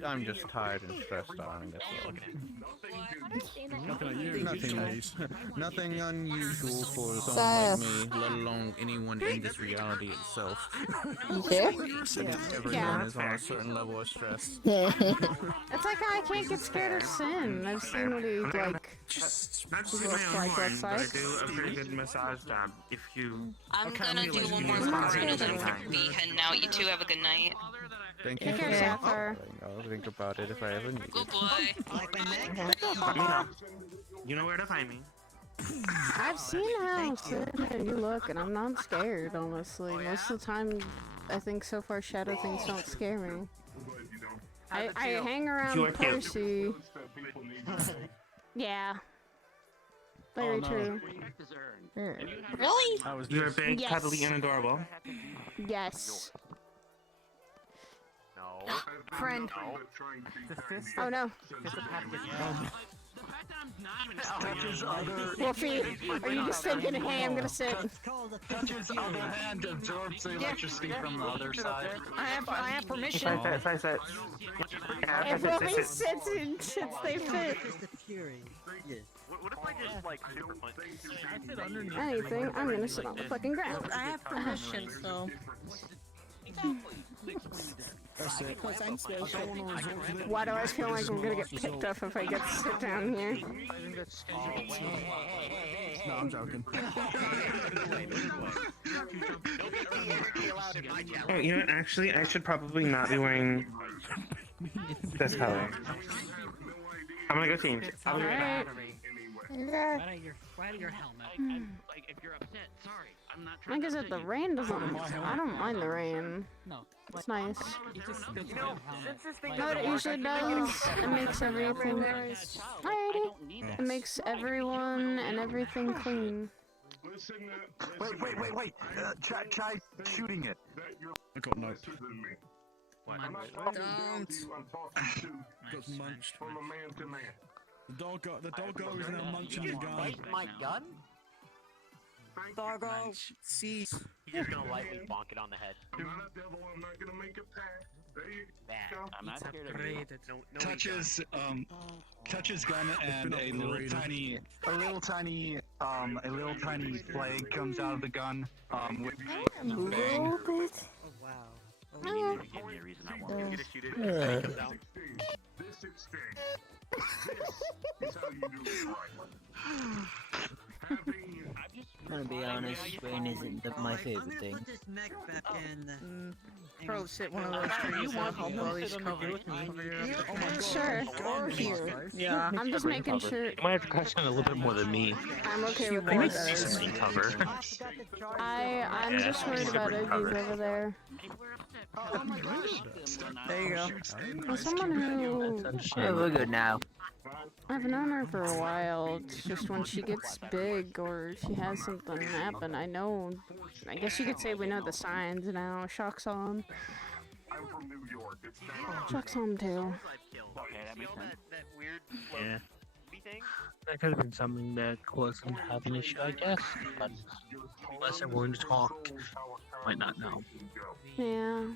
I'm just tired and stressed out, and that's all. Nothing unusual for someone like me, let alone anyone in this reality itself. You sure? Everyone is on a certain level of stress. It's like how I can't get scared of Sin. I've seen what he, like, Not to be my looks own like horn, outside. but I do a pretty good massage job. If you I'm gonna do like one me more massage thing and then I'm sometime. gonna be heading out. You two have a good night. Thank you. Take care, Sapphire. I'll think about it if I ever need it. Good boy. Let me know. You know where to find me. I've seen how Sin and you look, and I'm not scared, honestly. Most of the time, I think so far shadow things don't scare me. I hang You around are cute. Percy. Yeah. Very true. Really? You're big, Yes. cuddly, and adorable. Yes. Friend. Oh no. Wolfie, are you just thinking, hey, I'm gonna sit? Touches other hand absorbs the electricity from the other side. I have permission. If I said, If Wolfie sits and sits, they fit. What if I just like super punch? Anything, I'm gonna sit on the fucking ground. I have permission, so. That's it. Because I'm special. Why do I feel like I'm gonna get picked up if I get to sit down here? No, I'm joking. oh, you know what? Actually, I should probably not be wearing this color. I'm gonna go change. I'll be right back. Right at your helmet. Like, if you're upset, sorry. I'm not trying Like I said, the rain doesn't. I don't mind the rain. No. It's nice. You know, No, it usually does. It makes everything. Hi, Eddie. It makes everyone and everything clean. Wait. Try shooting it. I got no. Don't. Got munched. The doggo is now munching the gun. My gun? Doggo, see. He's just gonna lightly bonk it on the head. I'm not scared of you. Touches gun and a little tiny flag comes out of the gun. With A little bit. Oh wow. You give me a reason I won't. You just shoot it and take him down. This exchange. This is how you do it right. I'm gonna be honest, rain isn't my favorite thing. Bro, sit one of those trees. You want help while he's covered. Sure. Or here. Yeah. I'm just making sure. You might have to crash in a little bit more than me. I'm okay with I need that. decent cover. I'm Yeah, just worried about separate Iggy's cover. over there. There you go. As someone who Yeah, we're good now. I've known her for a while, it's just when she gets big or she has something happen, I guess you could say we know the signs now. Shock's on. I'm from New York. It's Shock's on too. Okay, that makes sense. That weird Yeah. thing. That could have been something that caused them to have an issue, I guess. But unless they're willing to talk, might not know. Yeah.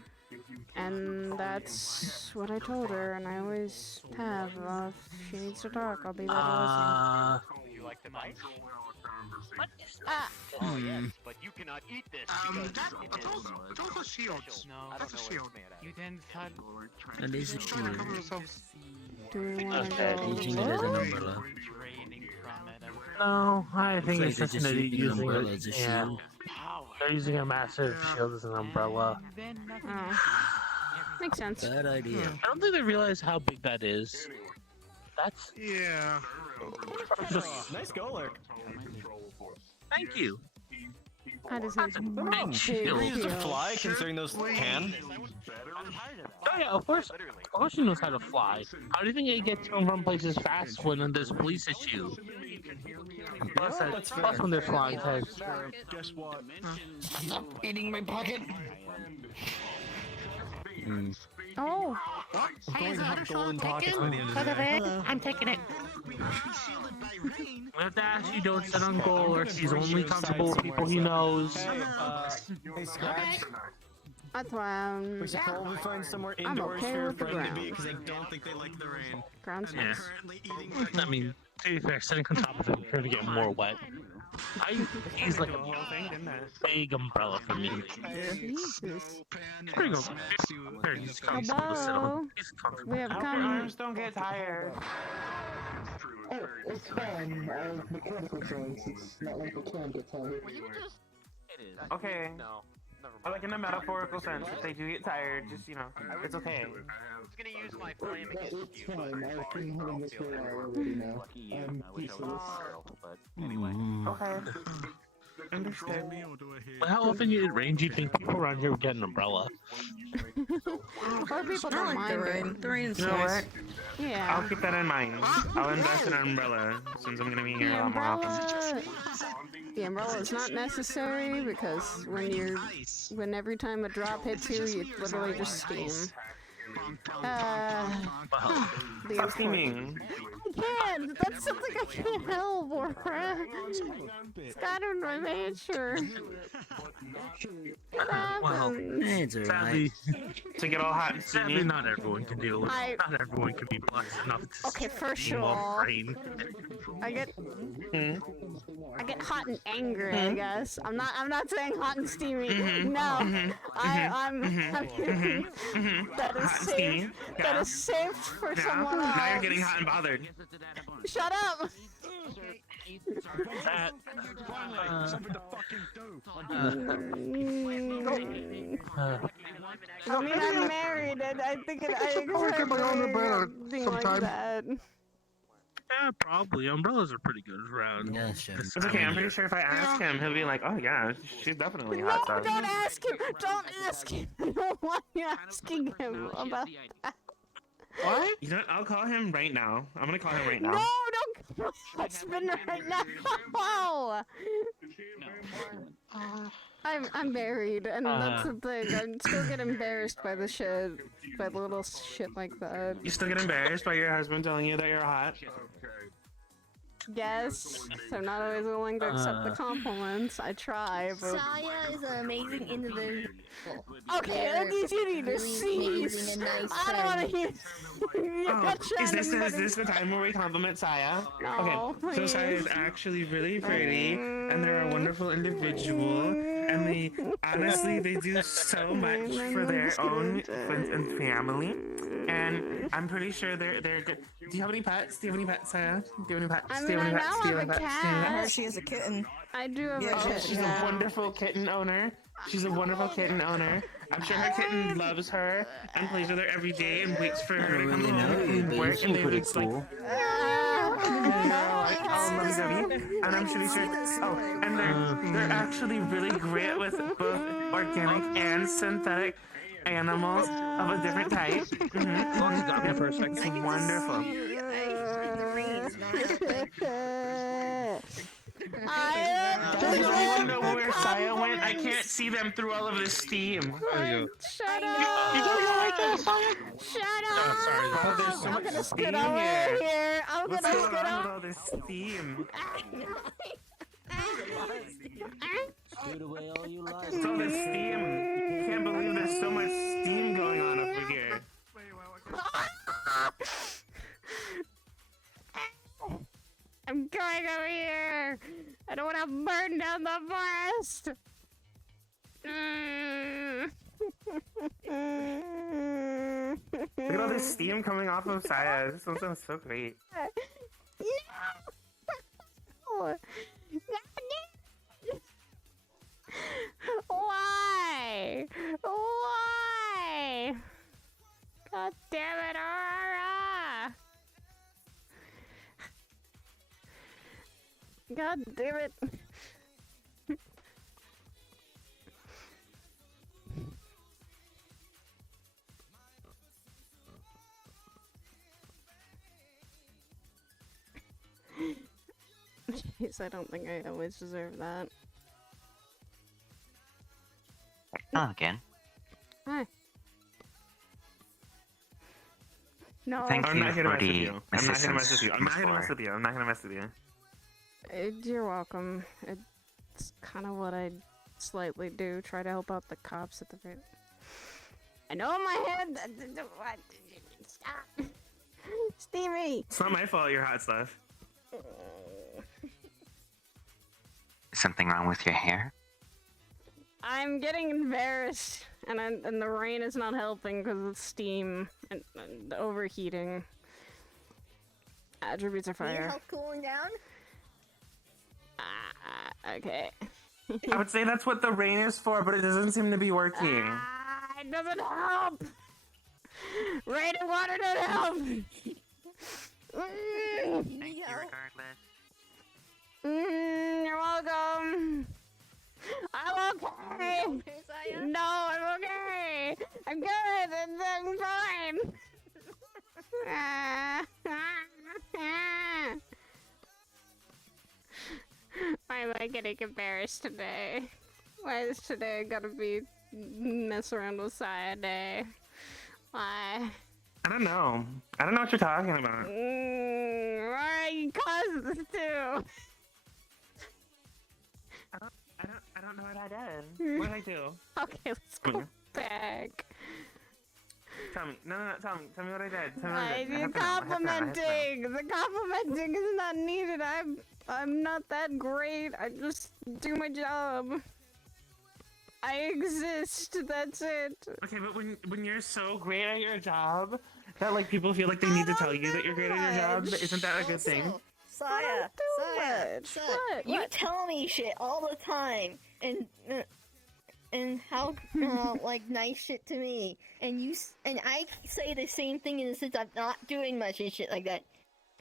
And that's what I told her, and I always have. If she needs to talk, I'll be there to Do you like the bite? listen. Ah! Oh yes, but you cannot eat this because it is. It's also shield. No, That's a shield. You then cut. That is a Trying to shield. cover yourself. Do we want to Using it as an umbrella. Draining from it. No, I think like it's they're just just an using using umbrella it. as a Yeah, shield. they're using a massive shield as an umbrella. Oh. Makes sense. Bad idea. I don't think they realize how big that is. That's Yeah. Nice goal, Lurk. Thank you. That is a big shield. Used to fly, considering those can. Oh yeah, of course he knows how to fly. How do you think he gets to and from places fast when there's a police issue? Plus when they're flying heads. Guess what? Stop eating my pocket. Oh. I'm going to have golden pockets by the end of the day. I'm taking it. We have to ask you don't sit on goal, or he's only comfortable with people he knows. Hey, Scratch. That's why We should probably find somewhere I'm indoors okay for your with the friend to ground. be, because I don't think they like the rain. Ground's Yeah. nice. I mean, to be fair, sitting on top of him is going to get more wet. He's like a big umbrella for me. Jesus. He's pretty good. He's comfortable to sit on. He's comfortable. We have Your come. arms don't get tired. It's fine. I have mechanical joints. It's not like they can get tired. It is. Okay. No. Never Or mind. like in a metaphorical sense, if they do get tired, just, you know, it's okay. I was gonna use my flame against It's you. fine. I've been holding this for a while already now. I'm used to this. But anyway. Okay. Understood. How often in range do you think people around here would get an umbrella? Or people don't mind it. The rain is You know what? Yeah. I'll keep that in mind. I'll invest in an umbrella since I'm gonna be here a lot more often. The umbrella is not necessary because when every time a drop hits you, you literally just steam. Stop steaming. I can't. That's something I can't help, Laura. It's kind of my nature. It Well, happens. sadly, To get all hot and sadly, steamy. not everyone can deal with it. Not everyone can be blessed enough to Okay, first steam of off all, rain. I get hot and angry, I guess. I'm not saying hot and steamy. No. I'm that is Hot and safe. steamy. That Yeah. is safe for Yeah. someone else. Now you're getting hot and bothered. Shut up. That, Something to fucking do. I mean, I'm married, and I think I expect my own umbrella something like sometime. that. yeah, probably. Umbrellas are pretty good around. Yeah, sure. this It's time okay, of I'm pretty year. sure if I ask him, he'll be like, oh yeah, she's definitely No, hot sauce. don't ask him. Don't ask him. I don't want you asking him about that. What? You know what? I'll call him right now. I'm gonna call him right now. No, don't call my husband right now. I'm married, and that's the thing. I still get embarrassed by the shit, by little shit like that. You still get embarrassed by your husband telling you that you're hot? Yes, I'm not always willing to accept the compliments. I try, but Saya is an amazing individual. okay, at least you need to really see. amazing and nice I don't want to hear. Oh, is this the time where we compliment Saya? No, Okay, so Saya is actually really pretty, and they're a wonderful individual, and they honestly they do so much for their own friends and family, and I'm pretty sure they're good. Do you have any pets? Do you have any pets, Saya? Do you have any pets? I Do mean, you have I any pets? now Do you have a have any pets? Do you have any cat. pets? She has a kitten. I do have a Oh, kitten. she's a wonderful kitten owner. She's a wonderful kitten owner. I'm sure her kitten loves her and plays with her every day and waits for her to come home from work, and they would like, and I'm pretty sure. Oh, and they're actually really great with both organic and synthetic animals of a different type. It's wonderful. I don't know where Saya went. I can't see them through all of this steam. Shut up! You don't like that, Saya? Shut up! Oh, there's so I'm much gonna steam scoot over here. here. I'm What's gonna going scoot on with over. all this steam? Scoot away all you like. It's all this steam. Can't believe there's so much steam going on over here. I'm going over here. I don't want to burn down the forest. Look at all this steam coming off of Saya. This one sounds so great. Why? Why? God damn it, Aurora! God damn it. Jeez, I don't think I always deserve that. Oh, again. Hi. No. Thank I'm you not here to for mess with the you. I'm not here to mess with you. I'm not here to before. mess with you. I'm not here to mess with you. You're welcome. It's kind of what I slightly do. Try to help out the cops at the very... I know in my head... What? Stop. Stevie! It's not my fault you're hot stuff. Something wrong with your hair? I'm getting embarrassed, and the rain is not helping because of steam and overheating. Attributes of Need fire. help cooling down? Okay. I would say that's what the rain is for, but it doesn't seem to be working. It doesn't help! Rain and water don't help! Thank you regardless. You're welcome! I'm okay! No, I'm okay! I'm good! I'm fine! Why am I getting embarrassed today? Why is today gotta be mess around with Saya Day? Why? I don't know. I don't know what you're talking about. Why you caused this too? I don't know what I did. What did I do? Okay, let's go back. Tell me. No, tell me what I did. Tell me what I did. I The have to know. complimenting! The complimenting is not needed. I'm not that great. I just do my job. I exist. That's it. Okay, but when you're so great at your job that like people feel like they need to tell you that you're great at your job, isn't that a good thing? Saya, What? you tell me shit all the time, and how like nice shit to me, and I say the same thing in the sense I'm not doing much and shit like that.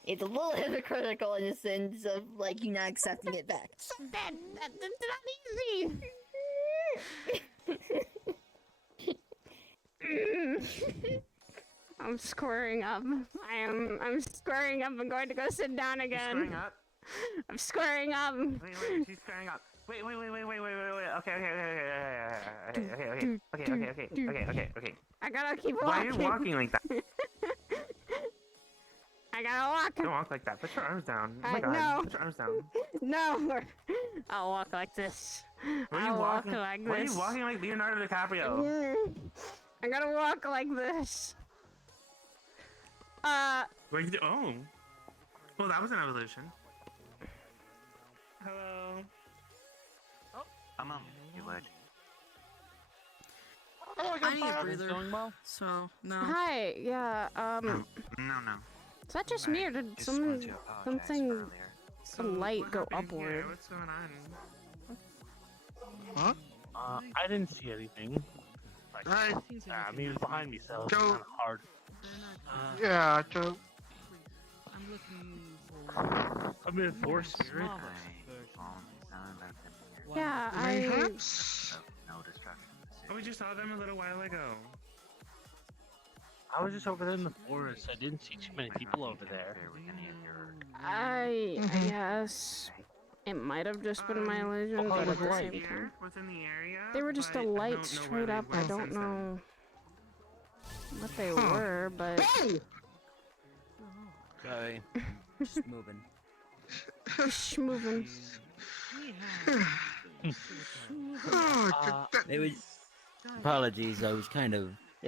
It's a little hypocritical in the sense of like you not accepting it back. That's not easy. I'm squaring up. I'm squaring up. I'm going to go sit down again. Squaring up? I'm squaring up. Wait, she's squaring up. Wait. Okay. I gotta keep walking. Why are you walking like that? I gotta walk. Don't walk like that. Put your arms down. Oh my god. No. Put your arms down. No. I'll walk like this. I'll walk like this. Why are you walking like Leonardo DiCaprio? I gotta walk like this. What you do? Oh. Well, that was an evolution. Hello. Oh, a moment, you would. I need a breather. So, no. Hi, yeah, No. Is that just me or did something, some light go upward? Yeah, what's going on? Huh? I didn't see anything. Like, I mean, he was behind me, so it's kind of hard. Yeah, Joe. I'm looking for... I'm in force spirit. Yeah, No destruction. Oh, we just saw them a little while ago. I was just over there in the forest. I didn't see too many people over there. I guess it might have just been my illusion, but at the same time, Within the area, they were just a light straight up. I don't know what they were, but Sorry. Just moving. Just moving. They were. Apologies. They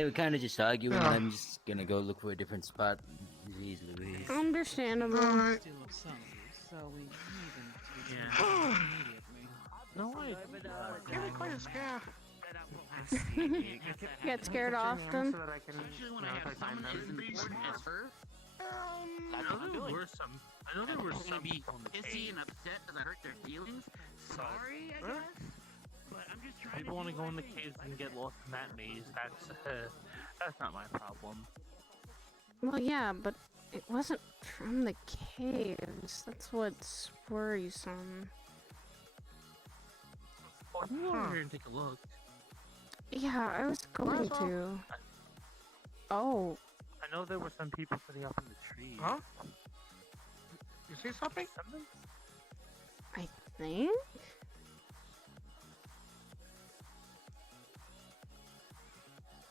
were kind of just arguing. And I'm just gonna go look for a different spot. Jeez Louise. Understandable. No, I Get quite a scare. Get scared often. Especially when I have someone who isn't transfer. I know there were some. I know there were some be people in the pissy cave. and upset because I hurt their feelings. Sorry, I guess. But I'm just trying. People want to go in the caves and get lost in that maze. That's not my problem. Well, yeah, but it wasn't from the caves. That's what's worrisome. Oh, you go over here and take a look. Yeah, I was going to. Oh. I know there were some people sitting up in the trees. Huh? You see something? I think?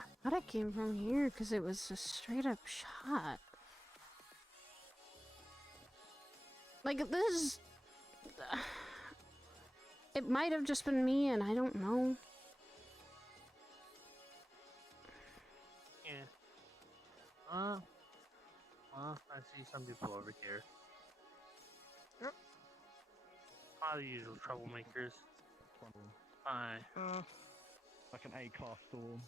I thought it came from here because it was a straight up shot. Like, this. It might have just been me, and I don't know. Yeah. I see some people over here. Yep. All the usual troublemakers. Hi. Like an A-class storm.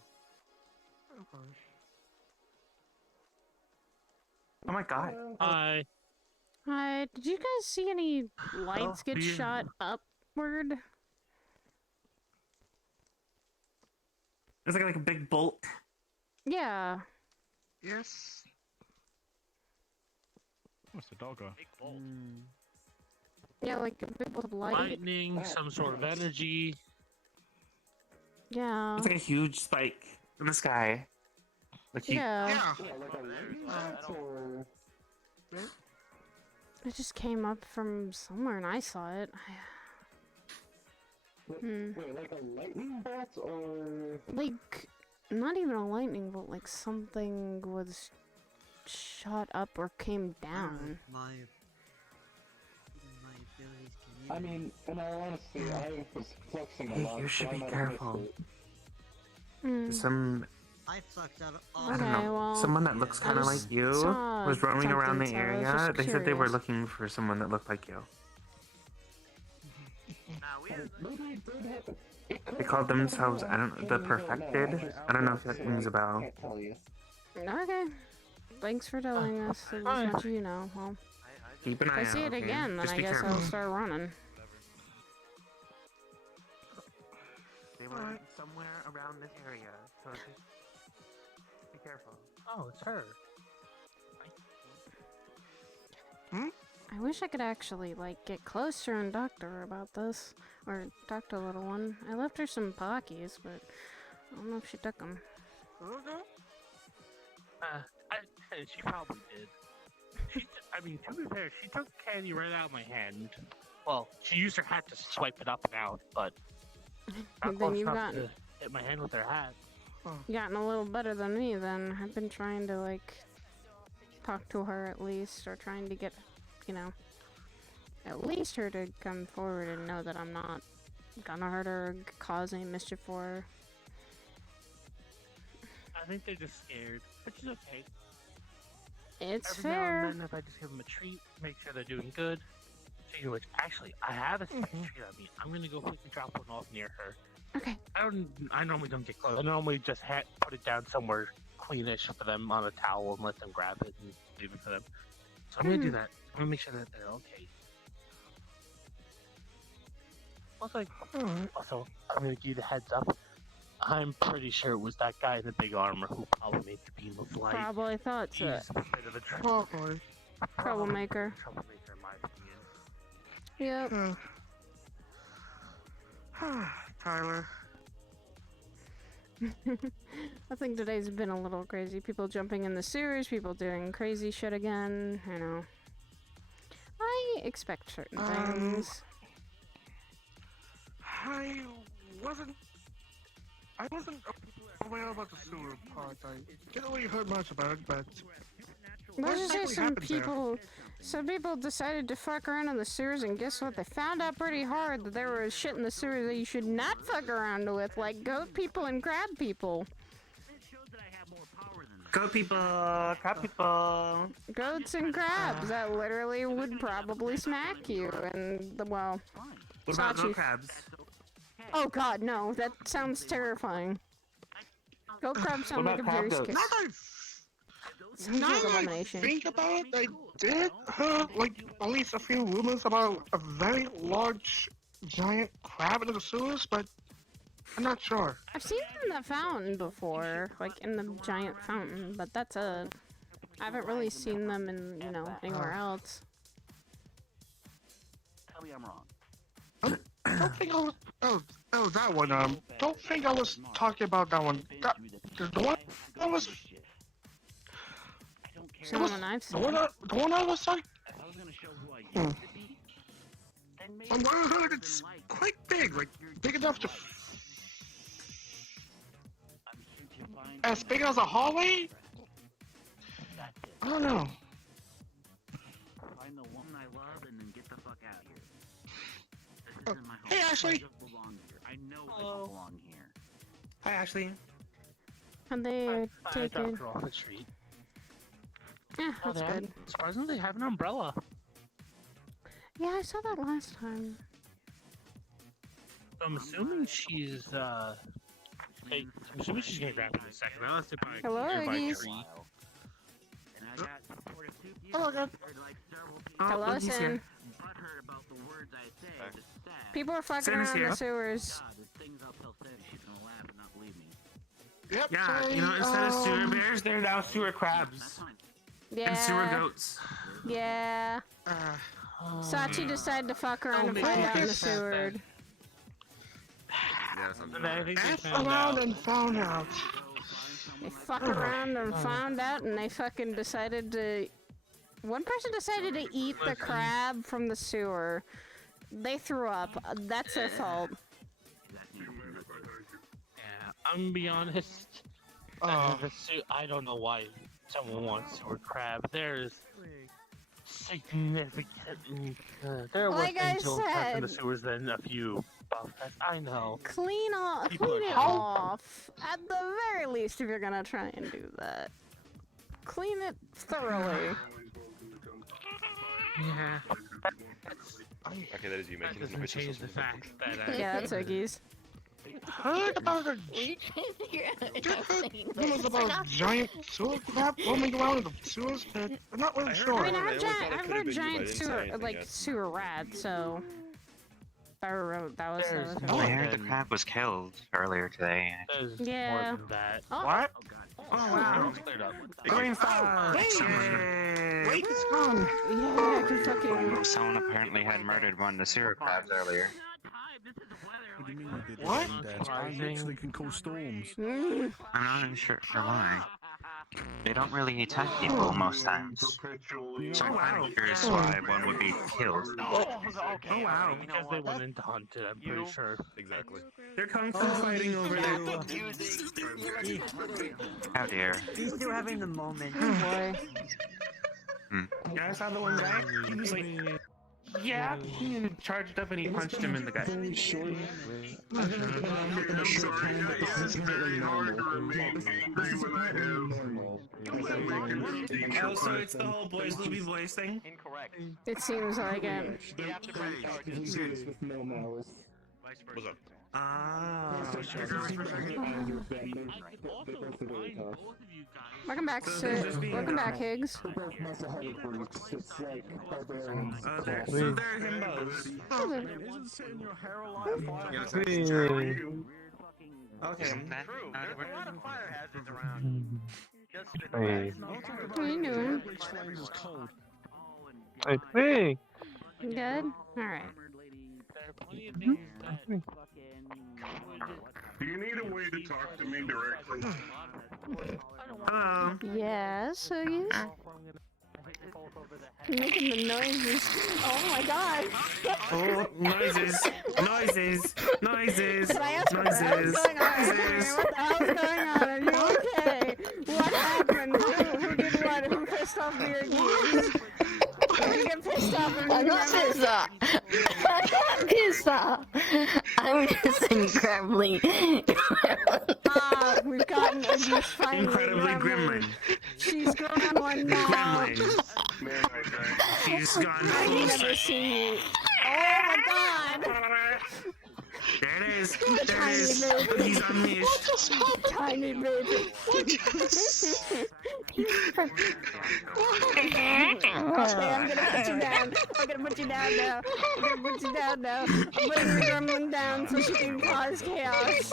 Oh my god. Hi. Hi. Did you guys see any lights get shot upward? It's like a big bolt. Yeah. Yes. What's the doggo? Big bolt. Yeah, like a big bolt of light. Lightning, some sort of energy. Yeah. It's like a huge spike in the sky. Like Yeah. Yeah. It just came up from somewhere and I saw it. Wait, like a lightning bolt or... Like, not even a lightning bolt, like something was shot up or came down. I mean, in all honesty, I was flexing a lot. You should so I be might have careful. missed Some... I fucked out I don't know. Someone that looks kind of like you was roaming around the area. They said they were looking for someone that looked like you. They called themselves, I don't know, the Perfected. I don't know if that rings a bell. Okay. Thanks for telling us as much as you know. Well, Keep an eye if I see out, it okay? again, then Just I be guess careful. I'll start running. They were somewhere around this area, so just be careful. Oh, it's her. I wish I could actually, like, get closer and talk to her about this. Or talk to little one. I left her some Pockies, but I don't know if she took them. She probably did. I mean, to be fair, she took candy right out of my hand. Well, she used her hat to swipe it up and out, but not Then close you've enough gotten, to hit my hand with her hat. gotten a little better than me then. I've been trying to, like, talk to her at least, or trying to get, you know, at least her to come forward and know that I'm not gonna hurt her or cause any mischief for her. I think they're just scared, which is okay. It's Every fair. now and then, if I just give them a treat, make sure they're doing good. Speaking of which, actually, I have a space treat on me. I'm gonna go quickly drop one off near her. Okay. I normally don't get close. I normally just put it down somewhere cleanish for them on a towel and let them grab it and leave it for them. So I'm gonna do that. I'm gonna make sure that they're okay. Also, I'm gonna give you the heads up. I'm pretty sure it was that guy in the big armor who probably made the beam of light. Probably thought so. He's a bit of a troublemaker. Troublemaker. Troublemaker, in my opinion. Yep. Tyler. I think today's been a little crazy. People jumping in the sewers, people doing crazy shit again, you know. I expect certain things. I wasn't aware about the sewer part. I didn't really heard much about it, but... Let's just say some people decided to fuck around in the sewers, and guess what? They found out pretty hard that there was shit in the sewers that you should not fuck around with, like goat people and crab people. Goat people, crab people. Goats and crabs that literally would probably smack you, and well, What about Sachi. goat crabs? Oh god, no, that sounds terrifying. Goat crabs sound What like a about very crab scary. goats? Sounds now like that I abomination. think about it, I did hear like at least a few rumors about a very large, giant crab in the sewers, but I'm not sure. I've seen them in the fountain before, like in the giant fountain, but that's a. I haven't really seen them in, you know, anywhere else. Tell me I'm wrong. Don't think I was. Oh, that one. Don't think I was talking about that one. The one I was. The one I've seen. The one I was talking. I was gonna show who I used to be. From what I heard, it's quite big, like big enough to. As big as a hallway? I don't know. Find the woman I love and then get the fuck out of here. This isn't my home. Hey, Ashley. I don't belong here. I know I don't belong here. Hi, Ashley. And they take it. Off the street. Yeah, that's good. Surprisingly, they have an umbrella. Yeah, I saw that last time. I'm assuming she's hey, I'm assuming she's gonna grab it in a second. Unless they probably Hello, nearby Iggy's. tree. And I got supportive two people. Hello, good. Like several people. Hello, Sin. Butthurt about the words I say. Just sad. People are fucking Sin is around here. the sewers. God, there's things I'll tell Sadie. She's gonna laugh and not believe me. Yep. Yeah, you know, instead of sewer bears, they're now sewer crabs. Yeah. And sewer goats. Yeah. Sachi decided to fuck around and find out in the sewer. F around and found out. They fucked around and found out, and they fucking decided to. One person decided to eat the crab from the sewer. They threw up. That's their fault. Yeah, I'm gonna be honest. I don't know why someone wants sewer crab. There's significantly there are worse Like I angels trapped in the said. sewers than a few buff guys. I know. Clean People it are- off. At the very least, if you're gonna try and do that, clean it thoroughly. Yeah. Okay, that is you That making doesn't noises. change the fact that Yeah, that's Iggy's. Heard about a rumors about a giant sewer crab roaming around in the sewers, but I'm not really sure. I mean, I've heard giant sewer, like sewer rat, so. That was. I heard the crab was killed earlier today. Yeah. More than that. Oh. What? Oh, wow. Cleared up. Green fire. Wait, it's gone. Yeah, I can fucking. Someone apparently had murdered one of the sewer crabs earlier. What do you mean they did What? that? I literally can call storms. I'm not even sure why. They don't really attack people most times. So I'm kind of curious why one would be killed. Oh, wow. Because they went into hunted, I'm pretty sure. Exactly. They're kung fu fighting over there. How dare. These two having the moment. Boy. Yeah, I saw the one guy. He was like, yeah. He charged up and he punched him in the gut. Oh, so it's the whole boys will be boys thing? Incorrect. It seems like it. What's up? Ah. Welcome back, welcome back, Higgs. So they're himbos. Okay. There's a lot of fire hazards around. What are you doing? Hey. Good? Alright. Do you need a way to talk to me directly? Hello. Yes, Higgs? Making the noises. Oh my god! Oh, noises, noises, noises, Can I ask what the hell's noises, going on? noises. What the hell's going on? Are you okay? What happened? Who did what? Who pissed off the Iggy's? Who get pissed off? I'm not pissed off. I'm not pissed off. I'm just incredibly. We've gotten Iggy's finally. Incredibly gremlin. She's gone one now. Gremlin. She's gone I've full never circle. seen you. Oh my god! There it is. There it is. He's unleashed. Tiny baby. Okay, I'm gonna put you down. I'm gonna put you down now. I'm gonna put you down now. I'm putting the gremlin down so she can cause chaos.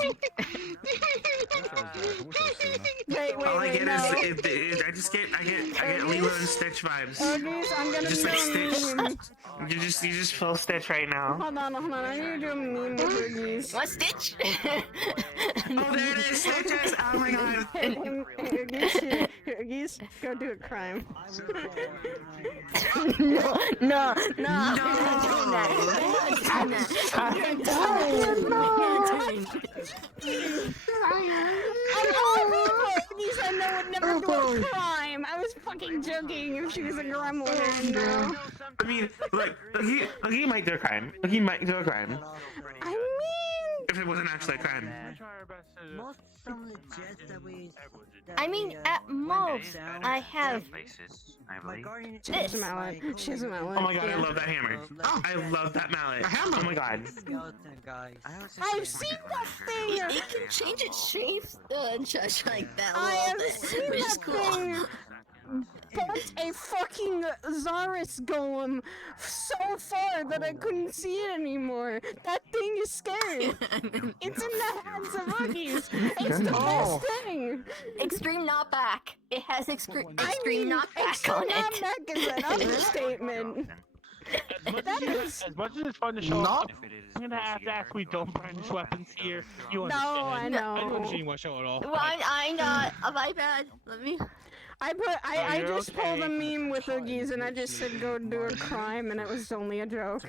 Wait, All I get no. is I get Lilo and Stitch vibes. Oggies, I'm gonna Just do like a Stitch. meme. You just full Stitch right now. Hold on. I need to do a meme with Oggies. What, Stitch? Oh, there it is, Stitches! Oh my god. Oggies, go do a crime. No. I know would never do a crime. I was fucking joking. If she was a gremlin, no. I mean, look, he might do a crime. He might do a crime. I mean, if it wasn't actually a crime. I mean, at most, I have she has a mallet. She has a mallet. Oh my god, I love that hammer. I love that mallet. Oh my god. I've seen that thing! It can change its shape just like that. I have seen that thing! Put a fucking Zaris golem so far that I couldn't see it anymore. That thing is scary. It's in the hands of Oggies. It's the best thing. Extreme knockback. It has extreme knockback on it. Knockback is an understatement. As much as it's fun to show off, I'm gonna have to ask we don't brandish weapons here. You understand? No, I know. I don't understand you want to show it off. Well, I not. My bad. Let me. I just pulled a meme with Oggies and I just said go do a crime and it was only a joke.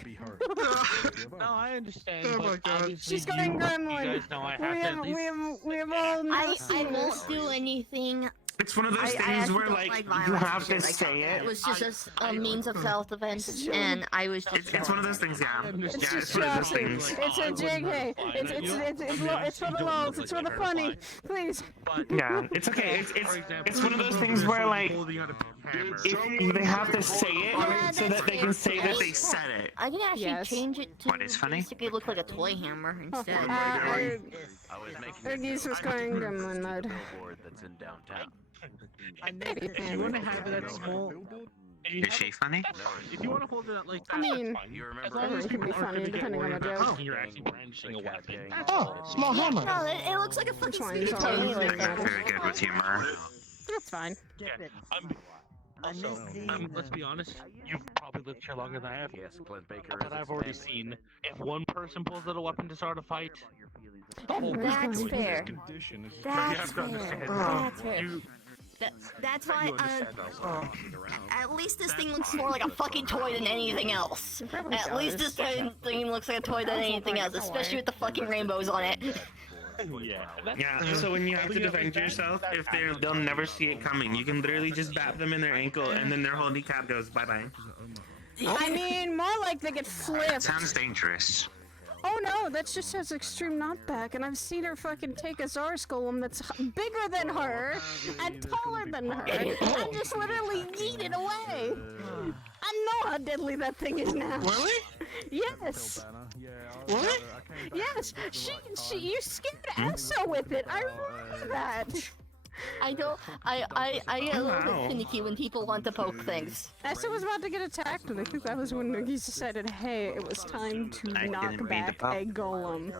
No, I understand. Oh my god. She's going gremlin. You guys know I have to at least... we have all I won't do anything. It's one of those things where, like, you have to say it. It was just a means of self-defense, and I was just... It's one of those things, yeah. It's one of those things. It's a jig, hey. It's for the lols, it's for the funny. Please. Yeah, it's okay. It's one of those things where, like, if they have to say it so that they can say that they said it. I can actually change it to What is funny? basically look like a toy hammer instead. Oggies was going gremlin mode. That's in downtown. If you want to have it that small... Is she funny? If you want to hold it like that, I mean, as long as it can be funny depending on the joke. you're actually brandishing a weapon. Oh, small hammer. No, it looks like a fucking Fine, speedy it's toy. all Like that. Very good with humor. That's fine. Yeah, also, let's be honest, you've probably lived here longer than I have. Yes, Clint Baker. But I've already seen, if one person pulls out a weapon to start a fight, That's fair. That's fair. That's fair. That's why, at least this thing looks more like a fucking toy than anything else. At least this thing looks like a toy than anything else, especially with the fucking rainbows on it. Yeah, so when you have to defend yourself, if they'll never see it coming. You can literally just bap them in their ankle, and then their whole kneecap goes bye-bye. I mean, more like they get flipped. Sounds dangerous. Oh no, that just has extreme knockback, and I've seen her fucking take a Zaris golem that's bigger than her and taller than her, and just literally yeet it away. I know how deadly that thing is now. Really? Yes. What? Yes. You scared Esso with it. I remember that. I get a little bit finicky when people want to poke things. Esso was about to get attacked, and I think that was when Noogies decided, hey, it was time to knock didn't read back the a golem.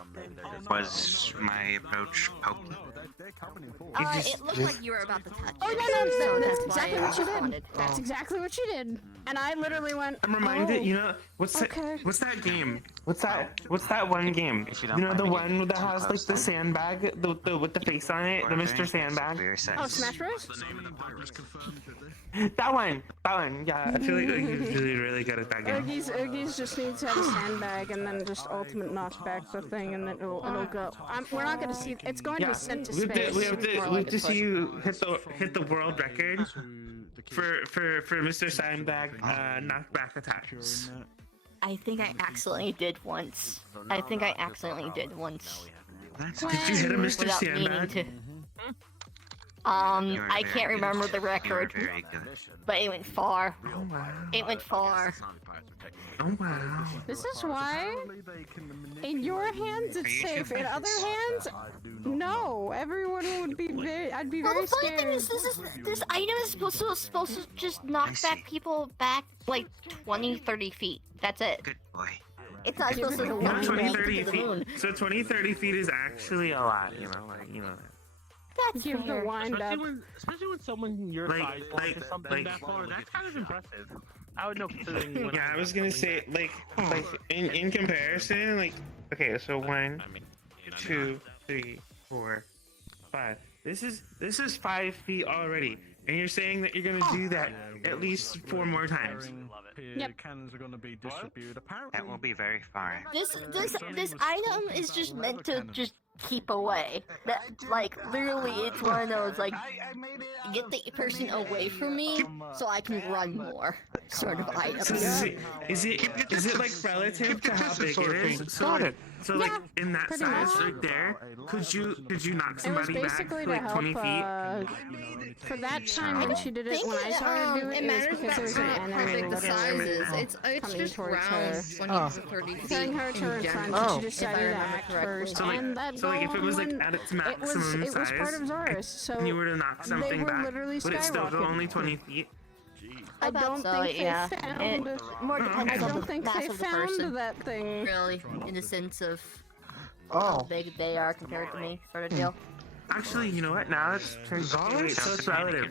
Was my approach poked? It looked like you were about to touch it. Oh, no, that's exactly what you did. responded. That's exactly what you did. And I literally went, I'm reminded, you know, what's that game? What's that one game? You know, the one that has like the sandbag, with the face on it, the Mr. Sandbag? Oh, Smash Bros? That one, yeah, I feel like he's really good at that game. Oggies just needs to have a sandbag and then just ultimate knockback the thing and then it'll go. We're not gonna see, it's going to be sent to space. We have to see you hit the world record for Mr. Sandbag knockback attacks. I think I accidentally did once. Did you hit a Mr. Sandbag? I can't remember the record, Very good. but it went far. It went far. Oh wow. This is why, in your hands it's safe. In other hands, no. Everyone would be very. I'd be Well, very the funny scared. thing is, this item is supposed to just knock back people back like 20, 30 feet. That's it. Good boy. It's not supposed to Not knock 20, people 30 to the feet. moon. So 20, 30 feet is actually a lot, you know, like, you know. That's Give the fair. wind up. Especially when someone your Like- size launches something that far, that's kind of impressive. I would know considering when Yeah, I was gonna say, like in comparison, like, okay, so 1, 2, 3, 4, 5. This is 5 feet already, and you're saying that you're gonna do that at least 4 more times. Yep. Cannons are going to be distributed. Apparently, That will be very far. This item is just meant to just keep away. That like literally, it's one of those like get the person away from me so I can run more sort of item. So is it like relative to how big it is? So like in that pretty size much. right there, could you knock It was somebody back basically to like help 20 feet? for that time when she did it. When I saw her do it it, matters was because there was about an how enemy big the size literally is. It's coming just towards round her. 20 to 30 feet. Telling her to in her front, general, she decided to act first, So like, and that so like if it was like one, at its it maximum was size, part of Zara's, so and you were to knock they something were back, literally would it still go skyrocketing. only 20 feet? I don't think they found. More I depends on don't the think mass they of the found person. that thing. Really, in the sense of how big they are compared to me, sort of deal. Actually, you know what? Now it's wait, so it's relative.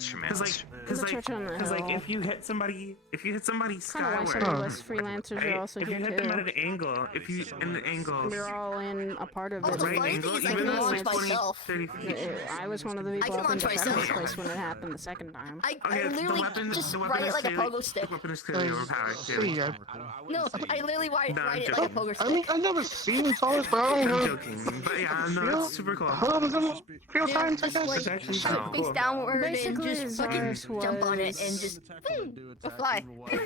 Because like if you hit somebody Kind of why skyward, some of us freelancers are right? also If you here hit them at too. an angle, if you in the angle, We're all in a part of it. right angle, even though it's like 20, 30 feet. I was one of the people can up in launch the myself. first place when it happened the second time. I literally just ride it like a pogo stick. The weapon is clearly overpowered too. No, I literally ride No, I'm it like a joking. pogo stick. I've never seen Solid Brown. I'm joking, but yeah, no, that's super cool. Feel times, I Just guess. like It's actually shoot so face cool. downward and Basically, just fucking Zara's jump on it was- and just fly.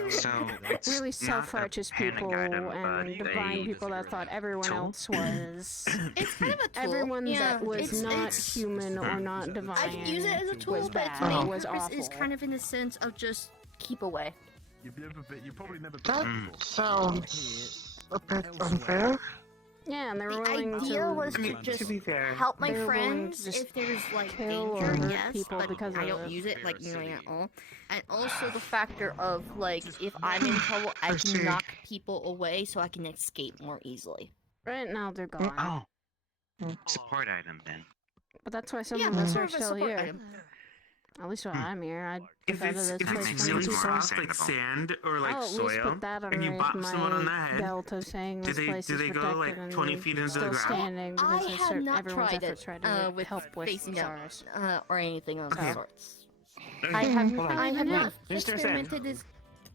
So it's Really not a self-righteous panic people item, but and divine they- people that thought everyone tool? else was. It's kind of a tool. Everyone yeah, that was it's, not it's, human or not divine. I can use it as a tool, was but its bad, main was purpose awful. is kind of in the sense of just keep away. You've probably never That sounds a bit unfair. Yeah, and they were The willing idea to. was to just To be fair, help my They were willing to friends just if there's like kill or danger, hurt yes, people but because I of don't it. use it like nearly at all. And also the factor of like if I'm in trouble, I can knock people away so I can escape more easily. Right now they're gone. Oh, support item then. But that's why some Yeah, of us sort are of a still support here. item. At least while I'm here, I'd if get out of it's this if place it's for really people. soft like sand or like I'll at least soil, put that and you underneath bop someone on the my head, belt of saying do this they place do is they go protected like and 20 feet into the still ground? standing I because have not everyone's tried efforts it tried to with help with facing down SARS. or anything of the Okay. sorts. Okay, I have hold on. I have not Mr. Sand. experimented this.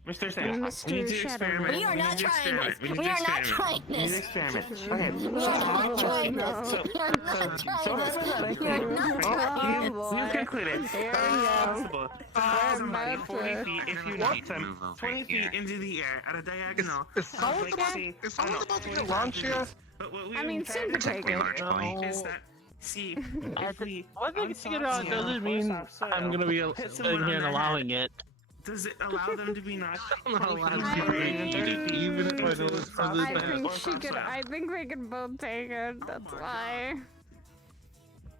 Mr. Sam, Mr. we need to Shadow experiment. Man. We are need not to trying experiment. this. We need We to are not experiment. trying We need to this. experiment. Okay. We are not trying this. So- We are not trying this. We are not trying this. We've concluded. Here It's we go. possible to knock somebody about 40 to- feet if you Everyone knock needs to them move over 20 feet here. into the air at a diagonal. Is someone like, about say, is someone I don't about to know, get launched here? But what we I mean, tried soon to to take do it. Large point. is that, see, if we One thing to get unsoft on doesn't soil, mean soft soil, I'm gonna be hit someone sitting here on and the allowing head, it. does it allow them to be knocked I'm not 20 feet allowed into to the air, 30 feet even if I into know the it's soft for I this soil think or she soft could. soil? I think we can both take it. That's why.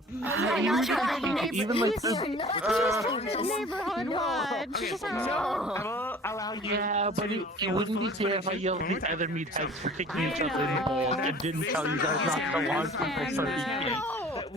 I'm not trying. Even like this. Neighborhood watch. Okay, so No. I will allow you. Yeah, but it wouldn't be fair if I yelled at the other meatheads for kicking each other in the balls and didn't tell you guys not to launch when I started eating.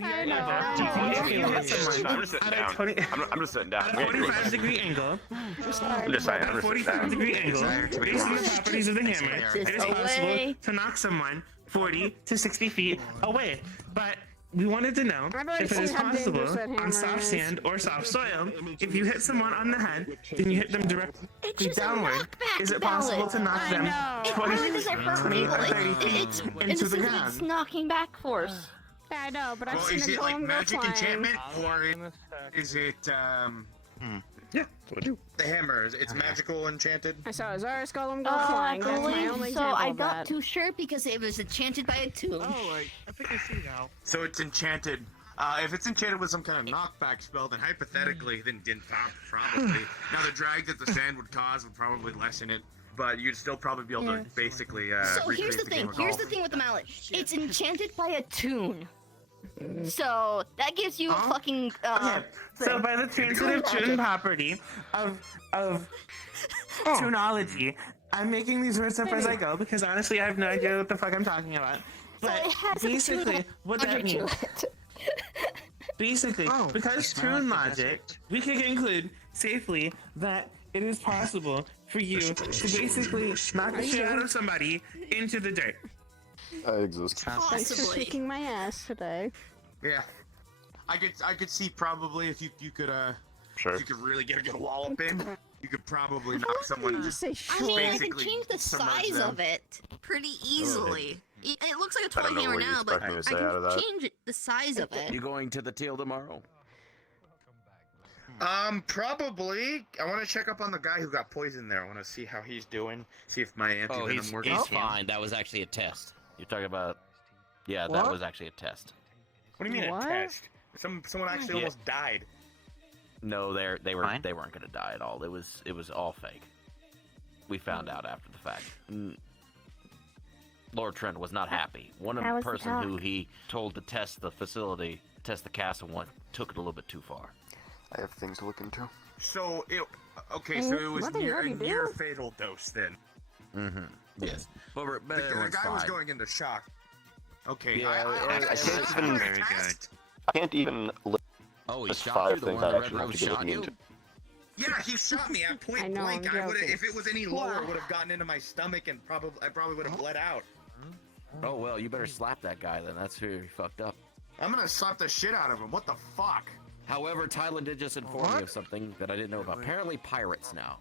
I know. If you hit someone I'm just sitting at a down. 20 I'm just sitting down. at a 45-degree angle, I'm just saying. I'm at just a sitting down. 45-degree angle, based on the properties of the hammer, it is possible away. to knock someone 40 to 60 feet away. But we wanted to know I've already if it is seen how possible dangerous that hammer on soft is. sand or soft soil, if you hit someone on the head, then you hit them directly It's just a downward. knockback Is it possible ballot. to knock I them know. It 20, really doesn't hurt 20 people. or 30 It's feet in the into the sense of ground? it's knocking back force. Yeah, I know, but I've Well, seen is a it like golem go magic flying. enchantment, or is it Yeah, what do? the hammer? It's magical enchanted. I saw a Zara's golem go flying. I That's my believe only so. example I of got that. too sure because it was enchanted by a tomb. Oh, I think I see now. So it's enchanted If it's enchanted with some kind of knockback spell, then hypothetically, then probably. Now the drag that the sand would cause would probably lessen it, but you'd still probably be able to basically So recreate here's the thing. game of Here's golf. the thing with the mallet. It's enchanted by a tune. So that gives you a fucking. So by the transitive tune property of tunology, I'm making these words up as I go because honestly I have no idea what the fuck I'm talking about. But basically, what that means. Basically, because tune logic, we can conclude safely that it is possible for you to basically knock the shit out of somebody into the dirt. I exist. Thanks for kicking my ass today. Yeah, I could see probably if you could Sure. if you could really get a good wallop in, you could probably knock someone. Just say I mean, I can basically change the submerge size them. of it pretty easily. It looks like a I don't toy know hammer what you now, but expect me I to say out of can that. change the size of it. You going to the teal tomorrow? Probably. I want to check up on the guy who got poisoned there. I want to see how he's doing. See if my Oh, antivenom he's works. fine. That was actually a test. You're talking about... Yeah, that What? was actually a test. What do you mean What? a test? Someone actually almost died. No, they weren't Fine. gonna die at all. It was all fake. We found out after the fact. Lord Trent was not happy. One of How the was the person who talk? he told to test the facility, test the castle, took it a little bit too far. I have things to look into. So it was What the near hell a you do? near fatal dose then. Mm-hmm. Yes. But The everyone's guy was fine. going into shock. Okay. Yeah, I it can't was even. very good. I can't even Oh, he list shot 5 you. The things one I in the actually red have room to get shot looking you. into. Yeah, he shot me at I point know, blank. I'm I would have, joking. if it was any lower, Wow. would have gotten into my stomach and I probably would have bled out. Oh well, you better slap that guy then. That's who you fucked up. I'm gonna slap the shit out of him. What the fuck? However, Tyler did just inform me of something that I didn't know about. Apparently, pirates now.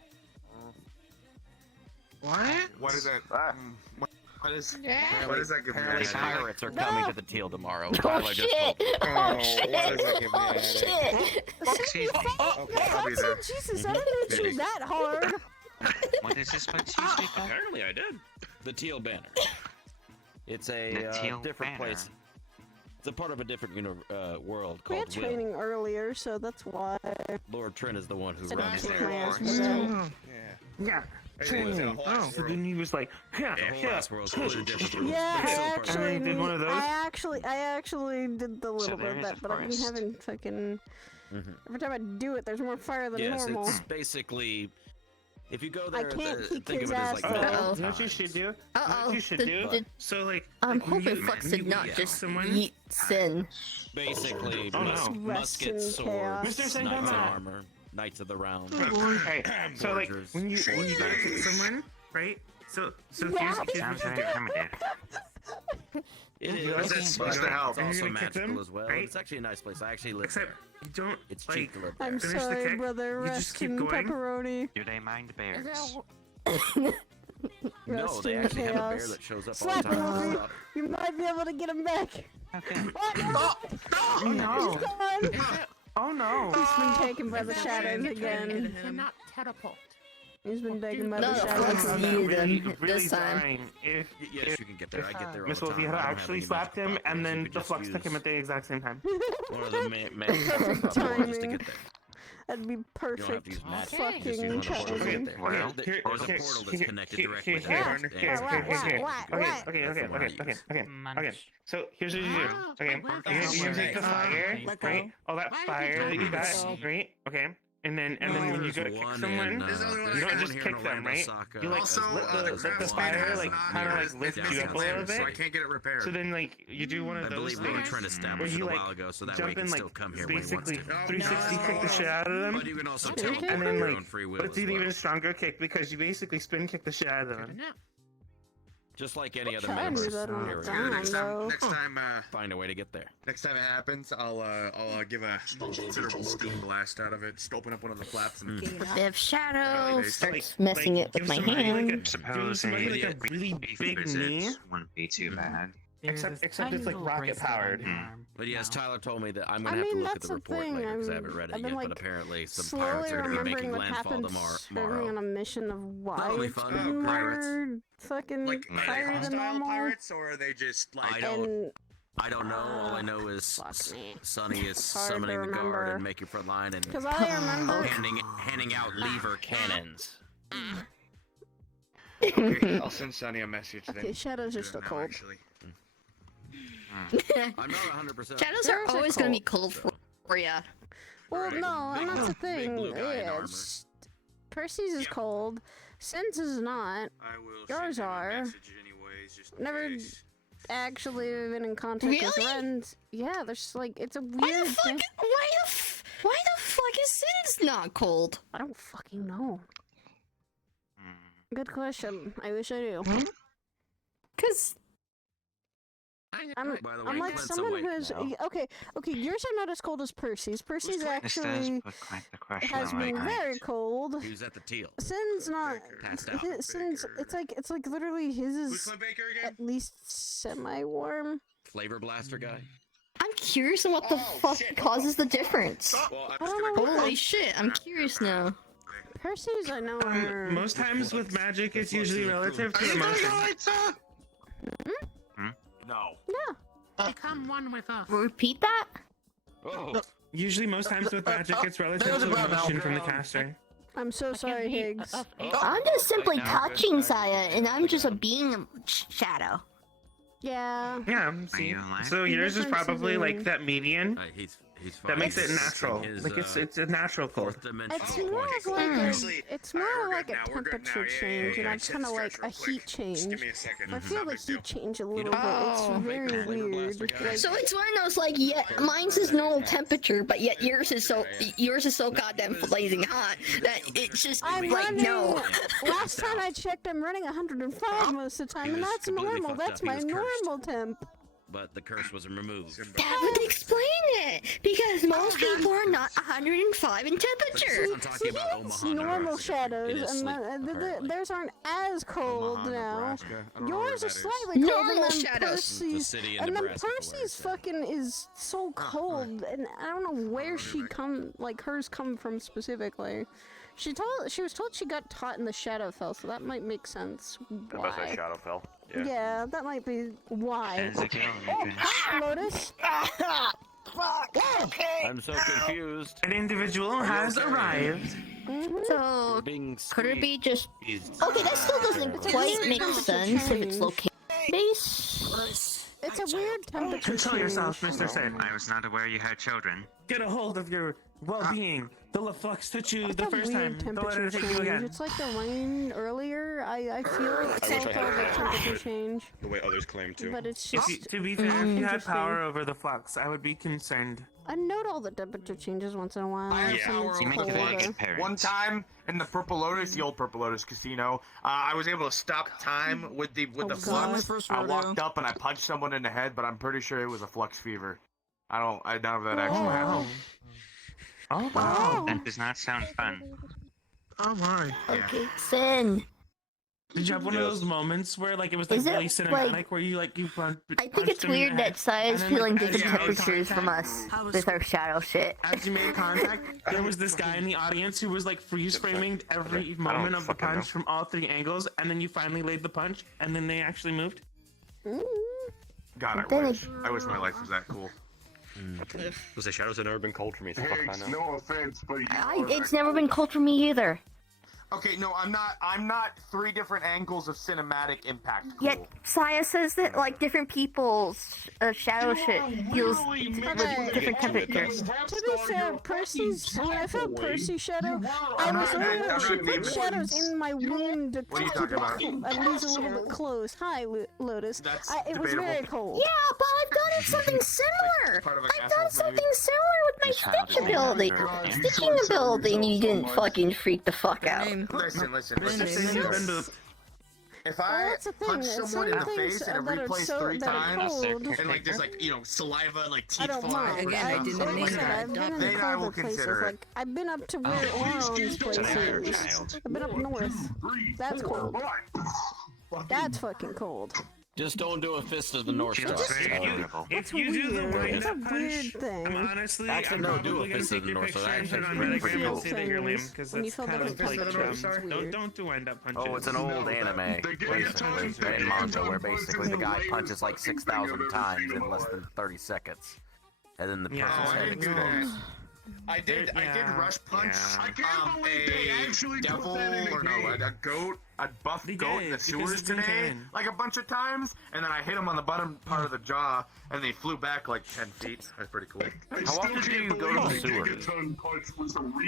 What? What is that? What is? What does that give me? Apparently, an idea? pirates are coming to the teal tomorrow. Oh Tyler just told shit! me. Oh what does shit! that give me? Oh an idea? shit! Excuse me. Okay, I'll be there. Jesus, I didn't choose that hard. What is this supposed to speak of? Apparently, I did. The teal banner. It's a The teal different banner. place. It's a part of a different world We had called Will. training earlier, so that's why. Lord Trent is the one who So runs don't it. kick my ass for that. Yeah. Training. So then he was like, yeah, The whole last world's completely different rules. Yeah, but it's I still part of actually, And they did one of those? I actually did the little bit there of is that, a but I've been forest. having fucking. Mhm. Every time I do it, there's more fire than Yes, normal. it's basically. If you go I there, can't kick think his of it as ass, like though. medieval Uh-oh. You know what you times. should do? You know Uh-oh. what you should The- do? the- So like, I'm when hoping you- Fox when did you not get just someone. yeet sin. Basically, Oh, no. muskets, Rest in chaos. swords, Mr. knights in Sangama. armor, knights of the round. Okay, so like Forgers, when you forgers. gotta kick someone, right? So Yeah. Sounds very primitive. It is. That's but supposed to help. It's also You're gonna kick magical them, as well. right? It's actually a nice place. I actually live except there. you don't It's like. cheap to live there. I'm Finish the sorry, kick, brother. you just Rest keep in going. pepperoni. Do they mind bears? No, Rest they in actually have a bear chaos. that shows up Slap all the him, time. Luffy. Stop. You might be able to get him back. Okay. What? No! Oh no! He's gone. Oh no! He's been taken by the shadows again. Cannot teleport. He's been taken by No, the the shadows. Fox I'm yeeted really, him really this time. dying if Yes, you can get there. I get there all Miss the Wolfie time. had I don't have actually any slapped magic him properties. and You then could the just flux took use him at the exact same time. one of the magic Perfect just to timing. get there. That'd be You don't have perfect to use magic. fucking Just use one of the portals to timing. get there. Well, There's a portal that's connected directly to Okay. So here's what you do. Okay, you take the fire, Let go. right? All that fire that you got, right? Okay. And then when you go to kick someone, you don't just kick them, right? You like let the fire like kind of like lift you up a little bit. So I can't get it repaired. So then like you do one I of those believe Lord Trent things where established it you a like while ago, so that way he jump can in like still come here when he wants basically to. 360 kick the shit out of them. But you can also Okay. teleport And at then your like, own free will but it's as an well. even stronger kick because you basically spin kick the shit out of them. Just like any other Try to do Metaverse that on area. the down, though. Next time, Find a way to get there. next time it happens, I'll give a considerable steam blast out of it. Just open up one of the flaps and. A bit of shadow Like- starts messing it with give my somebody hand. Suppose somebody like a a really big knee. wouldn't be too bad. Except it's like rocket powered. But yes, Tyler told me that I'm I gonna have to mean, look at that's the the report thing. later because I haven't read I've it been, yet. like, But apparently, some slowly pirates are gonna be remembering making what landfall happened tomorrow. starting on a mission of why That'll be it's fun. been Pirates. more fucking Like fire than hostile normal. pirates, or are they just like? I don't. And I don't know. All I know is Sonny is hard to summoning the guard remember. and making front line and 'Cause I remember- handing out lever cannons. Okay, I'll send Sonny a message then. Okay, shadows are still cold. I'm not 100%. Shadows are always gonna be cold for ya. Well, no, and that's the thing. big blue guy in Yeah, armor. Percy's is cold. Sin's is not. Yours are. Never actually been in contact with Really? friends. Yeah, there's like it's a weird. Why the fuck? thing. Why the fuck is Sin's not cold? I don't fucking know. Good question. I wish I knew. Cause I'm By the way, I'm like Clint's someone awake who's now. okay. Yours are not as cold as Percy's. Percy's This does actually put quite the question has on my been mind. very cold. Who's at the teal? Sin's not. Passed out. Sin's it's like literally his is at least semi-warm. Flavor blaster guy. I'm curious on what the fuck causes the difference. Well, I don't know. Holy shit! I'm curious now. Percy's I know are Most times with magic, it's usually relative to emotion. No. Yeah. Become one with us. Repeat that. Oh. Usually, most times with magic, it's relative to emotion from the caster. I'm so sorry, Higgs. I'm just simply touching Saya, and I'm just a being shadow. Yeah. Yeah, see. So yours is probably like that median. He's That makes it natural. Like it's a natural cold. It's more of like it's more of like a temperature change, and it's kind of like a heat change. I feel the heat change a little bit. It's very weird. Like, So it's one of those like, yeah, mine's is normal temperature, but yet yours is so goddamn blazing hot that it's just I'm like running. no. Last time I checked, I'm running 105 most of the time, and that's completely normal. fucked That's up. He my was cursed. normal temp. But the curse was removed. That would explain it, because most people are not 105 in temperature. I'm talking about It's Omaha, normal Nebraska. It shadows, is and sleep, apparently. theirs aren't as cold now. Yours are slightly Normal colder than shadows. Percy's, The city in and then Nebraska Percy's fucking is so cold, and I don't know where hers come from specifically. She was told she got taught in the Shadowfell, so that might make sense. Unless I Why? Shadowfell. Yeah, that might be why. How's it going? Oh, Lotus. Fuck. Okay. I'm so confused. An individual has arrived. So Being could it sweet. be just He's- okay? That still doesn't quite make sense if it's location based. It's a weird temperature Control change. yourself, Mr. Sin. I was not aware you had children. Get a hold of your well-being. The LaFlux took you It's the a first weird time. Don't let temperature her take you change. again. It's like the rain earlier. I feel it's wish I also had the that. temperature change, The way others claim to. but it's If just. you, to be fair, if you had interesting. power over the flux, I would be concerned. I note all the temperature changes once in a while. I have Some power it's You make a over very colder. good parent. One time in the Purple Lotus, the old Purple Lotus casino, I was able to stop time with the Oh, flux. God. I walked up and I punched someone in the head, but I'm pretty sure it was a flux fever. None of that actually happened. Oh wow! That does not sound fun. Oh my! Okay, Sin. Did you have one of those moments where like it was like Is it, really cinematic, like- where you I think it's weird that Saya is feeling different temperatures from us with our shadow shit. As you made contact, there was this guy in the audience who was like freeze framing every moment of the fucking punch know. from all three angles, and then you finally laid the punch, and then they actually moved. God, Then I wish my life was that cool. Was the shadows have never been cold for me, so fuck Higgs, I know. no offense, but It's never been cold for me either. Okay, no, I'm not three different angles of cinematic impact. Cool. Yet Saya says that like different people's shadow shit feels with different temperatures. To be fair, when I felt Percy's shadow, I was she put shadows in my wound to What are you keep talking it at least a little bit close. Hi, Lotus. That's It was debatable. very cold. Yeah, but I've done something similar. Part of a I've castle, done something maybe. similar with my stitch ability. Stitching ability, and you didn't fucking freak the fuck out. Listen. If Well, I that's the thing, punch there's someone in some the things face and it that are replays so- 3 that are times, cold. and like there's like saliva and like I teeth don't falling mind. out, Again, I didn't like I mean said, that. I've been in Then I will colder places. consider it. Like I've been up to where Orion's places. I've been up north. That's cold. That's fucking cold. Just don't do a fist of the North Star. If you do the wind up punch, weird thing. honestly, Actually, I'm no, probably do a gonna fist take of the your North Star. picture and put it on Actually, Telegram and pretty say that you're cool. lame, because When you that's feel kind the of like fist of the North Star, don't do wind up punches. Oh, it's an old anime, basically, in manga, where basically the guy punches like 6,000 times in less than 30 seconds, and then the person's head explodes. I did rush punch I can't believe they actually devil put that in or the no, game. a goat, a buff goat in the did, sewers because it's in today, canon. like a bunch of times, and then I hit him on the bottom part of the jaw, and they flew back like 10 feet. That's pretty cool. How often do you go to the sewers?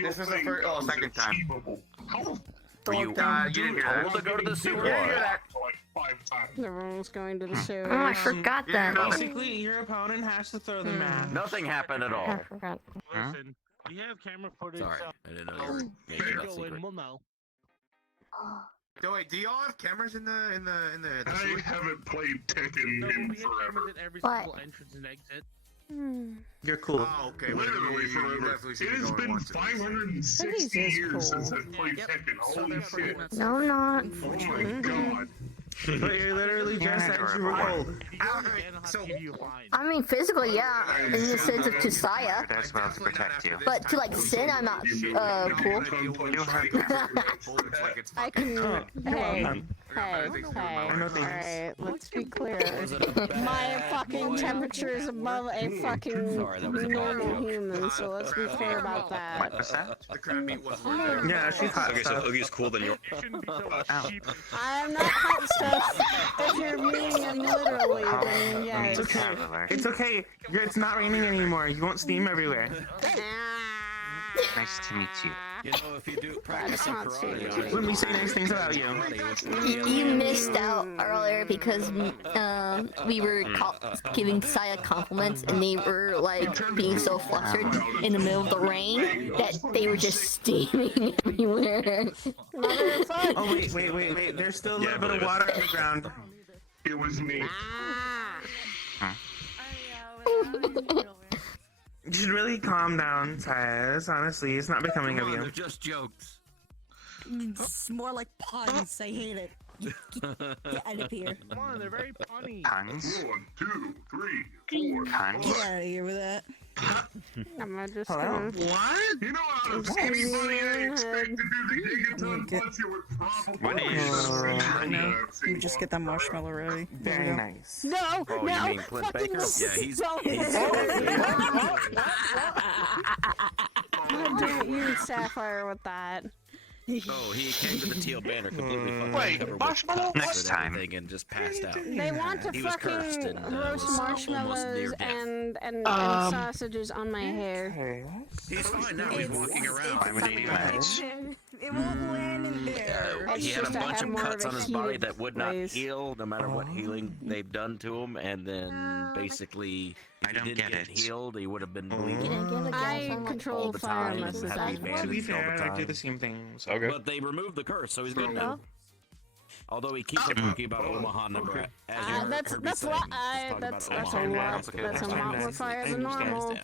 This is the first, second time. You didn't hold to go to the sewer? Yeah, hear that. Everyone's going to the sewers. Oh, I forgot that. Basically, your opponent has to throw the map. Nothing happened at all. Listen, we have camera footage. Sorry, I didn't know you were making that Go secret. in, we'll know. So wait, do y'all have cameras in the I haven't played Tekken No, in we have forever. cameras at every What? single entrance and exit. You're cool. Oh, okay. Literally You forever. definitely It should be has going been once at least. 560 That is years cool. since I've played Tekken. Holy shit. No, not. Oh my god. But you're literally just as you were old. So, I mean, physically, yeah, in the sense of Kusaya. That's well to protect you. But to like sin, I'm not cool. I can. Oh, Hey, alright, let's be clear. My fucking temperature is above a fucking normal human, so let's be clear about that. What was that? the crab meat was worth it. Yeah, she's hot Okay, so stuff. Oogie's cool, then you're. I'm not hot stuff. If you're meaning it literally, then yes. It's okay. It's okay. It's not raining anymore. You won't steam everywhere. Nice to meet you. You know, if you do practice some karate, Let me say nice things about you. You missed out earlier because we were giving Saya compliments and they were like being so flustered in the middle of the rain that they were just steaming everywhere. Oh wait. There's still a little bit of water on the ground. It was me. You should really calm down, Taz. Honestly, it's not becoming of they're you. just jokes. It's more like puns. I hate it. Get out of here. Come on, they're very punny. Puns? 1, 2, 3, 4. Puns? Get out of here with that. I'm not just Hello? gonna. What? You know, out of anybody I expect to do the gigaton punch, it would probably What be is Serena. You just get that marshmallow ready. Very nice. No, Oh, no, you mean Clint fucking Baker? Yeah, he's. God damn it, you and Sapphire with that. Oh, he came to the teal banner completely fucking Wait, covered marshmallow? Next time. and just passed out. They want to He was cursed fucking and, roast was almost near marshmallows death. and sausages on my hair. Okay. He's fine now. He's walking around. Why would they do that? It won't land in there. It's He had a just I bunch had of more cuts of a on his body heated that would not place. heal, no matter what healing they've done to him, and then basically, I if don't he didn't get get it. healed, he would have been bleeding. I control the fire time most of the and had to time. be To be bandaged all fair, the I do time. the same thing. So. But they removed the curse, so he's good now. Although he keeps talking about Omaha, Nebraska. As you heard Kirby That's saying, what he's talking that's about a Omaha, lot. Nebraska. That's a lot more fire than normal. And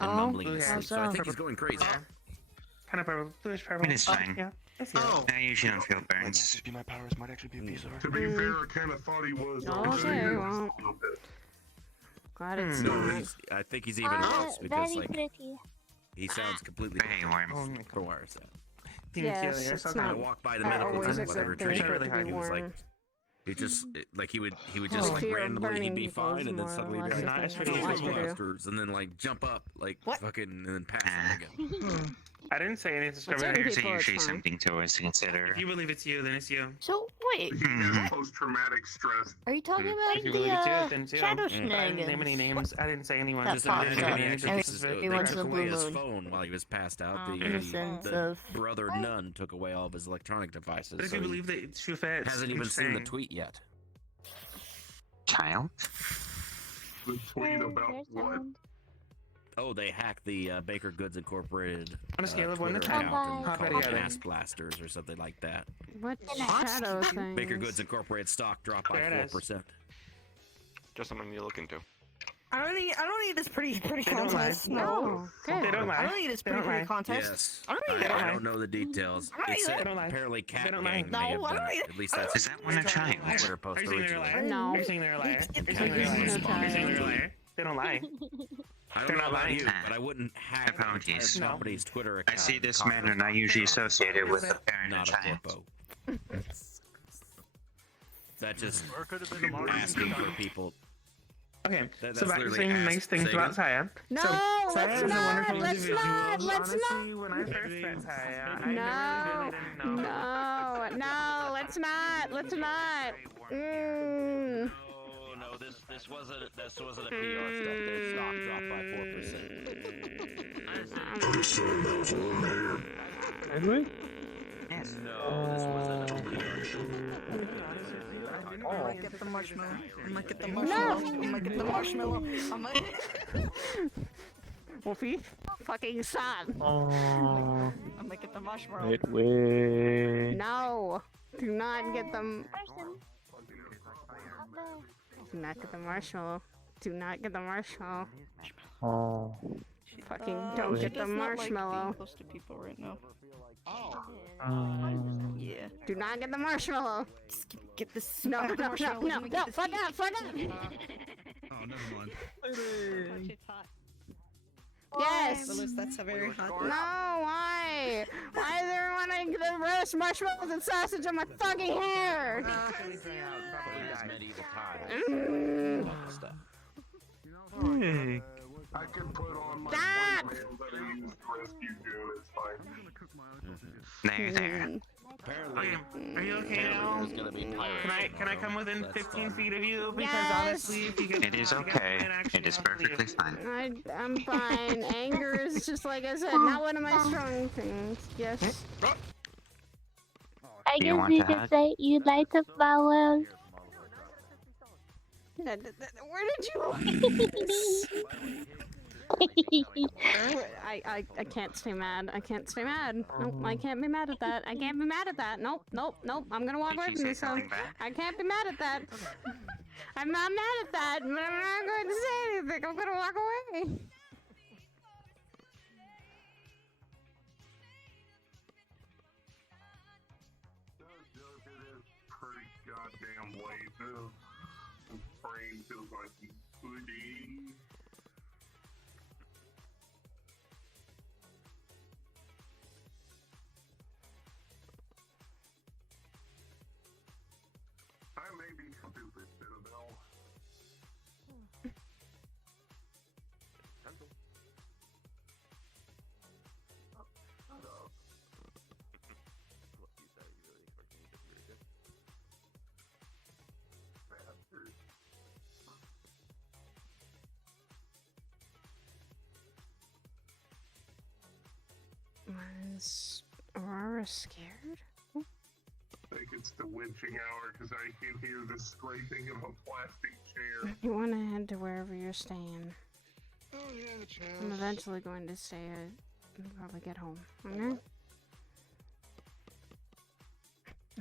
Oh, mumbling his how sleep, so I so? think he's going crazy. Kind of purple, bluish purple. It is fine. Yeah. It's you. I usually don't feel burns. My powers might actually be a piece of her. To be fair, I kind of thought he was. Okay, well. Glad it's No, not. I think he's even worse because like he sounds completely Very warm. for wires. Yes, it's I not walked by the medical always a tent, whatever good thing training to be he was like, warm. he just like he would just like Fear of randomly he'd burning be people is fine and then more or suddenly less be a like, thing I don't like to do. monsters, and then like jump up like fucking and then pass on again. I didn't say anything discriminatory. There's usually something to always consider. If you believe it's you, then it's you. So wait, Post-traumatic stress. are you talking about If you believe it's you, then it's you. shadow I didn't name any shenanigans? names. I didn't say anyone. That Just pops didn't up name any names. every They once in took a away blue his moon. phone while he was passed out. In the sense The of brother nun took away all of his electronic devices. But if so you he believe that it's true facts, hasn't even seen the interesting. tweet yet. Child? The tweet about what? Oh, they hacked the Baker Goods Incorporated On a scale of 1 to Twitter 10, account how and bad called are it they? ass blasters or something like that. What shadow thing? Baker Goods Incorporated stock dropped by There it is. 4%. Just something you look into. I don't need this pretty don't contest. lie. No. They don't lie. I don't need this They don't pretty lie. contest. Yes. I don't need I that. don't know the details. I don't It's need that. apparently Cat They don't Gang lie. may have No, I done don't it. need- At least that's Is that one a child? Twitter post Are you saying they're a liar? No. Are you saying they're a liar? Are you It's saying they're a liar? no Are you saying child. they're a liar? They don't lie. I don't They're know not about lying. you, but I wouldn't hack Apologies. somebody's Twitter I account. see this man and I usually associate it with a parent and Not a child. flippo. That just asking for people. Okay, That's so back to literally saying nice things saying- about Saya. No, so, let's Saya is a not, wonderful let's individual. not, let's Honestly, when I first met Saya, I No, really didn't know. no, let's not, let's not. Oh no, this wasn't a PR stuff. Their stock dropped by 4%. Really? Yes. No, this wasn't a PR. I might get the marshmallow. I might get the marshmallow. I might get the marshmallow. I might. Wolfie, fucking son. Oh. I might get the marshmallow. Wait. No, do not get them. Do not get the marshmallow. Do not get the marshmallow. Oh. Fucking don't get the marshmallow. Close to people right now. Yeah. Do not get the marshmallow. Just get this. No, no, no, no, no. Fuck out, fuck out. Oh, never mind. Yes. That's a very hot. No, why? Why is everyone wanting to roast marshmallows and sausage on my fucking hair? Medieval times. Hey. I can put on my Stop! that I used to rescue Joe. It's fine. There. Are you okay now? Can I come within 15 feet of you? Because Yes. honestly, if you get It is okay. It is perfectly fine. I'm fine. Anger is just like I said, not one of my strong things. Yes. I You guess want you to could hug? say you'd like to follow. Where did you? I can't stay mad. I can't stay mad. Nope, I can't be mad at that. I can't be mad at that. Nope, nope, nope. I'm gonna walk Did away she from say this. something back? I can't be mad at that. I'm not mad at that, but I'm not going to say anything. I'm gonna walk away. Pretty goddamn late. The brain feels like pudding. I may be stupid, Citadel. Shut up. Bastard. Was Aurora scared? I think it's the witching hour because I can hear the scraping of a plastic chair. You want to head to wherever you're staying. Oh yeah, the chest. I'm eventually going to stay and probably get home. Okay?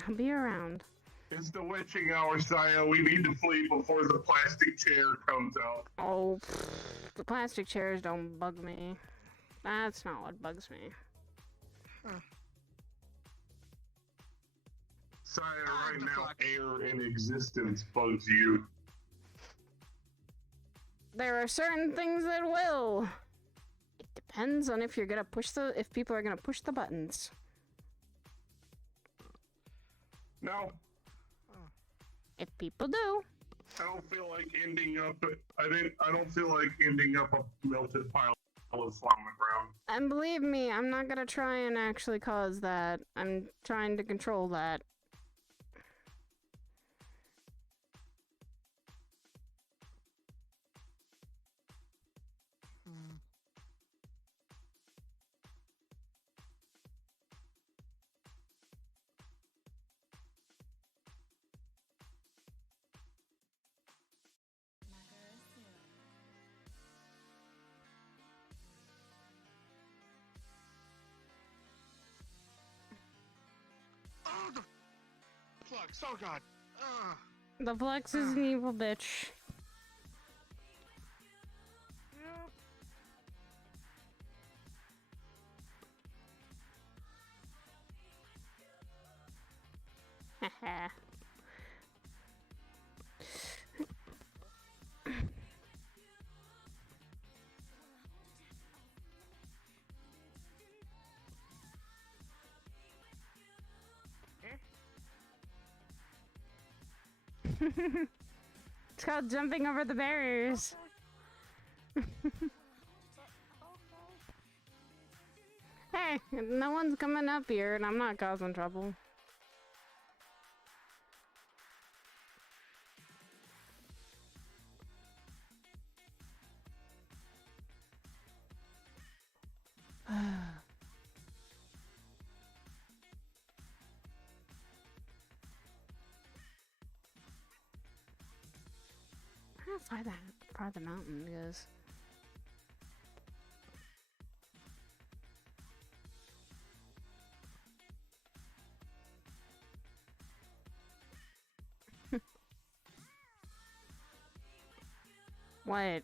I'll be around. It's the witching hour, Saya. We need to flee before the plastic chair comes out. Oh, the plastic chairs don't bug me. That's not what bugs me. Saya, right now, air in existence bugs you. There are certain things that will. It depends on if you're gonna if people are gonna push the buttons. No. If people do. I don't feel like ending up. I don't feel like ending up a melted pile of slime on the ground. And believe me, I'm not gonna try and actually cause that. I'm trying to control that. Oh, the flux! Oh god! The Flux is an evil bitch. It's called jumping over the barriers. Hey, no one's coming up here and I'm not causing trouble. I don't know how far the mountain goes. What?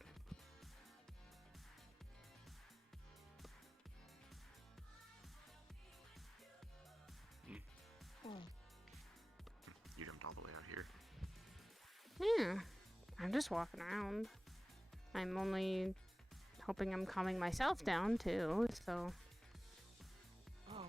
You jumped all the way out here. Yeah, I'm just walking around. I'm only hoping I'm calming myself down too, so. Oh.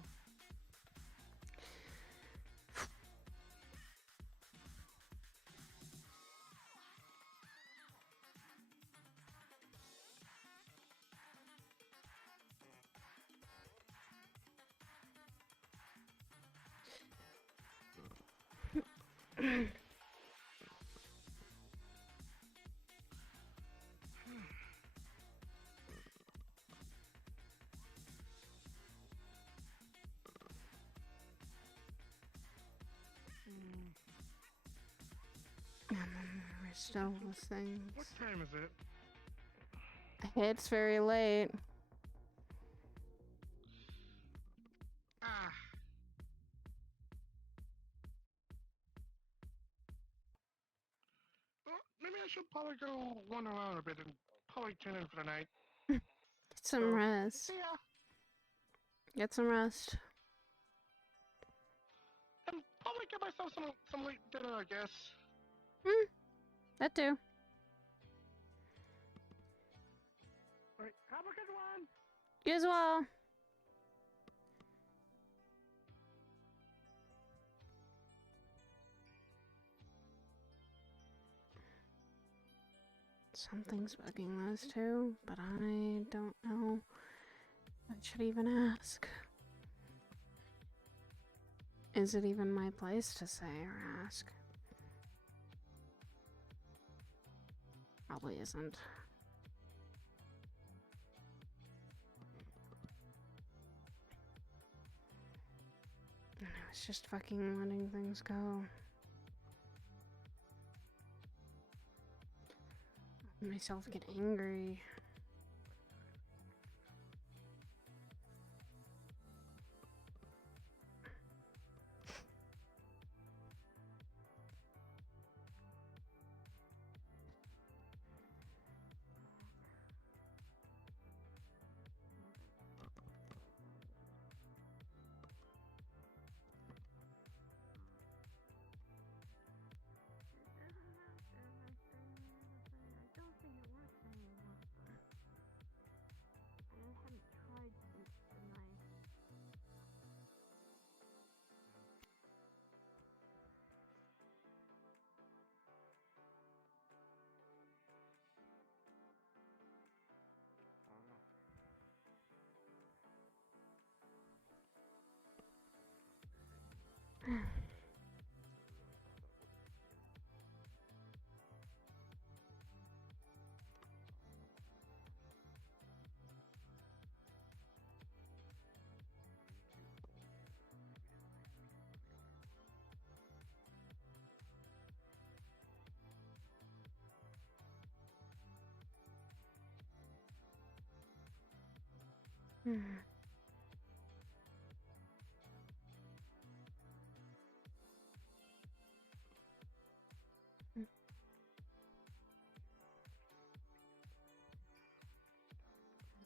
Still those things. What time is it? It's very late. Ah. Well, maybe I should probably go wander around a bit and probably tune in for the night. Get some rest. Yeah. Get some rest. And probably get myself some late dinner, I guess. That too. Alright, have a good one. You as well. Something's bugging those two, but I don't know. I should even ask. Is it even my place to say or ask? Probably isn't. And I was just fucking letting things go. Let myself get angry.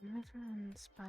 My friends, but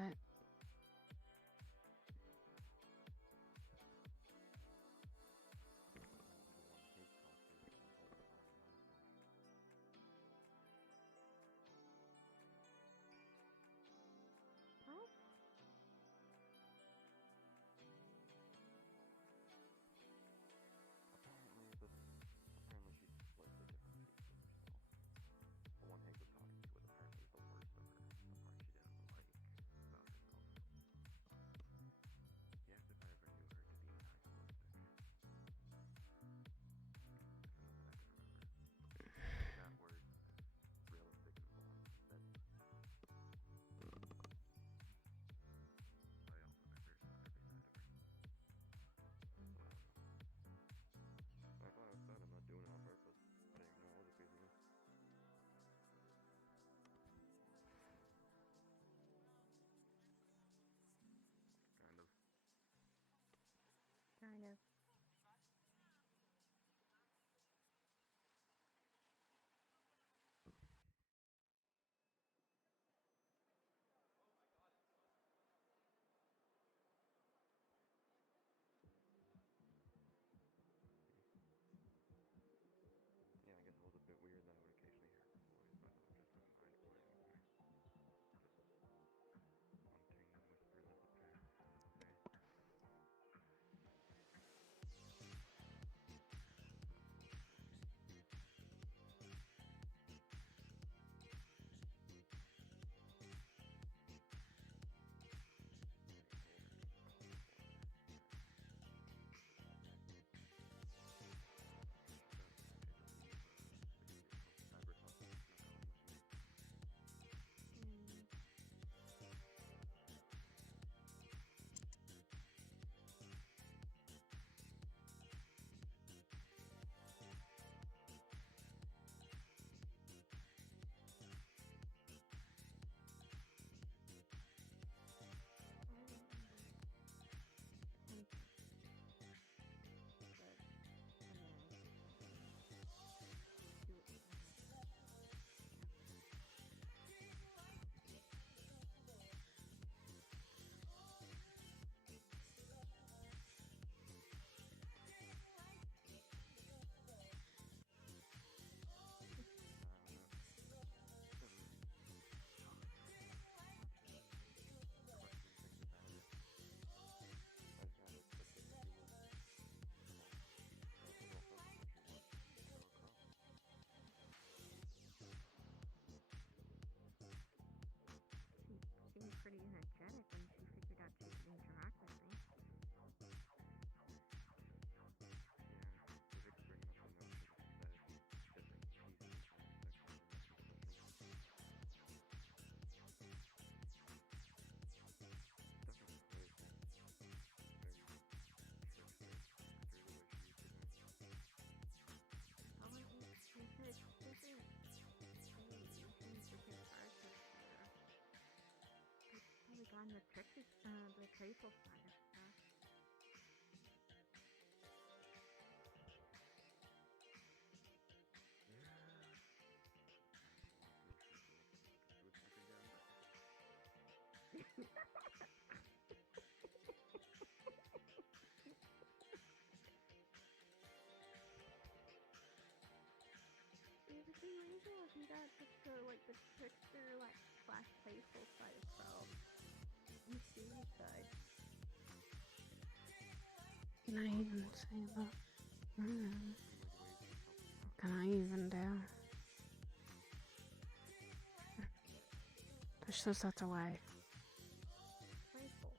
on the tricky, the playful side of stuff. Yeah, but see, when you go do that, just go like the trickster, like slash playful side of stuff. You see the side. Can I even say that? Can I even do? Push those thoughts away. Playful.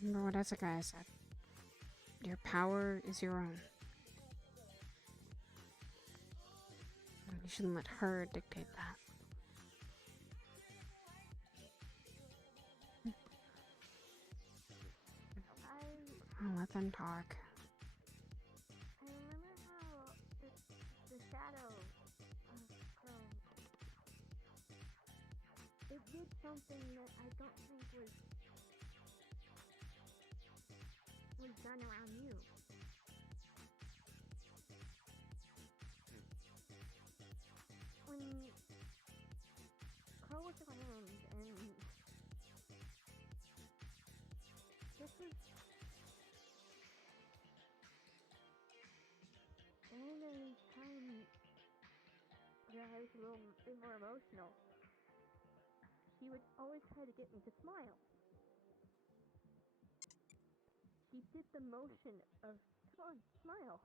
Remember what Ezekiah said. Your power is your own. And you shouldn't let her dictate that. I'll let them talk. I remember how the shadow of Crow, it did something that I don't think was done around you. When Crow was around and this was any time that I was a little bit more emotional, she would always try to get me to smile. She did the motion of, come on, smile.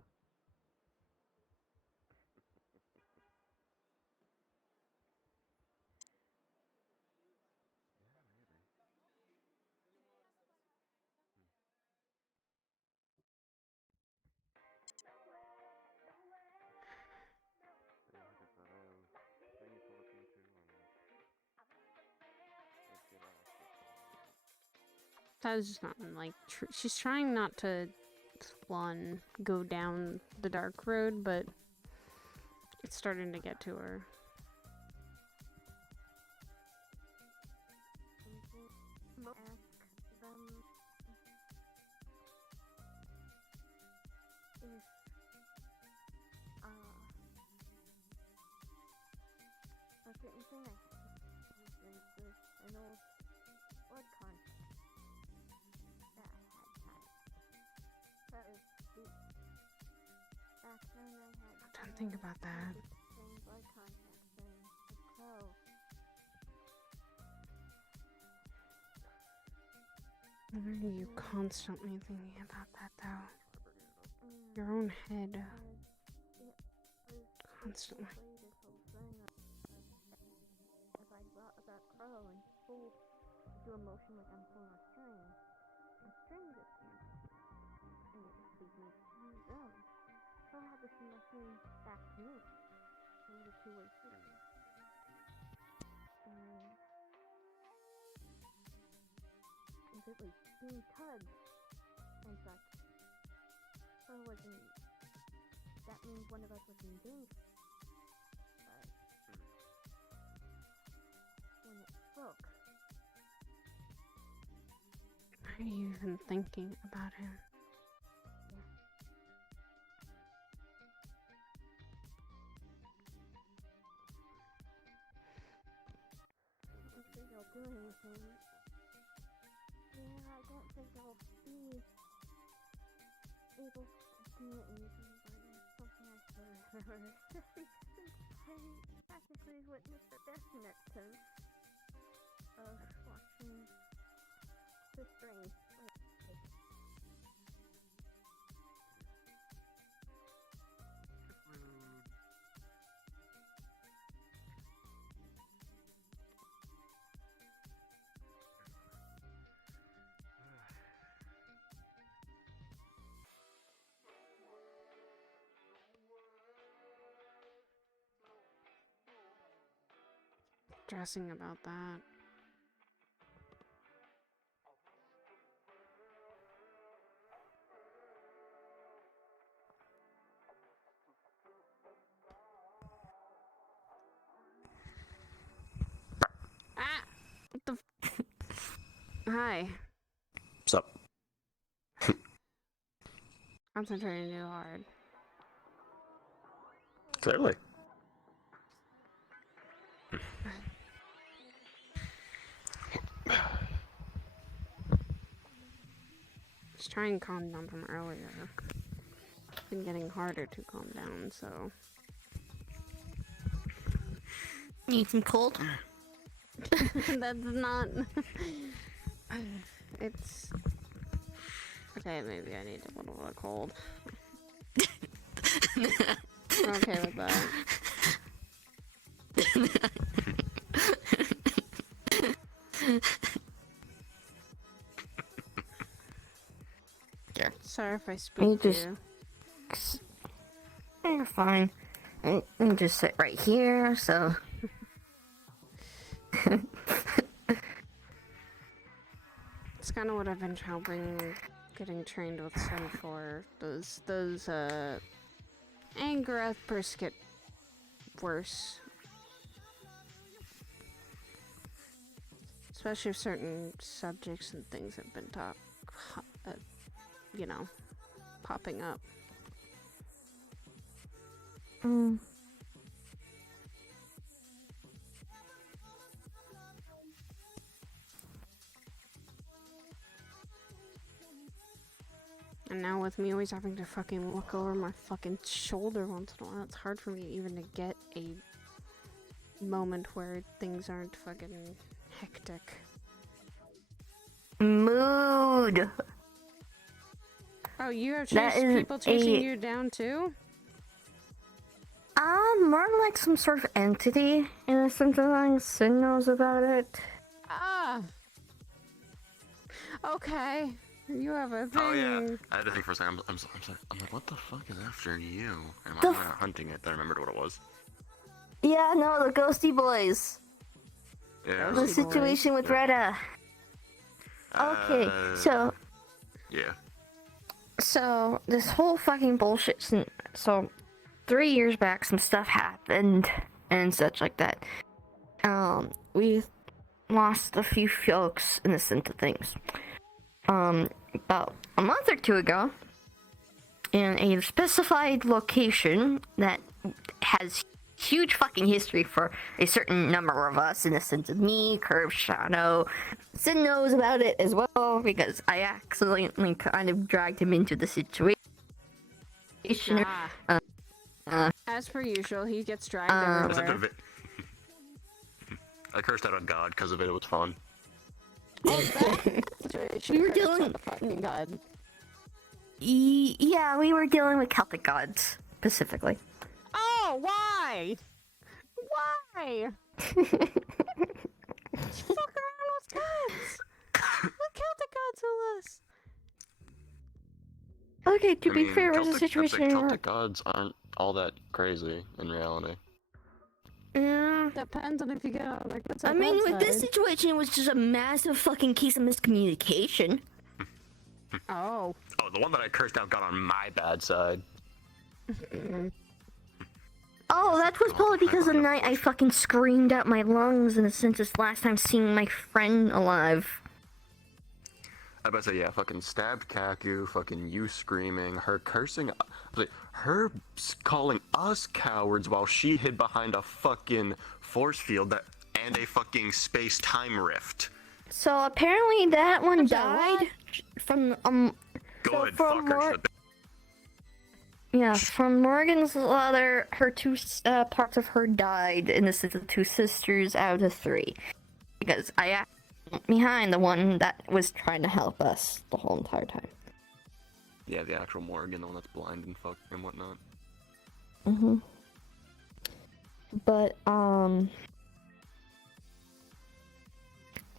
That is just not like she's trying not to go down the dark road, but it's starting to get to her. Ask them if a certain thing is an old blood contract that I had. That was deep. Back then I had Don't think about that. same blood contract thing with Crow. Why are you constantly thinking about that, though? Your own head. Constantly. This whole thing if I thought about Crow and pulled do a motion like I'm pulling a string gets snapped. And it just leaves me zone. Crow had the similar thing back to me. It was a two-way street. And if it was being tugged and such, Crow wasn't. That means one of us was in danger. When it broke. Why are you even thinking about him? I don't think I'll do anything. Yeah, I don't think I'll be able to do anything, but it's something I still remember. Especially since I practically witnessed the death sentence of watching the string. Stressing about that. Ah! What the Hi. Hi. What's up? Concentrating too hard. Clearly. Just try and calm down from earlier. It's been getting harder to calm down, so. Need some cold? That's not. It's. Okay, maybe I need a little bit of cold. I'm okay with that. Yeah. Sorry if I spooked you. You're fine. You just sit right here, so. It's kind of what I've been getting trained with Sim for. Those anger outbursts get worse. Especially if certain subjects and things have been popping up. And now with me always having to fucking look over my fucking shoulder once in a while, it's hard for me even to get a moment where things aren't fucking hectic. Mood. Oh, you have people chasing you down too? More like some sort of entity in a sense of things. Sin knows about it. Ah. Okay. You have a thing. Oh yeah, I had to think for a second. I'm like, what the fuck is after you? And I'm not hunting it. Then I remembered what it was. Yeah, no, the ghosty boys. Yeah. The situation with Retta. Okay, so. Yeah. So this whole fucking bullshit. So, 3 years back, some stuff happened and such like that. We lost a few folks in the sense of things. About a month or two ago, in a specified location that has huge fucking history for a certain number of us, in the sense of me, Curve, Shadow. Sin knows about it as well, because I accidentally kind of dragged him into the situation. As per usual, he gets dragged everywhere. I cursed out on God because of it. It was fun. We were dealing. God. Yeah, we were dealing with Celtic gods specifically. Oh, why? Why? Fuck around with gods. What Celtic gods are this? Okay, to be fair, it was a situation Celtic gods aren't all that crazy in reality. Yeah. Depends on if you get on like what's I mean, with this situation, it was just a massive fucking case of miscommunication. Oh. Oh, the one that I cursed out got on my bad side. Oh, that was probably because the night I fucking screamed out my lungs in a sense as last time seeing my friend alive. I bet say, yeah, fucking stabbed Kaku, fucking you screaming, her cursing, like, her calling us cowards while she hid behind a fucking force field and a fucking space-time rift. So apparently that one died from Good, so fucker. Yeah, from Morgan's letter, her two parts of her died in the sense of 2 sisters out of 3. Because I acted behind the one that was trying to help us the whole entire time. Yeah, the actual Morgan, the one that's blind and fuck and whatnot. But,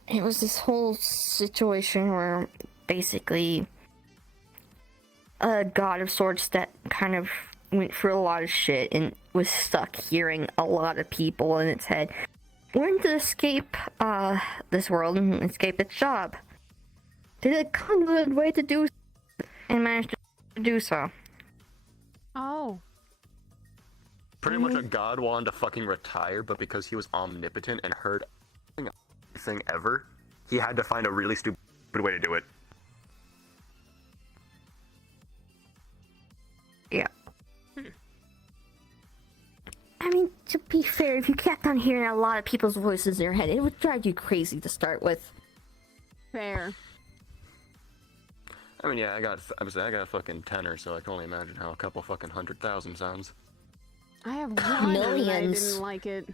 it was this whole situation where basically a god of sorts that kind of went through a lot of shit and was stuck hearing a lot of people in its head. Wanted to escape this world and escape its job. Did a convoluted way to do so, and managed to do so. Oh. Pretty much a god wanted to fucking retire, but because he was omnipotent and heard everything ever, he had to find a really stupid Good way to do it. Yeah. I mean, to be fair, if you kept on hearing a lot of people's voices in your head, it would drive you crazy to start with. Fair. I mean, yeah, I got a fucking tenor, so I can only imagine how a couple fucking 100,000 sounds. I have one Millions. and I didn't like it.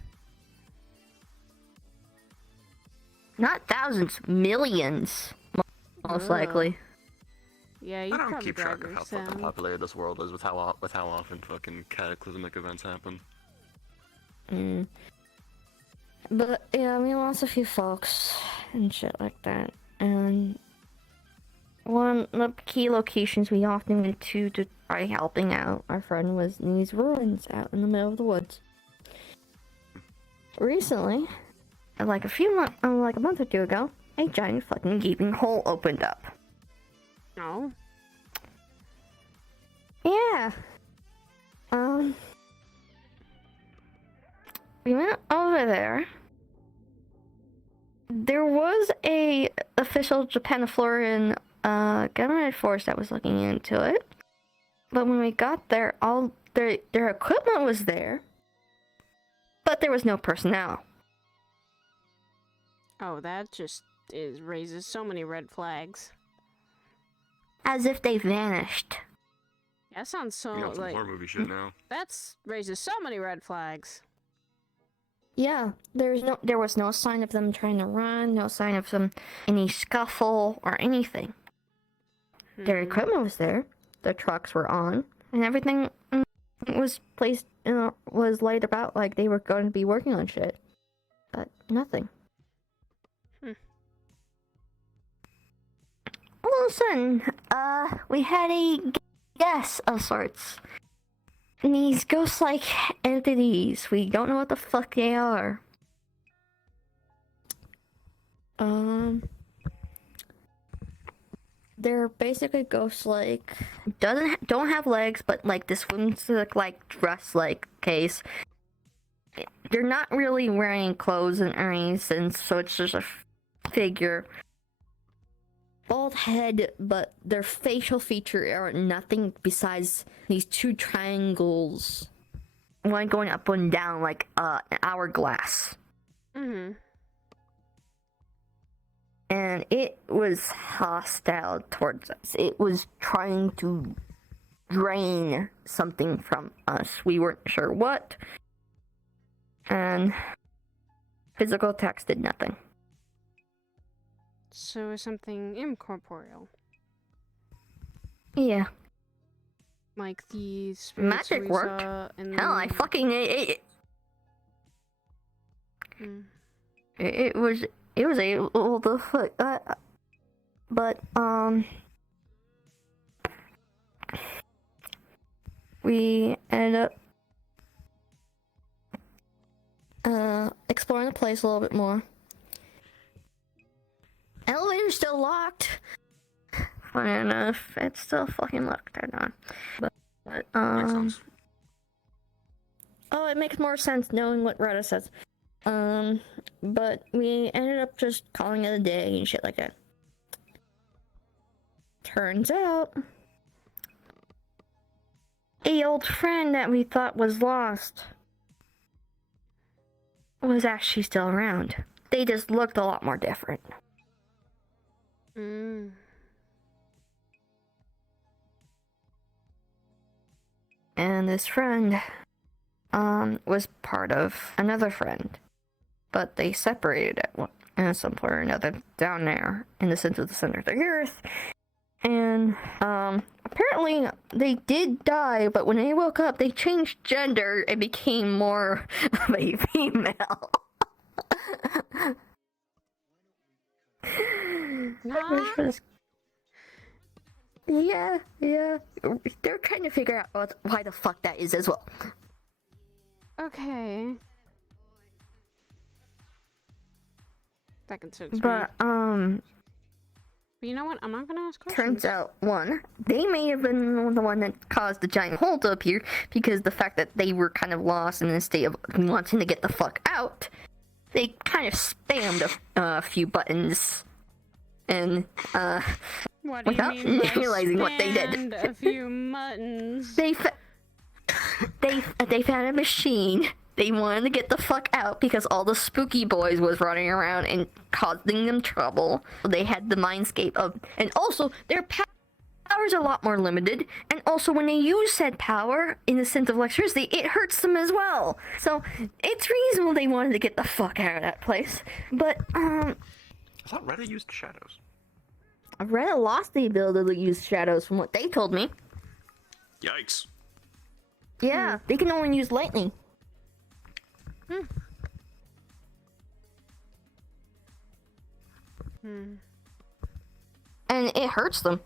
Not thousands, millions. Most likely. Yeah, you I don't probably keep track of how sound. fucking populated this world is with how often fucking cataclysmic events happen. But yeah, we lost a few folks and shit like that. And one of the key locations we often went to try helping out our friend was in these ruins out in the middle of the woods. Recently, like a month or two ago, a giant fucking gaping hole opened up. No. Yeah. We went over there. There was a official Japaniflorian government force that was looking into it. But when we got there, all their equipment was there, but there was no personnel. Oh, that just raises so many red flags. As if they vanished. That sounds so You got some like horror movie shit now. that's raises so many red flags. Yeah, there was no sign of them trying to run, no sign of any scuffle or anything. Their equipment was there, the trucks were on, and everything was placed was laid about like they were going to be working on shit, but nothing. All of a sudden, we had a guess of sorts. And these ghost-like entities, we don't know what the fuck they are. They're basically ghost-like. Don't have legs, but like this one's like dress-like case. They're not really wearing clothes in any sense, so it's just a figure. Bald head, but their facial feature are nothing besides these two triangles. One going up and down like an hourglass. Mm-hmm. And it was hostile towards us. It was trying to drain something from us. We weren't sure what. And physical attacks did nothing. So it's something incorporeal. Yeah. Like the spirits magic we worked. saw in Hell, I fucking it was able to but we ended up exploring the place a little bit more. Elevator's still locked. Funny enough, it's still fucking locked right now. But Makes sense. oh, it makes more sense knowing what Reddit says. But we ended up just calling it a day and shit like that. Turns out, a old friend that we thought was lost was actually still around. They just looked a lot more different. And this friend was part of another friend, but they separated at some point or another down there in the center of the earth. And apparently they did die, but when they woke up, they changed gender and became more of a female. Which was, yeah. They're trying to figure out why the fuck that is as well. Okay. That concerns me. But you know what? I'm not gonna ask questions. Turns out, one, they may have been the one that caused the giant hole to appear because the fact that they were kind of lost in a state of wanting to get the fuck out, they kind of spammed a few buttons and What do you without mean by realizing what they spanned did, a few muttons? they found a machine. They wanted to get the fuck out because all the spooky boys was running around and causing them trouble. They had the mindscape of, and also their power's a lot more limited, and also when they use said power in the sense of electricity, it hurts them as well. So it's reasonable they wanted to get the fuck out of that place. But I thought Reddit used shadows. Reddit lost the ability to use shadows from what they told me. Yikes. Yeah, they can only use lightning. And it hurts them.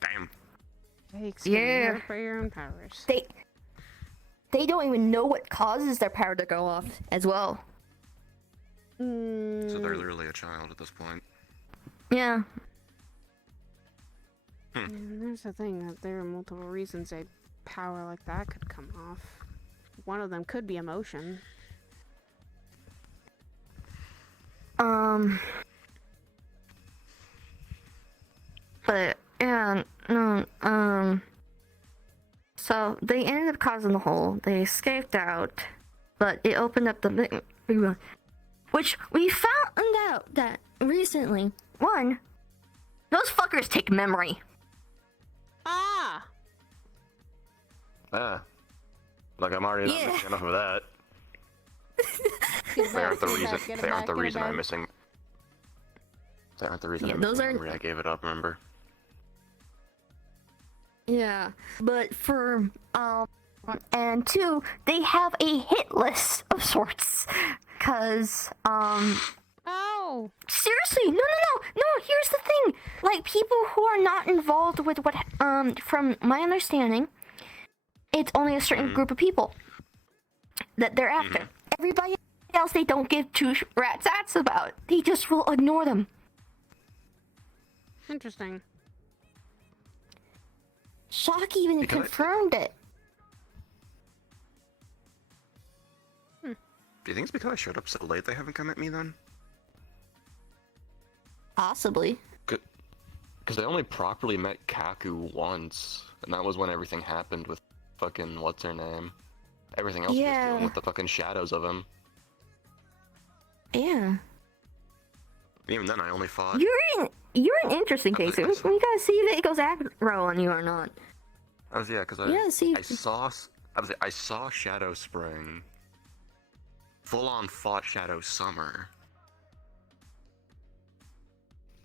Damn. Yeah. For your own powers. They don't even know what causes their power to go off as well. So they're literally a child at this point. Yeah. And there's the thing that there are multiple reasons a power like that could come off. One of them could be emotion. But yeah, no, so they ended up causing the hole. They escaped out, but it opened up the big one, which we found out that recently. One, those fuckers take memory. Ah. Like I'm already not missing enough of that. They aren't the reason. They aren't the reason I'm missing. They aren't the reason I'm missing memory. I gave it up. Remember? Yeah, but for and two, they have a hit list of sorts, cause Oh. Seriously, no. Here's the thing. Like, people who are not involved with what, from my understanding, it's only a certain group of people that they're after. Everybody else, they don't give two rat's ass about. They just will ignore them. Interesting. Shock even confirmed it. Do you think it's because I showed up so late they haven't come at me then? Possibly. Because I only properly met Kaku once, and that was when everything happened with fucking what's her name. Everything else was dealing with the fucking shadows of him. Yeah. Even then, I only fought. You're an interesting case. We gotta see if it goes aggro on you or not. Because I saw Shadow Spring. Full on fought Shadow Summer.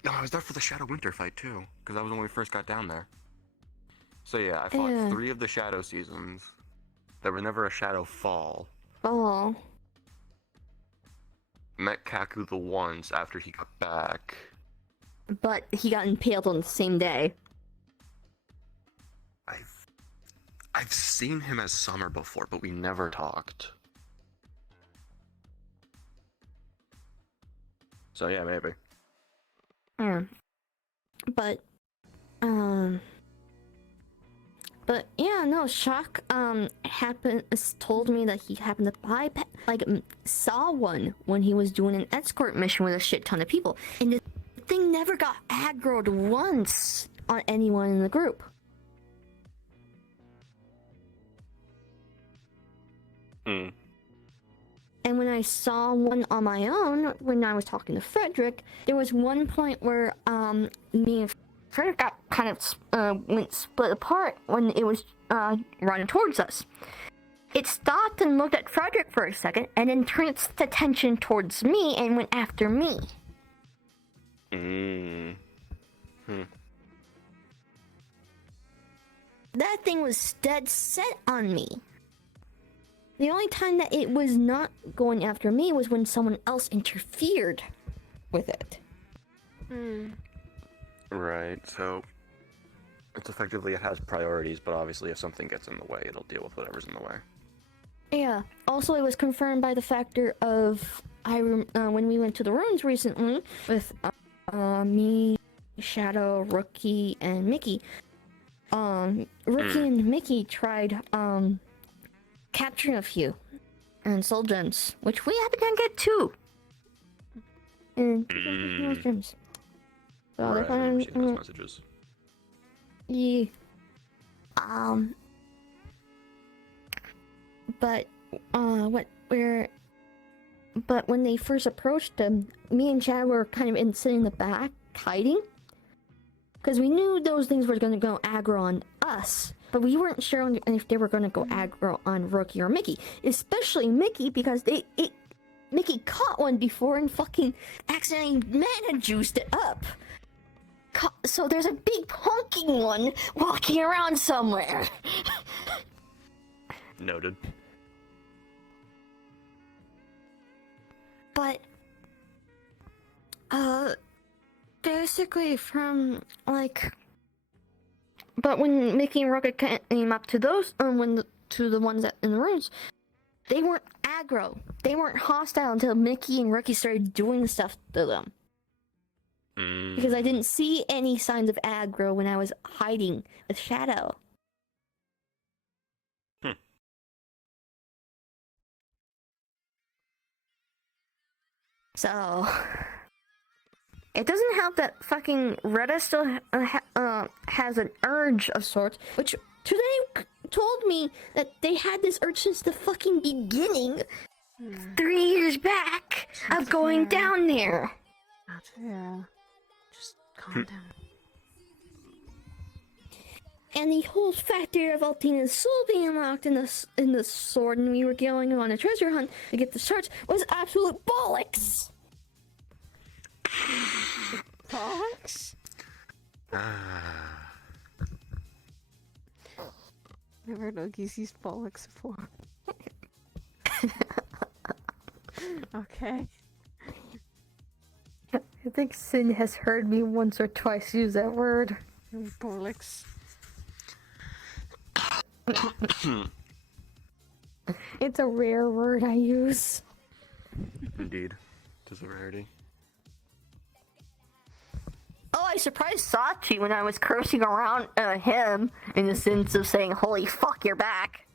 No, I was there for the Shadow Winter fight too, because that was when we first got down there. So yeah, I fought 3 of the Shadow seasons. There was never a Shadow Fall. Oh. Met Kaku the once after he got back. But he got impaled on the same day. I've seen him as Summer before, but we never talked. So yeah, maybe. Yeah. But yeah, no, Shock told me that he happened to saw one when he was doing an escort mission with a shit ton of people, and the thing never got aggroed once on anyone in the group. And when I saw one on my own, when I was talking to Frederick, there was one point where me and Frederick got kind of went split apart when it was running towards us. It stopped and looked at Frederick for a second, and then turned its attention towards me and went after me. That thing was dead set on me. The only time that it was not going after me was when someone else interfered with it. Right, so it's effectively, it has priorities, but obviously if something gets in the way, it'll deal with whatever's in the way. Yeah. Also, it was confirmed by the factor of when we went to the ruins recently with me, Shadow, Rookie, and Mickey. Rookie and Mickey tried capturing a few and soul gems, which we happened to get 2. and dreams. So they're I've seen those finding. messages. Yeah. But but when they first approached them, me and Chad were kind of sitting in the back, hiding. Because we knew those things were going to go aggro on us. But we weren't sure if they were going to go aggro on Rookie or Mickey. Especially Mickey, because Mickey caught one before and fucking accidentally mana juiced it up. So there's a big honking one walking around somewhere. Noted. But, basically from, like... But when Mickey and Rocket came up to those, to the ones in the rooms, they weren't aggro. They weren't hostile until Mickey and Rookie started doing stuff to them. Because I didn't see any signs of aggro when I was hiding with Shadow. So... It doesn't help that fucking Retta still has an urge of sorts, which today told me that they had this urge since the fucking beginning, 3 years back, of going down there. Yeah. Just calm down. And the whole factor of Altina's soul being locked in the sword, and we were going on a treasure hunt to get the shards, was absolute bollocks. Bollocks? Never heard Ogies use bollocks before. Okay. I think Sin has heard me once or twice use that word. Bollocks. It's a rare word I use. Indeed. It is a rarity. Oh, I surprised Sachi when I was cursing around him in the sense of saying, "Holy fuck, you're back."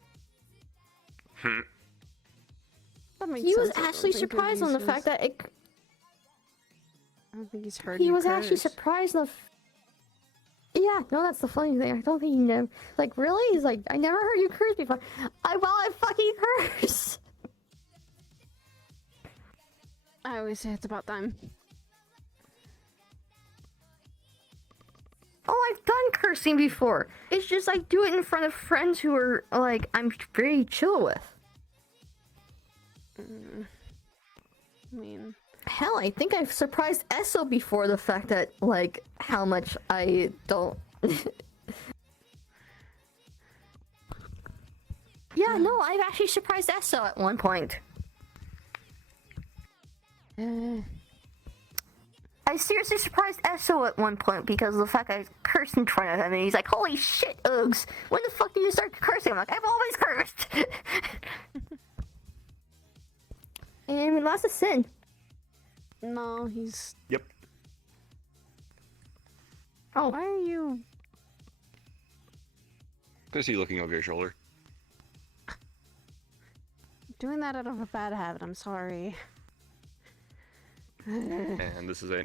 He was actually surprised on the fact that it. I don't think he's heard. He was actually surprised. Yeah, no, that's the funny thing. I don't think he knew. Like, really? He's like, I never heard you curse before. I fucking curse. I always say it's about time. Oh, I've done cursing before. It's just like do it in front of friends who are like I'm very chill with. I mean, hell, I think I've surprised Esso before the fact that like how much I don't. Yeah, no, I've actually surprised Esso at one point. I seriously surprised Esso at one point because of the fact I cursed in front of him, and he's like, "Holy shit, Uggs! When the fuck did you start cursing?" I'm like, "I've always cursed." And we lost a Sin. No, he's. Yep. Oh, why are you? Is he looking over your shoulder? Doing that out of a bad habit. I'm sorry. And this is a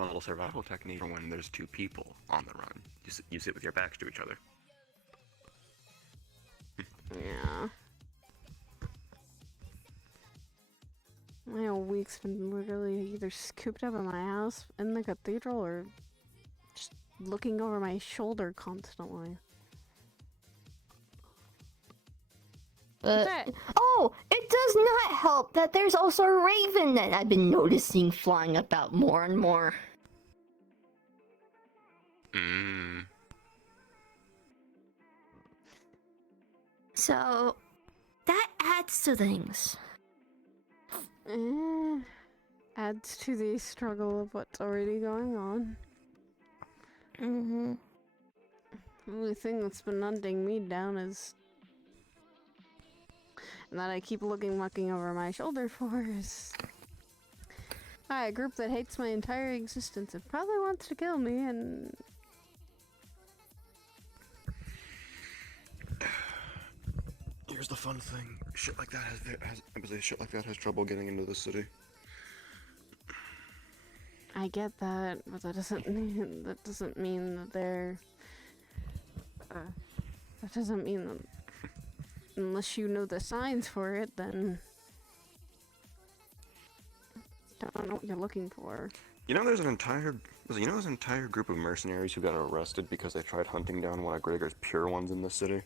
little survival technique for when there's two people on the run. You sit with your backs to each other. Yeah. My whole week's been literally either cooped up in my house in the cathedral or just looking over my shoulder constantly. Oh, it does not help that there's also a raven that I've been noticing flying about more and more. So, that adds to things. Adds to the struggle of what's already going on. Mm-hmm. The only thing that's been hunting me down is that I keep looking over my shoulder for is a group that hates my entire existence and probably wants to kill me, and You're here's the fun thing. Shit like that has trouble getting into the city. I get that, but that doesn't mean that they're. That doesn't mean that unless you know the signs for it, then don't know what you're looking for. You know, there's an entire group of mercenaries who got arrested because they tried hunting down one of Gregor's pure ones in the city.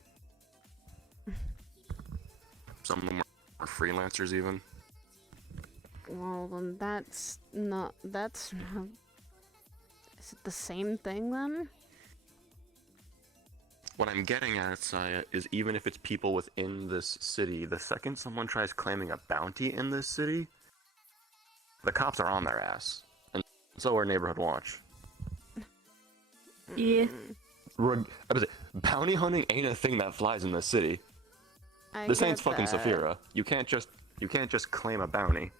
Some of them were freelancers, even. Well, then that's not. Is it the same thing then? What I'm getting at, Saya, is even if it's people within this city, the second someone tries claiming a bounty in this city, the cops are on their ass. And so are Neighborhood Watch. Yeah. Bounty hunting ain't a thing that flies in this city. This ain't fucking Saphira. You can't just claim a bounty.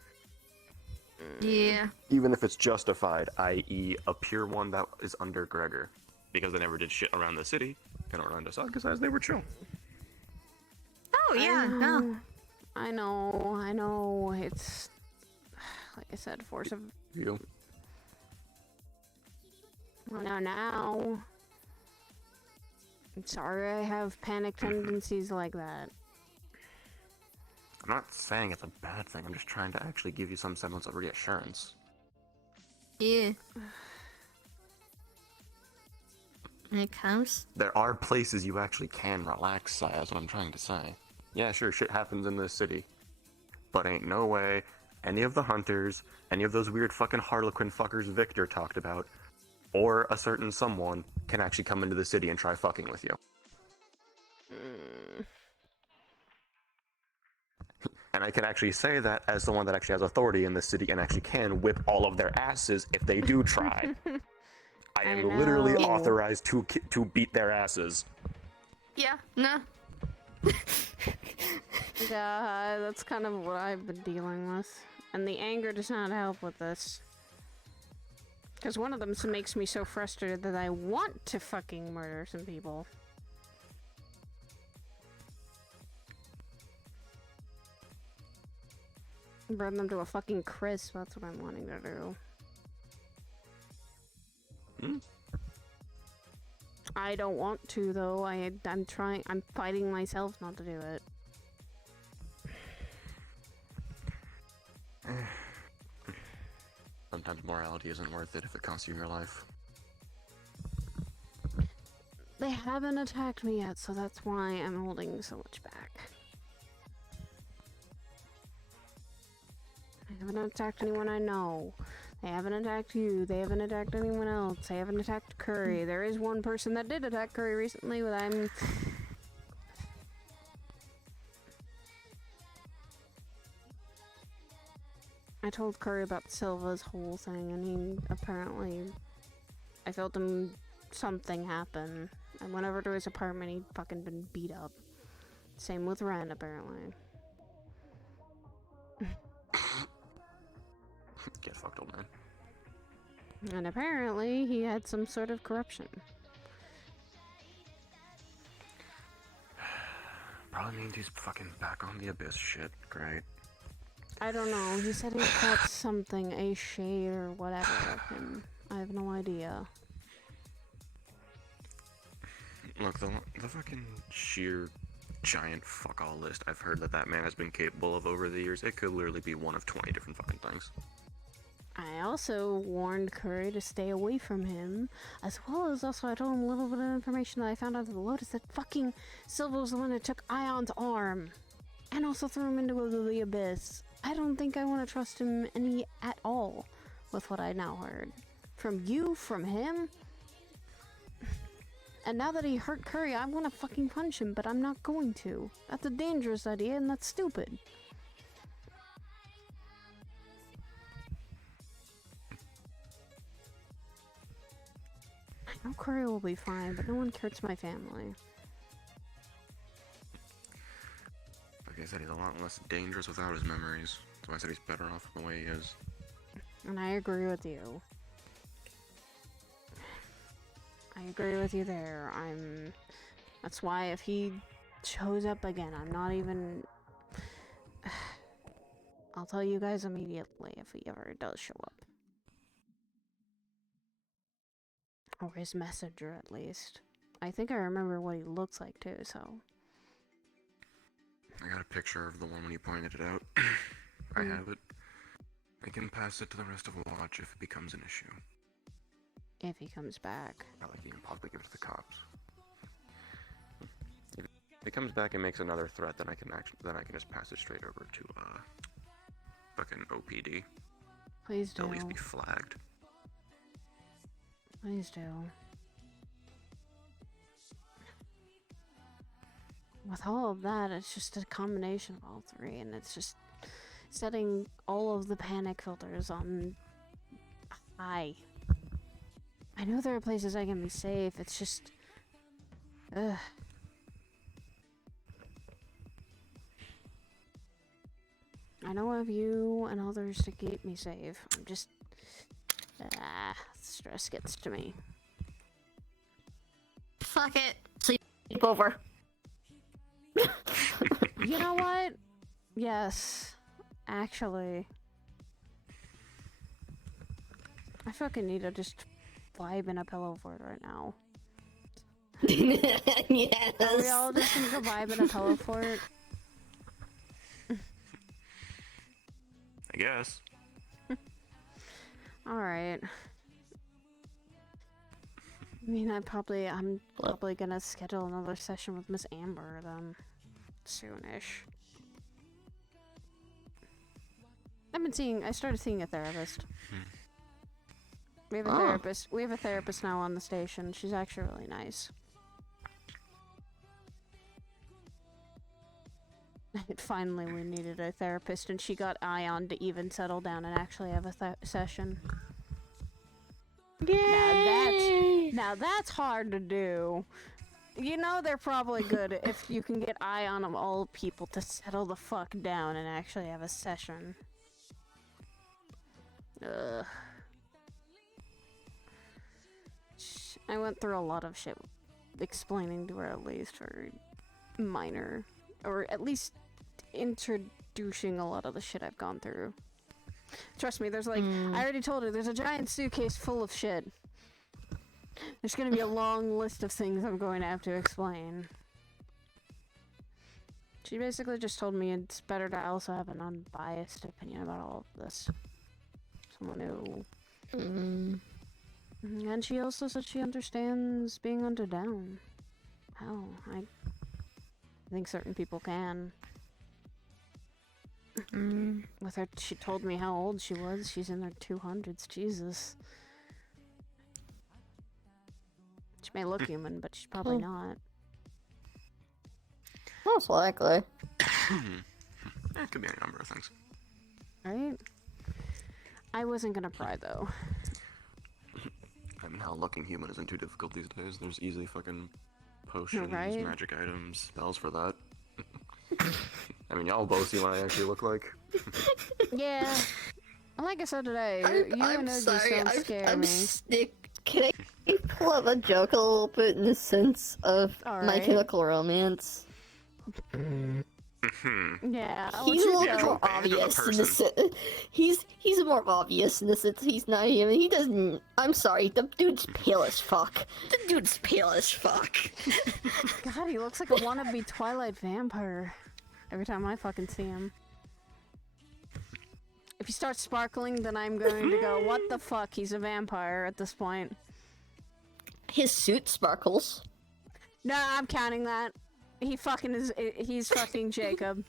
Yeah. Even if it's justified, i.e. a pure one that is under Gregor. Because they never did shit around the city, and Orlando Saga says they were chill. Oh yeah, no. I know. It's like I said, force of you. Well, now. I'm sorry, I have panic tendencies like that. I'm not saying it's a bad thing. I'm just trying to actually give you some semblance of reassurance. Yeah. When it comes, there are places you actually can relax, Saya, is what I'm trying to say. Yeah, sure, shit happens in this city. But ain't no way any of the hunters, any of those weird fucking Harlequin fuckers Victor talked about, or a certain someone can actually come into the city and try fucking with you. And I can actually say that as someone that actually has authority in this city and actually can whip all of their asses if they do try. I am literally authorized to beat their asses. Yeah, no. Yeah, that's kind of what I've been dealing with. And the anger does not help with this. Because one of them makes me so frustrated that I want to fucking murder some people. Burn them to a fucking crisp, that's what I'm wanting to do. I don't want to though. I'm fighting myself not to do it. Sometimes morality isn't worth it if it costs you your life. They haven't attacked me yet, so that's why I'm holding so much back. I haven't attacked anyone I know. They haven't attacked you. They haven't attacked anyone else. They haven't attacked Curry. There is one person that did attack Curry recently, but I told Curry about Silva's whole thing, and he apparently... I felt him... something happen. I went over to his apartment, he'd fucking been beat up. Same with Ren, apparently. Get fucked, old man. And apparently, he had some sort of corruption. Probably means he's fucking back on the abyss shit. Great. I don't know. He said he caught something, a shade or whatever of him. I have no idea. Look, the fucking sheer giant fuck-all list I've heard that man has been capable of over the years, it could literally be one of 20 different fucking things. I also warned Curry to stay away from him, as well as also I told him a little bit of information that I found out of the Lotus that fucking Silva was the one that took Ion's arm, and also threw him into the abyss. I don't think I want to trust him any at all, with what I now heard. From you, from him. And now that he hurt Curry, I want to fucking punch him, but I'm not going to. That's a dangerous idea, and that's stupid. I know Curry will be fine, but no one hurts my family. Like I said, he's a lot less dangerous without his memories. That's why I said he's better off the way he is. And I agree with you. I agree with you there. That's why if he shows up again, I'm not even... I'll tell you guys immediately if he ever does show up. Or his messenger, at least. I think I remember what he looks like, too, so... I got a picture of the one when you pointed it out. I have it. I can pass it to the rest of the watch if it becomes an issue. If he comes back. I like even possibly give it to the cops. If it comes back and makes another threat, then I can just pass it straight over to fucking OPD. Please do. At least be flagged. Please do. With all of that, it's just a combination of all three, and it's just setting all of the panic filters on high. I know there are places I can be safe, it's just... Ugh. I know I have you and others to keep me safe. I'm just... stress gets to me. Fuck it. Sleep over. You know what? Yes. Actually. I fucking need to just vibe in a pillow fort right now. Yes. Are we all just gonna go vibe in a pillow fort? I guess. Alright. I mean, I'm probably gonna schedule another session with Miss Amber then. Soonish. I started seeing a therapist. We have a therapist. We have a therapist now on the station. She's actually really nice. Finally, we needed a therapist, and she got Ion to even settle down and actually have a session. Yay! Now that's hard to do. You know they're probably good if you can get Ion of all people to settle the fuck down and actually have a session. Ugh. I went through a lot of shit explaining to her, at least, or minor, or at least introducing a lot of the shit I've gone through. Trust me, there's like, I already told her, there's a giant suitcase full of shit. There's gonna be a long list of things I'm going to have to explain. She basically just told me it's better to also have an unbiased opinion about all of this. Someone who... And she also said she understands being under down. Hell, I think certain people can. With her, she told me how old she was. She's in her 200s. Jesus. She may look human, but she's probably not. Most likely. It could be any number of things. Right? I wasn't gonna pry, though. I mean, hell, looking human isn't too difficult these days. There's easy fucking potions, magic items, spells for that. I mean, y'all both see what I actually look like. Yeah. Like I said today, you and Ogie don't scare me. Can I pull up a joke a little bit in the sense of My Chemical Romance? Yeah, he's a little bit more obvious in the sense. He's more obvious in the sense he's not human. He doesn't. I'm sorry, the dude's pale as fuck. The dude's pale as fuck. God, he looks like a wannabe Twilight vampire. Every time I fucking see him. If he starts sparkling, then I'm going to go, what the fuck? He's a vampire at this point. His suit sparkles. No, I'm counting that. He fucking is. He's fucking Jacob.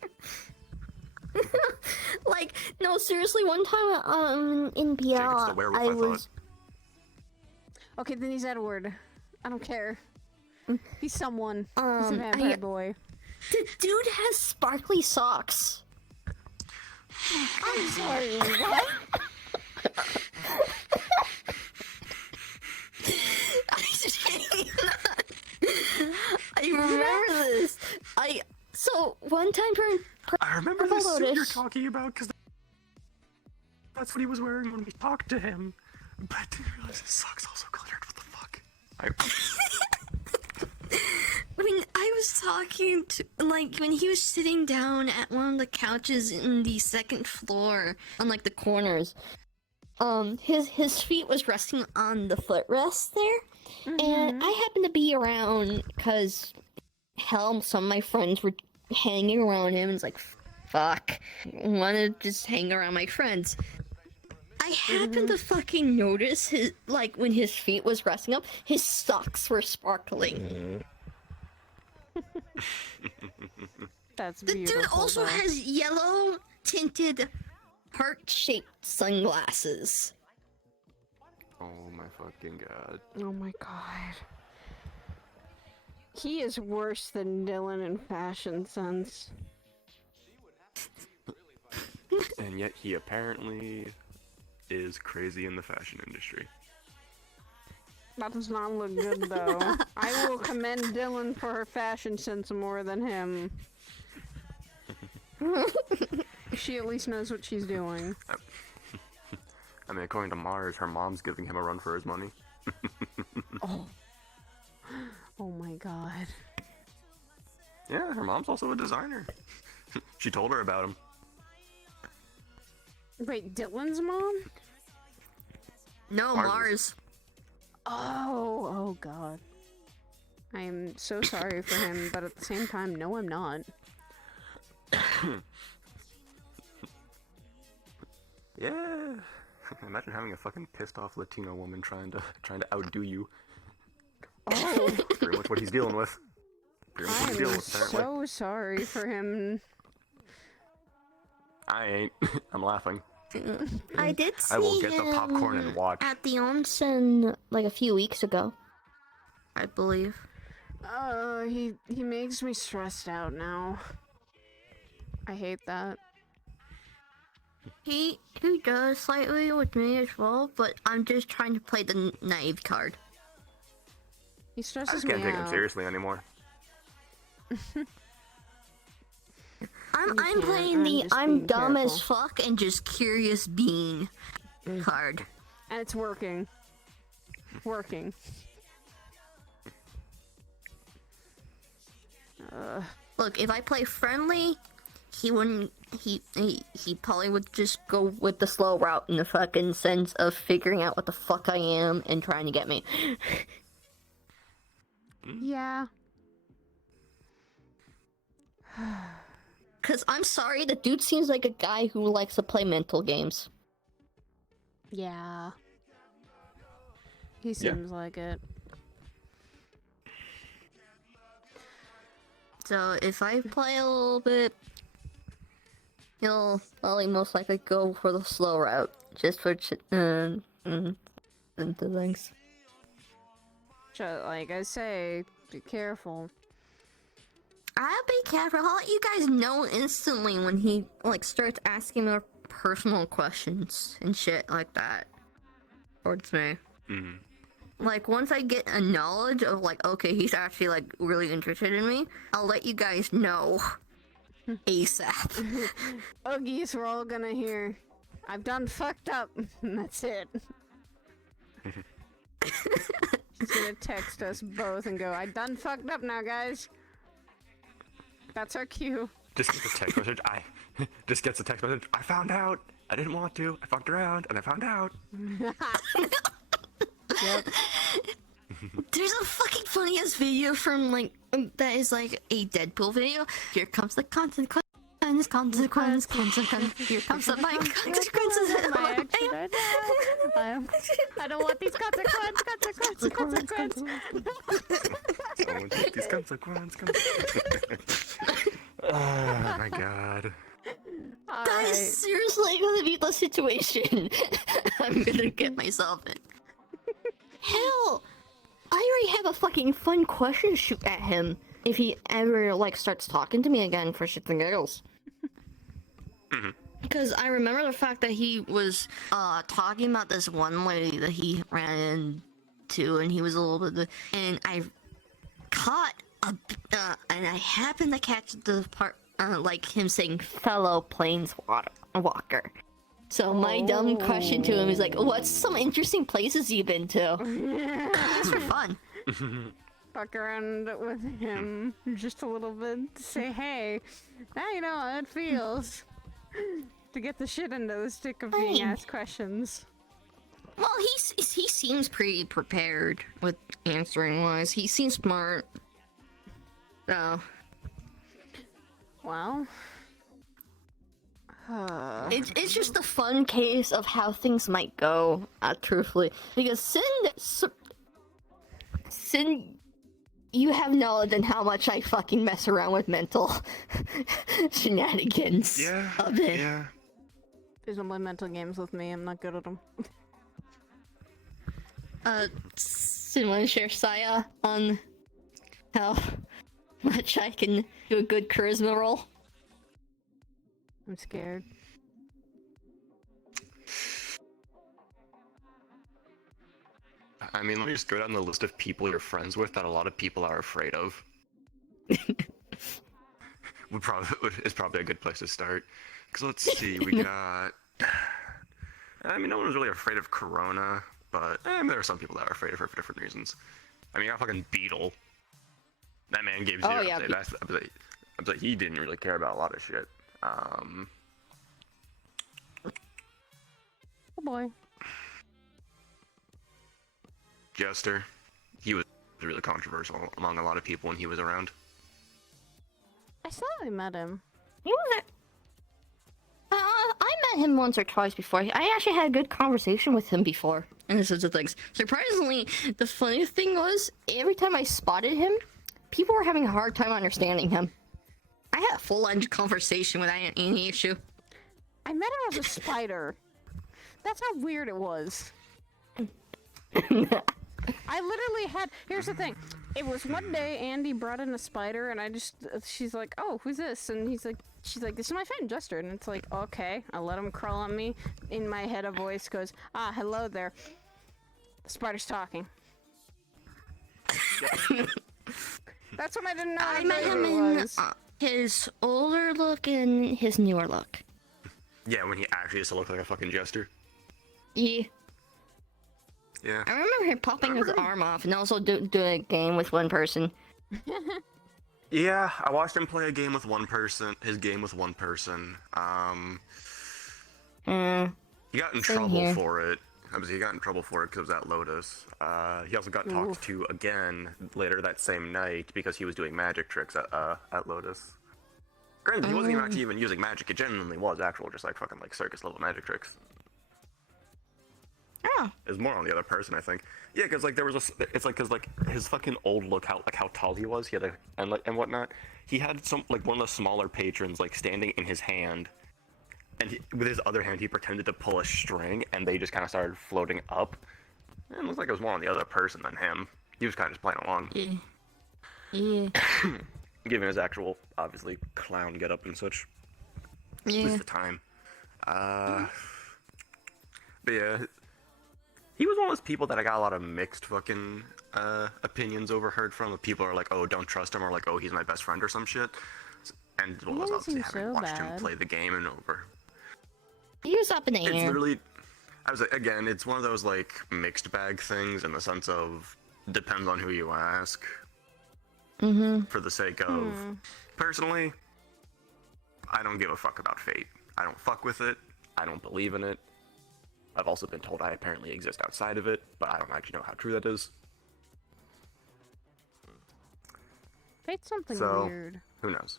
Like, no, seriously. One time, in PR, I was. Okay, then he's Edward. I don't care. He's someone. He's a vampire boy. The dude has sparkly socks. I'm sorry. What? I remember this. So one time during. I remember the suit you're talking about because that's what he was wearing when we talked to him. But I didn't realize his socks also glittered. What the fuck? When I was talking to, like, when he was sitting down at one of the couches in the second floor, on, like, the corners, his feet was resting on the footrest there, and I happened to be around, because, hell, some of my friends were hanging around him, and it's like, fuck, I wanna just hang around my friends. I happened to fucking notice his, like, when his feet was resting up, his socks were sparkling. That's the beautiful. dude also though. has yellow tinted heart-shaped sunglasses. Oh my fucking god. Oh my god. He is worse than Dylan in fashion sense. And yet he apparently is crazy in the fashion industry. That does not look good though. I will commend Dylan for her fashion sense more than him. She at least knows what she's doing. I mean, according to Mars, her mom's giving him a run for his money. Oh. Oh my god. Yeah, her mom's also a designer. She told her about him. Wait, Dylan's mom? No, Mars. Oh god. I am so sorry for him, but at the same time, no I'm not. Yeah. Imagine having a fucking pissed off Latino woman trying to outdo you. Oh. Pretty much what he's dealing with. Pretty much what he's dealing I'm with, apparently. so sorry for him. I ain't. I'm laughing. I did see I will get the him popcorn and watch. at the onsen like a few weeks ago, I believe. He makes me stressed out now. I hate that. He does slightly with me as well, but I'm just trying to play the naive card. He I stresses just me can't take him out. seriously anymore. I'm playing the I'm dumb as fuck and just curious being card. And it's working. Working. Look, if I play friendly, he wouldn't. He probably would just go with the slow route in the fucking sense of figuring out what the fuck I am and trying to get me. Yeah. Cause I'm sorry, the dude seems like a guy who likes to play mental games. Yeah. He seems like it. So if I play a little bit, he'll probably most likely go for the slow route, just for into things. Like I say, be careful. I'll be careful. I'll let you guys know instantly when he like starts asking more personal questions and shit like that towards me. Like once I get a knowledge of like, okay, he's actually like really interested in me, I'll let you guys know ASAP. Oh geez, we're all gonna hear, I've done fucked up, and that's it. He's gonna text us both and go, I done fucked up now, guys. That's our cue. Just gets a text message. Just gets a text message. I found out. I didn't want to. I fucked around and I found out. Yep. There's a fucking funny ass video from like that is like a Deadpool video. Here comes the consequence. Here comes the consequences. My accident. I don't want these consequences. These consequences. Oh my god. That is seriously gonna be the situation I'm gonna get myself in. Hell, I already have a fucking fun question to shoot at him if he ever like starts talking to me again for shits and giggles. Because I remember the fact that he was talking about this one lady that he ran into, and he was a little bit, and I caught and I happened to catch the part like him saying fellow planeswalker. So my dumb question to him is like, what's some interesting places you've been to? Just for fun. fuck around with him just a little bit to say, hey, now you know how it feels to get the shit into the stick of being asked questions. Well, he seems pretty prepared with answering wise. He seems smart. So. Well. It's just a fun case of how things might go, truthfully. Because Sin, you have knowledge on how much I fucking mess around with mental shenanigans. Yeah, of it. yeah. Please don't play mental games with me, I'm not good at them. Sin, wanna share Saya on how much I can do a good charisma roll? I'm scared. I mean, let me just go down the list of people you're friends with that a lot of people are afraid of. It's probably a good place to start. Because let's see, we got... I mean, no one was really afraid of Corona, but there are some people that are afraid of her for different reasons. I mean, I got fucking Beetle. That man gave zero. Yeah. I was like, he didn't really care about a lot of shit. Oh boy. Jester, he was really controversial among a lot of people when he was around. I saw I met him. He was I met him once or twice before. I actually had a good conversation with him before, and sorts of things. Surprisingly, the funniest thing was, every time I spotted him, people were having a hard time understanding him. I had a full-on conversation without any issue. I met him as a spider. That's how weird it was. I literally had... Here's the thing. It was one day Andy brought in a spider, and she's like, oh, who's this? And she's like, this is my friend, Jester. And it's like, okay. I let him crawl on me. In my head, a voice goes, hello there. The spider's talking. That's what I didn't know. I met him in his older look and his newer look. Yeah, when he actually used to look like a fucking Jester. Yeah. Yeah. I remember him popping his arm off and also doing a game with one person. Yeah, I watched him play a game with one person. His game with one person. He got in trouble for it. He got in trouble for it because it was at Lotus. He also got talked to again later that same night because he was doing magic tricks at Lotus. Granted, he wasn't even using magic. It genuinely was actual, just like fucking like circus level magic tricks. Oh. It was more on the other person, I think. Yeah, because like there was it's like because like his fucking old look, how tall he was, he had and whatnot. He had some like one of the smaller patrons like standing in his hand, and with his other hand he pretended to pull a string, and they just kind of started floating up. And it looked like it was more on the other person than him. He was kind of just playing along. Yeah. Given his actual, obviously, clown getup and such. Yeah. At least the time. But yeah. He was one of those people that I got a lot of mixed fucking opinions overheard from. People are like, oh, don't trust him, or like, oh, he's my best friend or some shit. And well, I was obviously having watched him play the game and over. He was up in the air. It's literally, again, it's one of those like mixed bag things in the sense of depends on who you ask. For the sake of, personally, I don't give a fuck about fate. I don't fuck with it. I don't believe in it. I've also been told I apparently exist outside of it, but I don't actually know how true that is. Fate's something weird. Who knows?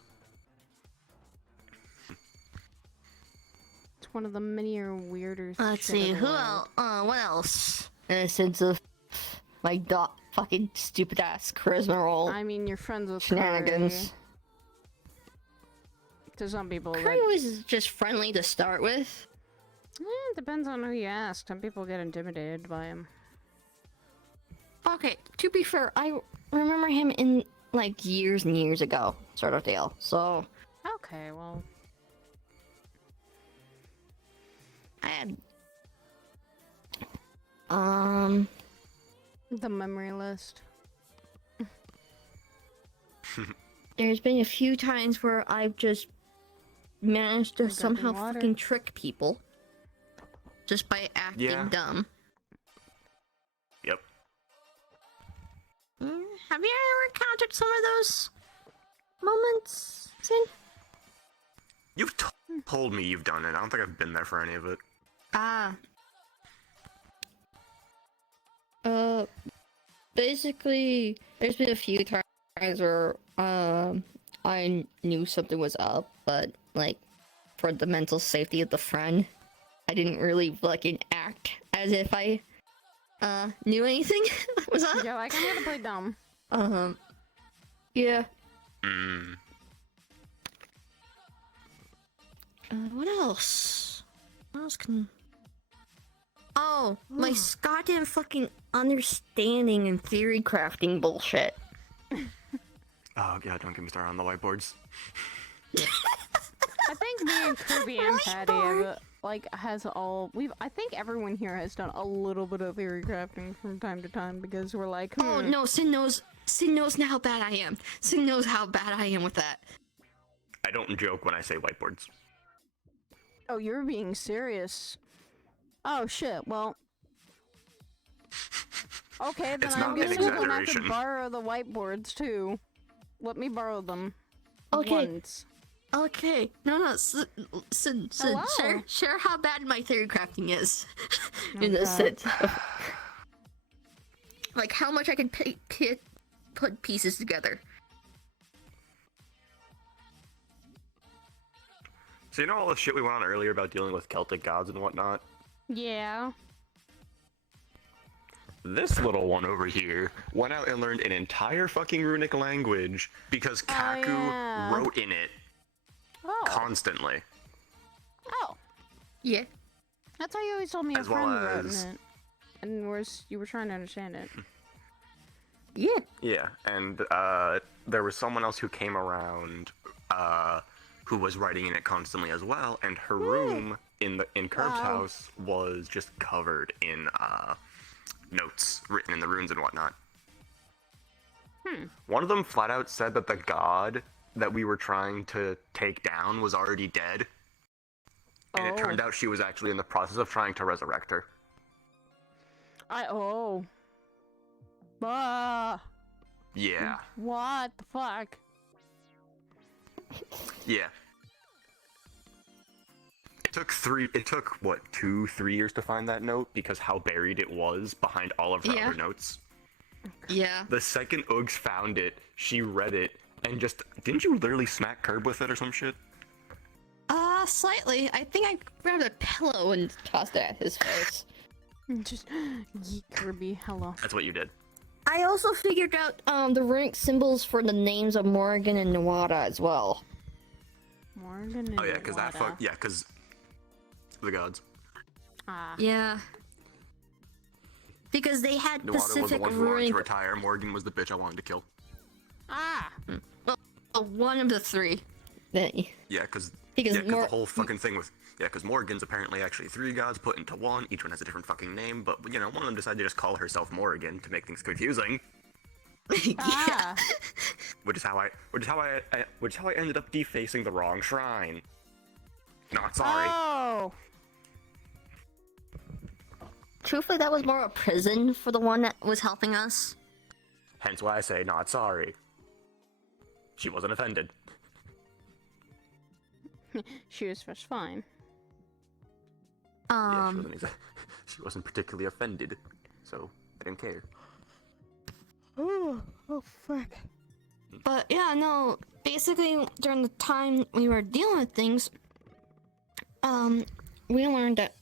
It's one of the many weirder. Let's see, who else? What else? In a sense of my fucking stupid ass charisma roll. I mean, you're friends with shenanigans. To some people, Curry was just friendly to start with. It depends on who you ask. Some people get intimidated by him. Okay, to be fair, I remember him in like years and years ago, sort of deal. So. Okay, well. I had. The memory list. There's been a few times where I've just managed to somehow fucking trick people. Just by acting dumb. Yep. Have you ever encountered some of those moments, Sin? You've told me you've done it. I don't think I've been there for any of it. Ah. Basically, there's been a few times where, I knew something was up, but, like, for the mental safety of the friend, I didn't really fucking act as if I, knew anything was up. Yeah, like, I'm gonna play dumb. Yeah. Mm. What else? What else can... Oh, my goddamn fucking understanding and theory crafting bullshit. Oh god, don't get me started on the whiteboards. I think me and Kirby and Patty have, I think everyone here has done a little bit of theory crafting from time to time because we're like, Oh no, Sin knows now how bad I am. Sin knows how bad I am with that. I don't joke when I say whiteboards. Oh, you're being serious. Oh shit, well. Okay, then I'm guessing I'm gonna have to borrow the whiteboards too. Let me borrow them. Okay. Once. Okay. No, Sin, share how bad my theory crafting is. In the sense of, like, how much I can put pieces together. So you know all the shit we went on earlier about dealing with Celtic gods and whatnot? Yeah. This little one over here went out and learned an entire fucking runic language because Kaku wrote in it constantly. Oh. Yeah. That's how you always told me your As well friend wrote in as- it. And you were trying to understand it. Yeah. Yeah, and there was someone else who came around who was writing in it constantly as well, and her room in Curb's house was just covered in notes written in the runes and whatnot. One of them flat out said that the god that we were trying to take down was already dead, and it turned out she was actually in the process of trying to resurrect her. Yeah. What the fuck? Yeah. It took what, 2-3 years to find that note because how buried it was behind all of her other notes. Yeah. The second Uggs found it, she read it and just didn't you literally smack Curb with it or some shit? Slightly. I think I grabbed a pillow and tossed it at his face. Just yeet Kirby, hello. That's what you did. I also figured out the runic symbols for the names of Morgan and Nawada as well. Morgan and Oh yeah, because the gods. Yeah. Because they had Nawada specific was the one who wanted runic... to retire. Morgan was the bitch I wanted to kill. Well, one of the three. Yeah, because the whole fucking thing with... Yeah, because Morgan's apparently actually 3 gods put into one. Each one has a different fucking name, but, you know, one of them decided to just call herself Morgan to make things confusing. Yeah. Which is how I ended up defacing the wrong shrine. Not sorry. Oh. Truthfully, that was more a prison for the one that was helping us. Hence why I say not sorry. She wasn't offended. She was just fine. Yeah, she wasn't particularly offended, so I didn't care. Oh fuck. But yeah, no, basically during the time we were dealing with things, we learned that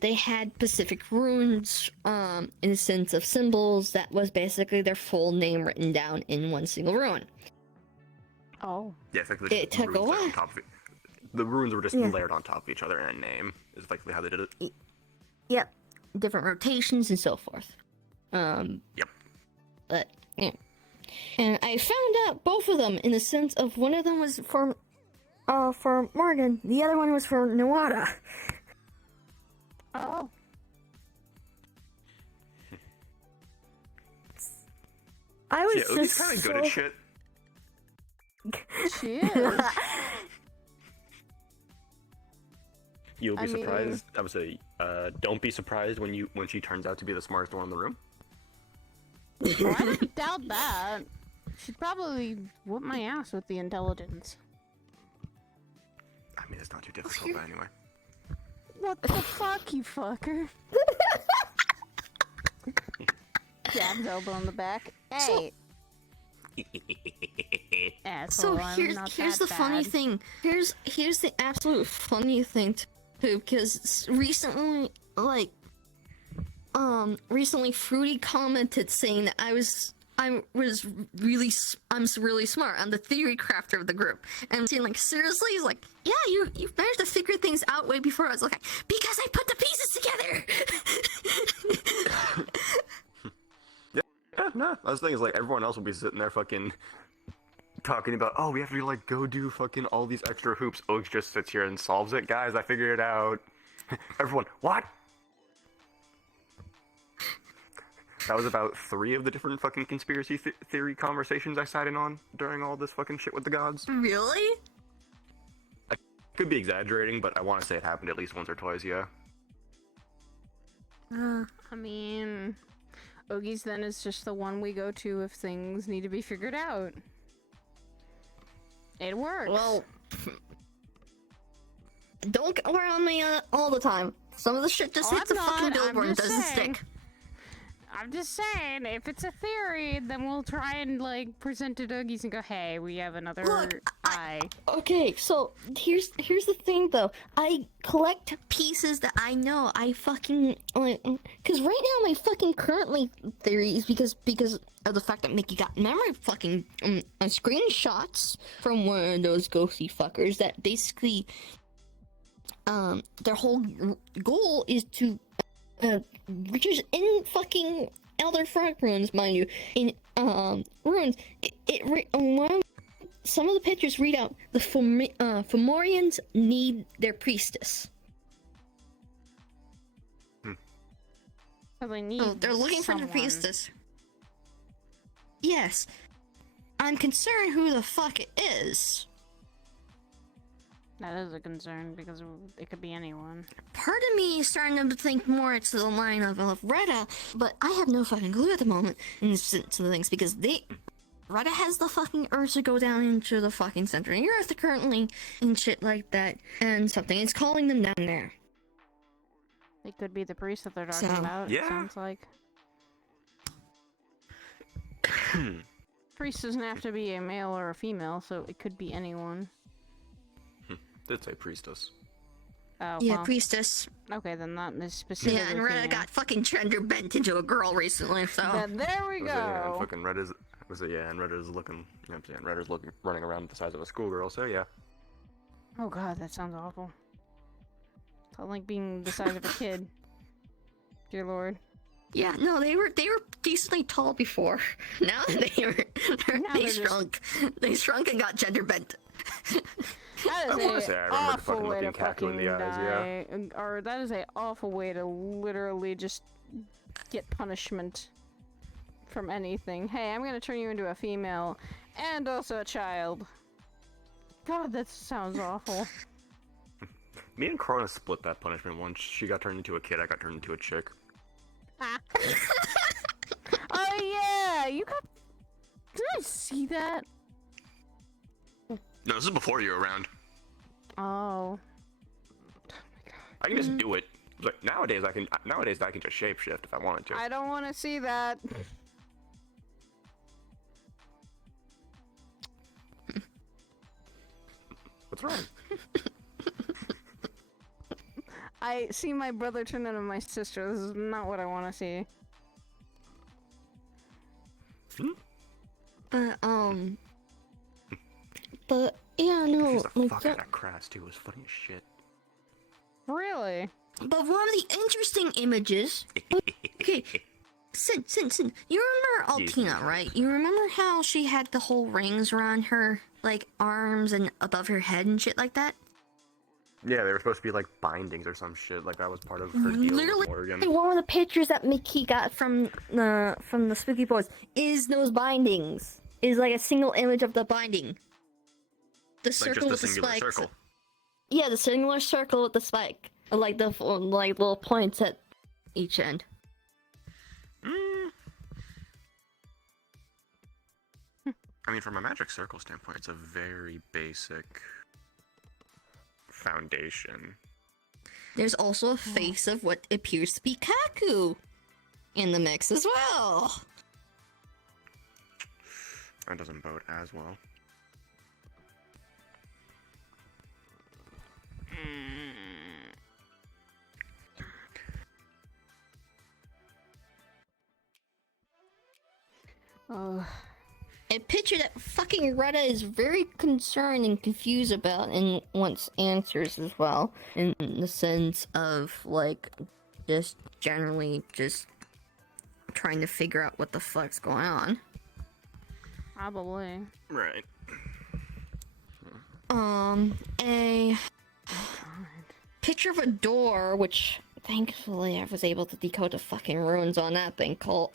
they had specific runes, in the sense of symbols that was basically their full name written down in one single rune. Oh. Yeah, effectively. It took a while. The runes were just layered on top of each other in a name, is effectively how they did it. Yep. Different rotations and so forth. Yep. But, yeah. And I found out both of them in the sense of one of them was for Morgan, the other one was for Nawada. Oh. I was yeah, just kind of good at shit. She is. You'll be surprised. I would say, don't be surprised when she turns out to be the smartest one in the room. Well, I don't doubt that. She'd probably whoop my ass with the intelligence. I mean, it's not too difficult, but anyway. What the fuck, you fucker? Jabs elbow in the back. Hey. So here's the funny thing. Here's the absolute funny thing too, because recently Fruity commented saying that I'm really smart. I'm the theory crafter of the group. And I'm saying, like, seriously? He's like, yeah, you've managed to figure things out way before I was like, because I put the pieces together. Yeah, no. I was thinking, like, everyone else will be sitting there fucking talking about, oh, we have to, like, go do fucking all these extra hoops. Oaks just sits here and solves it. Guys, I figured it out. Everyone, what? That was about 3 of the different fucking conspiracy theory conversations I sat in on during all this fucking shit with the gods. Really? I could be exaggerating, but I want to say it happened at least once or twice, yeah. I mean, Ogie's then is just the one we go to if things need to be figured out. It works. Well, don't go around me all the time. Some of the shit just hits a fucking billboard and doesn't stick. I'm just saying, if it's a theory, then we'll try and, like, present to Dougies and go, hey, we have another eye. Okay, so here's the thing, though. I collect pieces that I know. I fucking, like, because right now my fucking currently theory is because of the fact that Mickey got memory fucking screenshots from one of those ghosty fuckers that basically, their whole goal is to which is in fucking Elder Frog runes, mind you. In runes, some of the pictures read out the Fomorians need their priestess. So they need. Oh, they're looking for the priestess. Yes, I'm concerned who the fuck it is. That is a concern, because it could be anyone. Part of me is starting to think more it's the line of Retta, but I have no fucking clue at the moment to the things, because Retta has the fucking urge to go down into the fucking center of the earth currently, and shit like that, and something is calling them down there. It could be the priest that they're talking about, it sounds like. Priest doesn't have to be a male or a female, so it could be anyone. Did say priestess. Oh, yeah, well. priestess. Okay, then that is specifically. Yeah, and Retta got fucking gender bent into a girl recently, so. Then there we go. Yeah, and fucking Retta's and Retta's looking. You know what I'm saying? Retta's running around the size of a schoolgirl. So yeah. Oh god, that sounds awful. It's not like being the size of a kid. Dear lord. Yeah, no, they were decently tall before. Now they shrunk. They shrunk and got gender bent. That is an awful way to fucking in the eyes, die. Or that is an awful way to literally just get punishment from anything. Hey, I'm gonna turn you into a female and also a child. God, that sounds awful. Me and Corona split that punishment once. She got turned into a kid, I got turned into a chick. Oh yeah, you got. Did I see that? No, this is before you were around. Oh. I can just do it. Like nowadays I can just shapeshift if I wanted to. I don't want to see that. What's wrong? I see my brother turn into my sister. This is not what I want to see. But yeah, no. She's the fuck out of Crass too. It was funny as shit. Really? But one of the interesting images. Okay, Sin, you remember Altina, right? You remember how she had the whole rings around her, like arms and above her head and shit like that? Yeah, they were supposed to be like bindings or some shit. Like that was part of her deal with Morgan. One of the pictures that Mickey got from the Spooky Boys is those bindings. Is like a single image of the binding. The circle with the spikes. Circle. Yeah, the singular circle with the spike, like the little points at each end. I mean, from a magic circle standpoint, it's a very basic foundation. There's also a face of what appears to be Kaku in the mix as well. That doesn't bode as well. Oh. A picture that fucking Retta is very concerned and confused about and wants answers as well. In the sense of, like, just generally just trying to figure out what the fuck's going on. Probably. Right. A picture of a door, which thankfully I was able to decode the fucking runes on that thing called,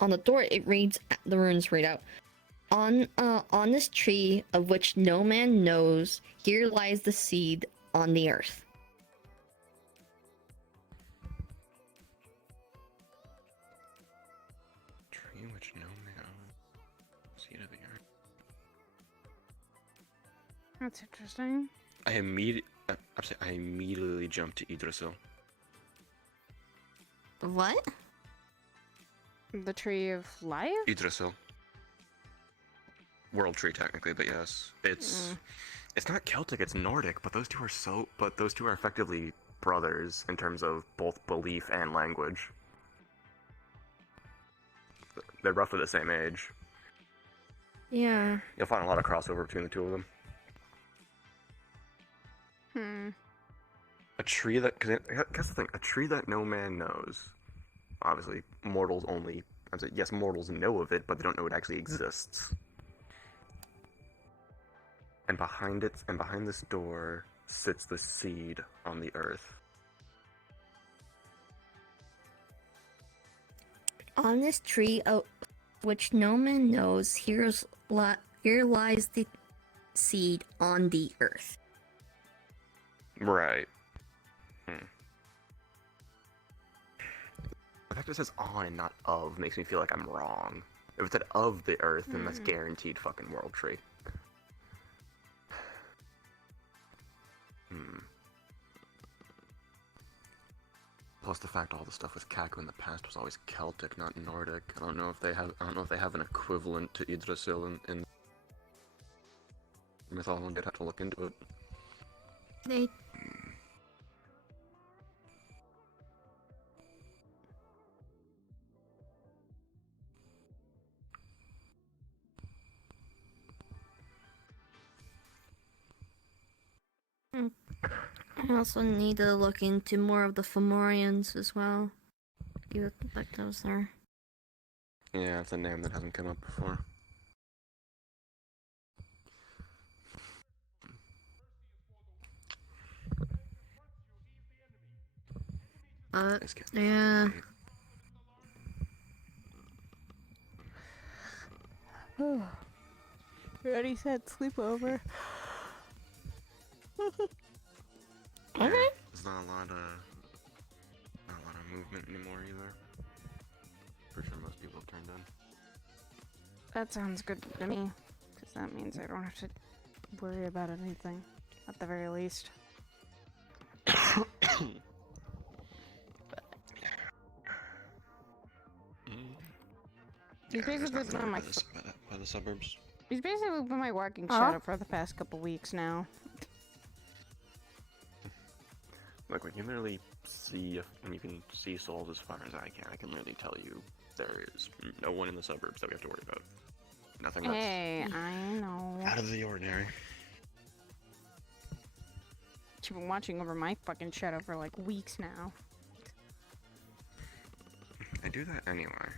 on the door it reads, the runes read out, on this tree of which no man knows, here lies the seed on the earth. Tree which no man seed of the earth. That's interesting. I immediately jumped to Yggdrasil. What? The Tree of Life? Yggdrasil. World tree technically, but yes. It's not Celtic, it's Nordic, but those two are effectively brothers in terms of both belief and language. They're roughly the same age. Yeah. You'll find a lot of crossover between the two of them. A tree that, cause that's the thing, a tree that no man knows. Obviously, mortals only, yes, mortals know of it, but they don't know it actually exists. And behind this door sits the seed on the earth. On this tree, which no man knows, here lies the seed on the earth. Right. The fact that it says on and not of makes me feel like I'm wrong. If it said of the earth, then that's guaranteed fucking world tree. Plus the fact all the stuff with Kaku in the past was always Celtic, not Nordic. I don't know if they have an equivalent to Yggdrasil in mythology. I'd have to look into it. They I also need to look into more of the Fomorians as well. See what the fuck those are. Yeah, it's a name that hasn't come up before. Yeah. Already said sleepover. Okay. There's not a lot of movement anymore either. Pretty sure most people have turned in. That sounds good to me, because that means I don't have to worry about anything, at the very least. He's basically been my by the suburbs. He's basically been my working shadow for the past couple weeks now. Like when you literally see, when you can see souls as far as I can literally tell you there is no one in the suburbs that we have to worry about. Nothing that's I know. out of the ordinary. You've been watching over my fucking shadow for like weeks now. I do that anyway.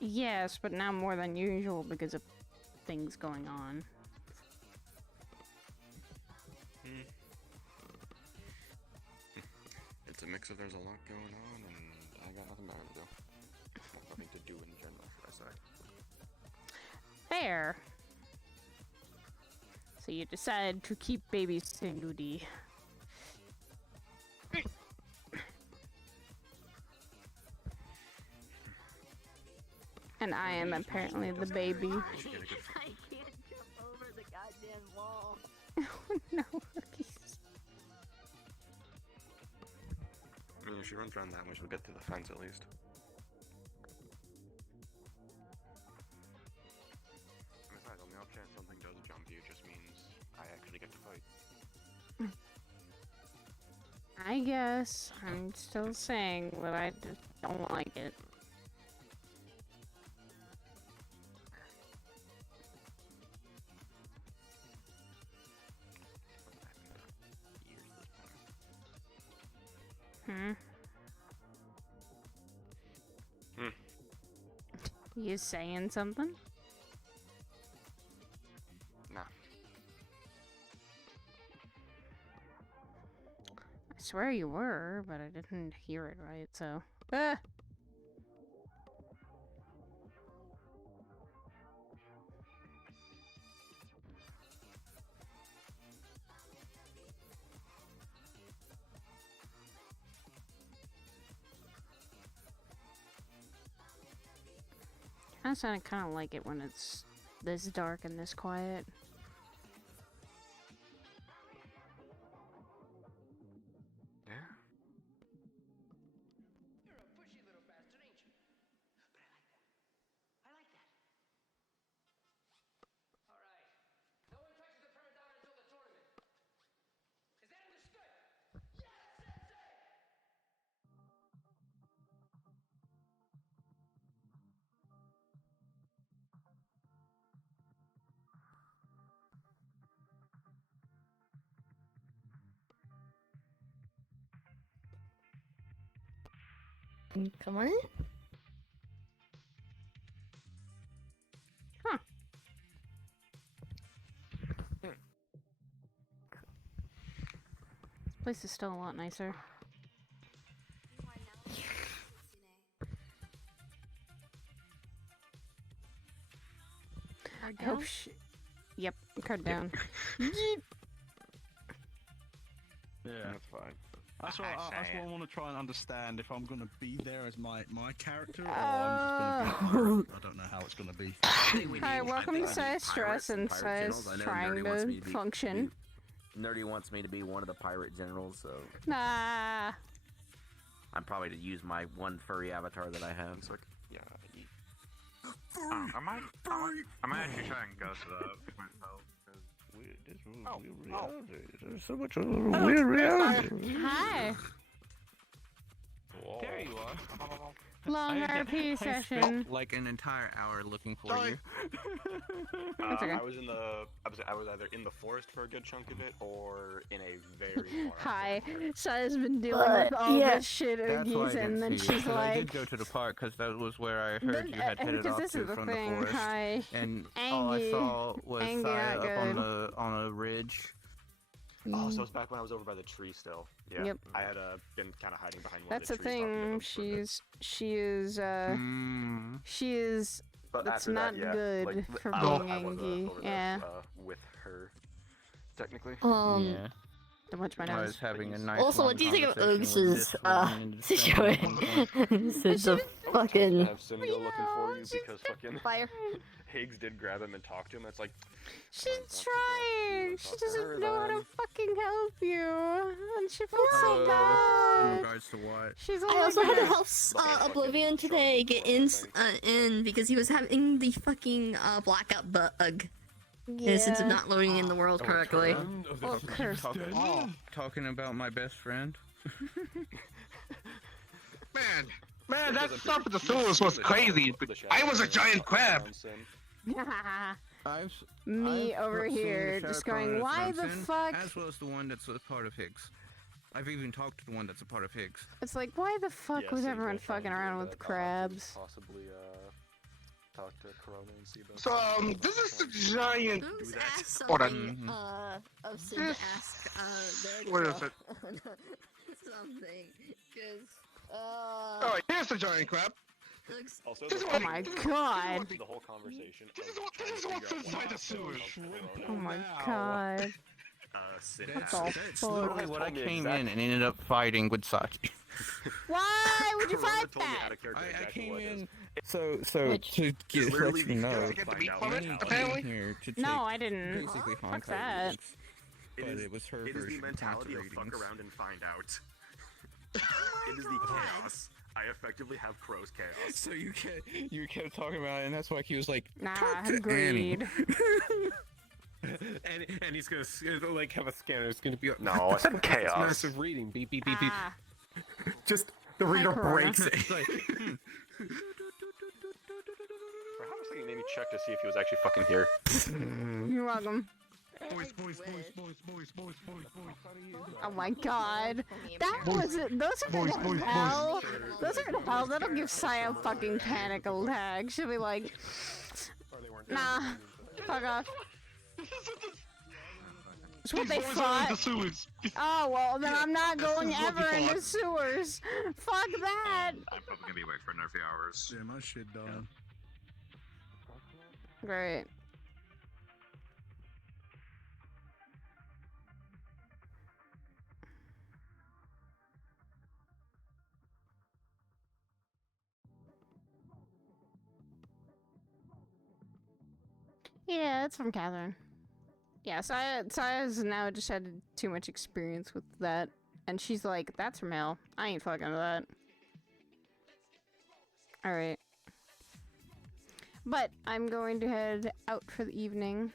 Yes, but now more than usual because of things going on. It's a mix of there's a lot going on and I got nothing better to do. Nothing to do in general, should I say. Fair. So you decide to keep babysitting duty. And I am apparently the baby. I can't jump over the goddamn wall. Oh no, cookies. I mean, if she runs around that way, she'll get to the fence at least. Besides, on the off chance something does jump you, just means I actually get to fight. I guess I'm still saying that I just don't like it. You saying something? Nah. I swear you were, but I didn't hear it right, so. Ah! I kind of like it when it's this dark and this quiet. Yeah. You're a pushy little bastard, ain't you? But I like that. Alright. No one touches the Permadonna until the tournament. Is that understood? Yes, Sensei! Come on in. Huh. This place is still a lot nicer. I hope Yep, card down. Yeet. Yeah, that's fine. That's what I want to try and understand, if I'm going to be there as my character, or I'm just going to be... I don't know how it's going to be. Hi, welcome to Size Stress and Size trying to function. Nerdy wants me to be one of the pirate generals, so Nah. I'm probably to use my one furry avatar that I have. It's like, yeah. I might actually try and go to the myself. There's so much weird reality. Hi. There you are. Long RP session. Like an entire hour looking for you. That's okay. I was either in the forest for a good chunk of it, or in a very far. Hi. Saya's been dealing with all this shit, That's why Oogies, I and didn't then see you, she's 'cause I did like... go to the park because that was where I heard you had headed because off this to is the from thing, the forest. hi. And all I Angie. saw was Angie, Saya not up on a ridge. Oh, so it's back when I was over by the tree still. Yeah. Yep. I had been kind of hiding behind one That's of the the trees. thing, she is... But That's after not that, yeah, good like, for I being was, Angie, over there, yeah. with her, technically. Yeah. Don't watch my I nose. was having a nice Also, long what do you think of conversation with Oogs' this one and situation? Such a fucking... I have Cindy looking for you because fucking Fire. Higgs did grab him and talk to him. It's like, She's trying! She doesn't know how to fucking help you! And she feels so in bad! regards to what? She's I also had to like, help Oblivion today get in because he was having the fucking blackout bug. Yeah. Since it's not loading in the world correctly. Oh, curse. Talking about my best friend. Man, that stuff at the sewers was crazy. I was a giant crab. Me over here just going, why the fuck? As well as the one that's a part of Higgs. I've even talked to the one that's a part of Higgs. It's like, why the fuck was everyone fucking around with crabs? Possibly, talk to Corona and see about. So, this is the giant. Oogs asked something, of Sid to ask, their What is it? something, cause, Alright, here's the giant crab. Also, Oh my god. The whole conversation. This is what's inside the sewers. Oh my god. That's all. Literally what I came in and ended up fighting with Saki. Why would you fight that? I came in. So Which- to get let you know, Apparently. here to take No, I didn't. basically Fuck Honkai that. ratings, but it was her It is the version of mentality Honkai of fuck ratings. around and find out. It is the chaos. I effectively have Crow's chaos. So you kept talking about it, and that's why he was like, Nah, talk to agreed. and he's gonna like have a scanner. It's gonna be No, I said chaos. Massive reading. Beep beep beep beep. Ah. Just the reader Corona. breaks it. For half a second, made me check to see if he was actually fucking here. You're welcome. Boys. Oh my god. That was it. Those are in hell. Those are in hell. That'll give Sai a fucking panic attack. She'll be like, nah, fuck off. That's what they thought. Oh, well, then I'm not going ever into sewers. Fuck that. I'm probably gonna be awake for another few hours. Yeah, my shit done. Great. Yeah, it's from Catherine. Yeah, Saya's now just had too much experience with that. And she's like, that's from hell. I ain't fucking with that. Alright. But I'm going to head out for the evening.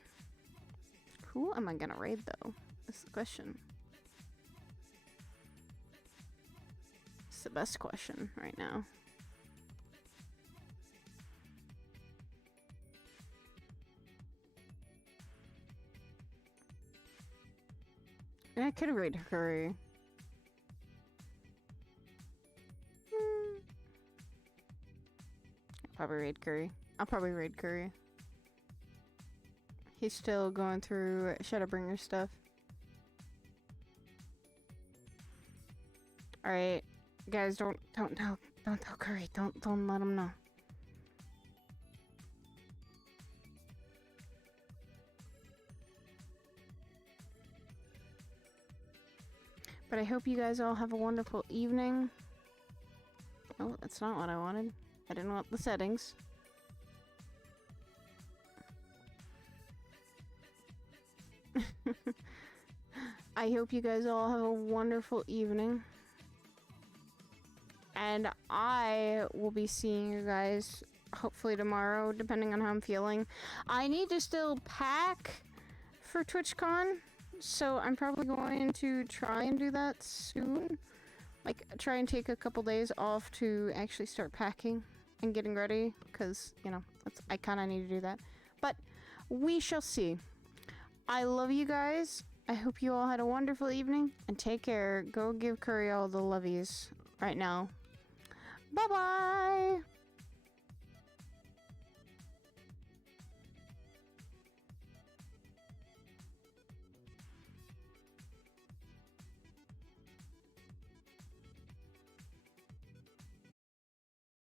Who am I gonna raid though? That's the question. It's the best question right now. I could raid Curry. Probably raid Curry. I'll probably raid Curry. He's still going through Shadowbringer stuff. Alright. Guys, don't tell Curry. Don't let him know. But I hope you guys all have a wonderful evening. Oh, that's not what I wanted. I didn't want the settings. I hope you guys all have a wonderful evening. And I will be seeing you guys hopefully tomorrow, depending on how I'm feeling. I need to still pack for TwitchCon. So I'm probably going to try and do that soon. Like, try and take a couple days off to actually start packing and getting ready. Because, you know, I kind of need to do that. But we shall see. I love you guys. I hope you all had a wonderful evening. And take care. Go give Curry all the lovies right now. Bye-bye!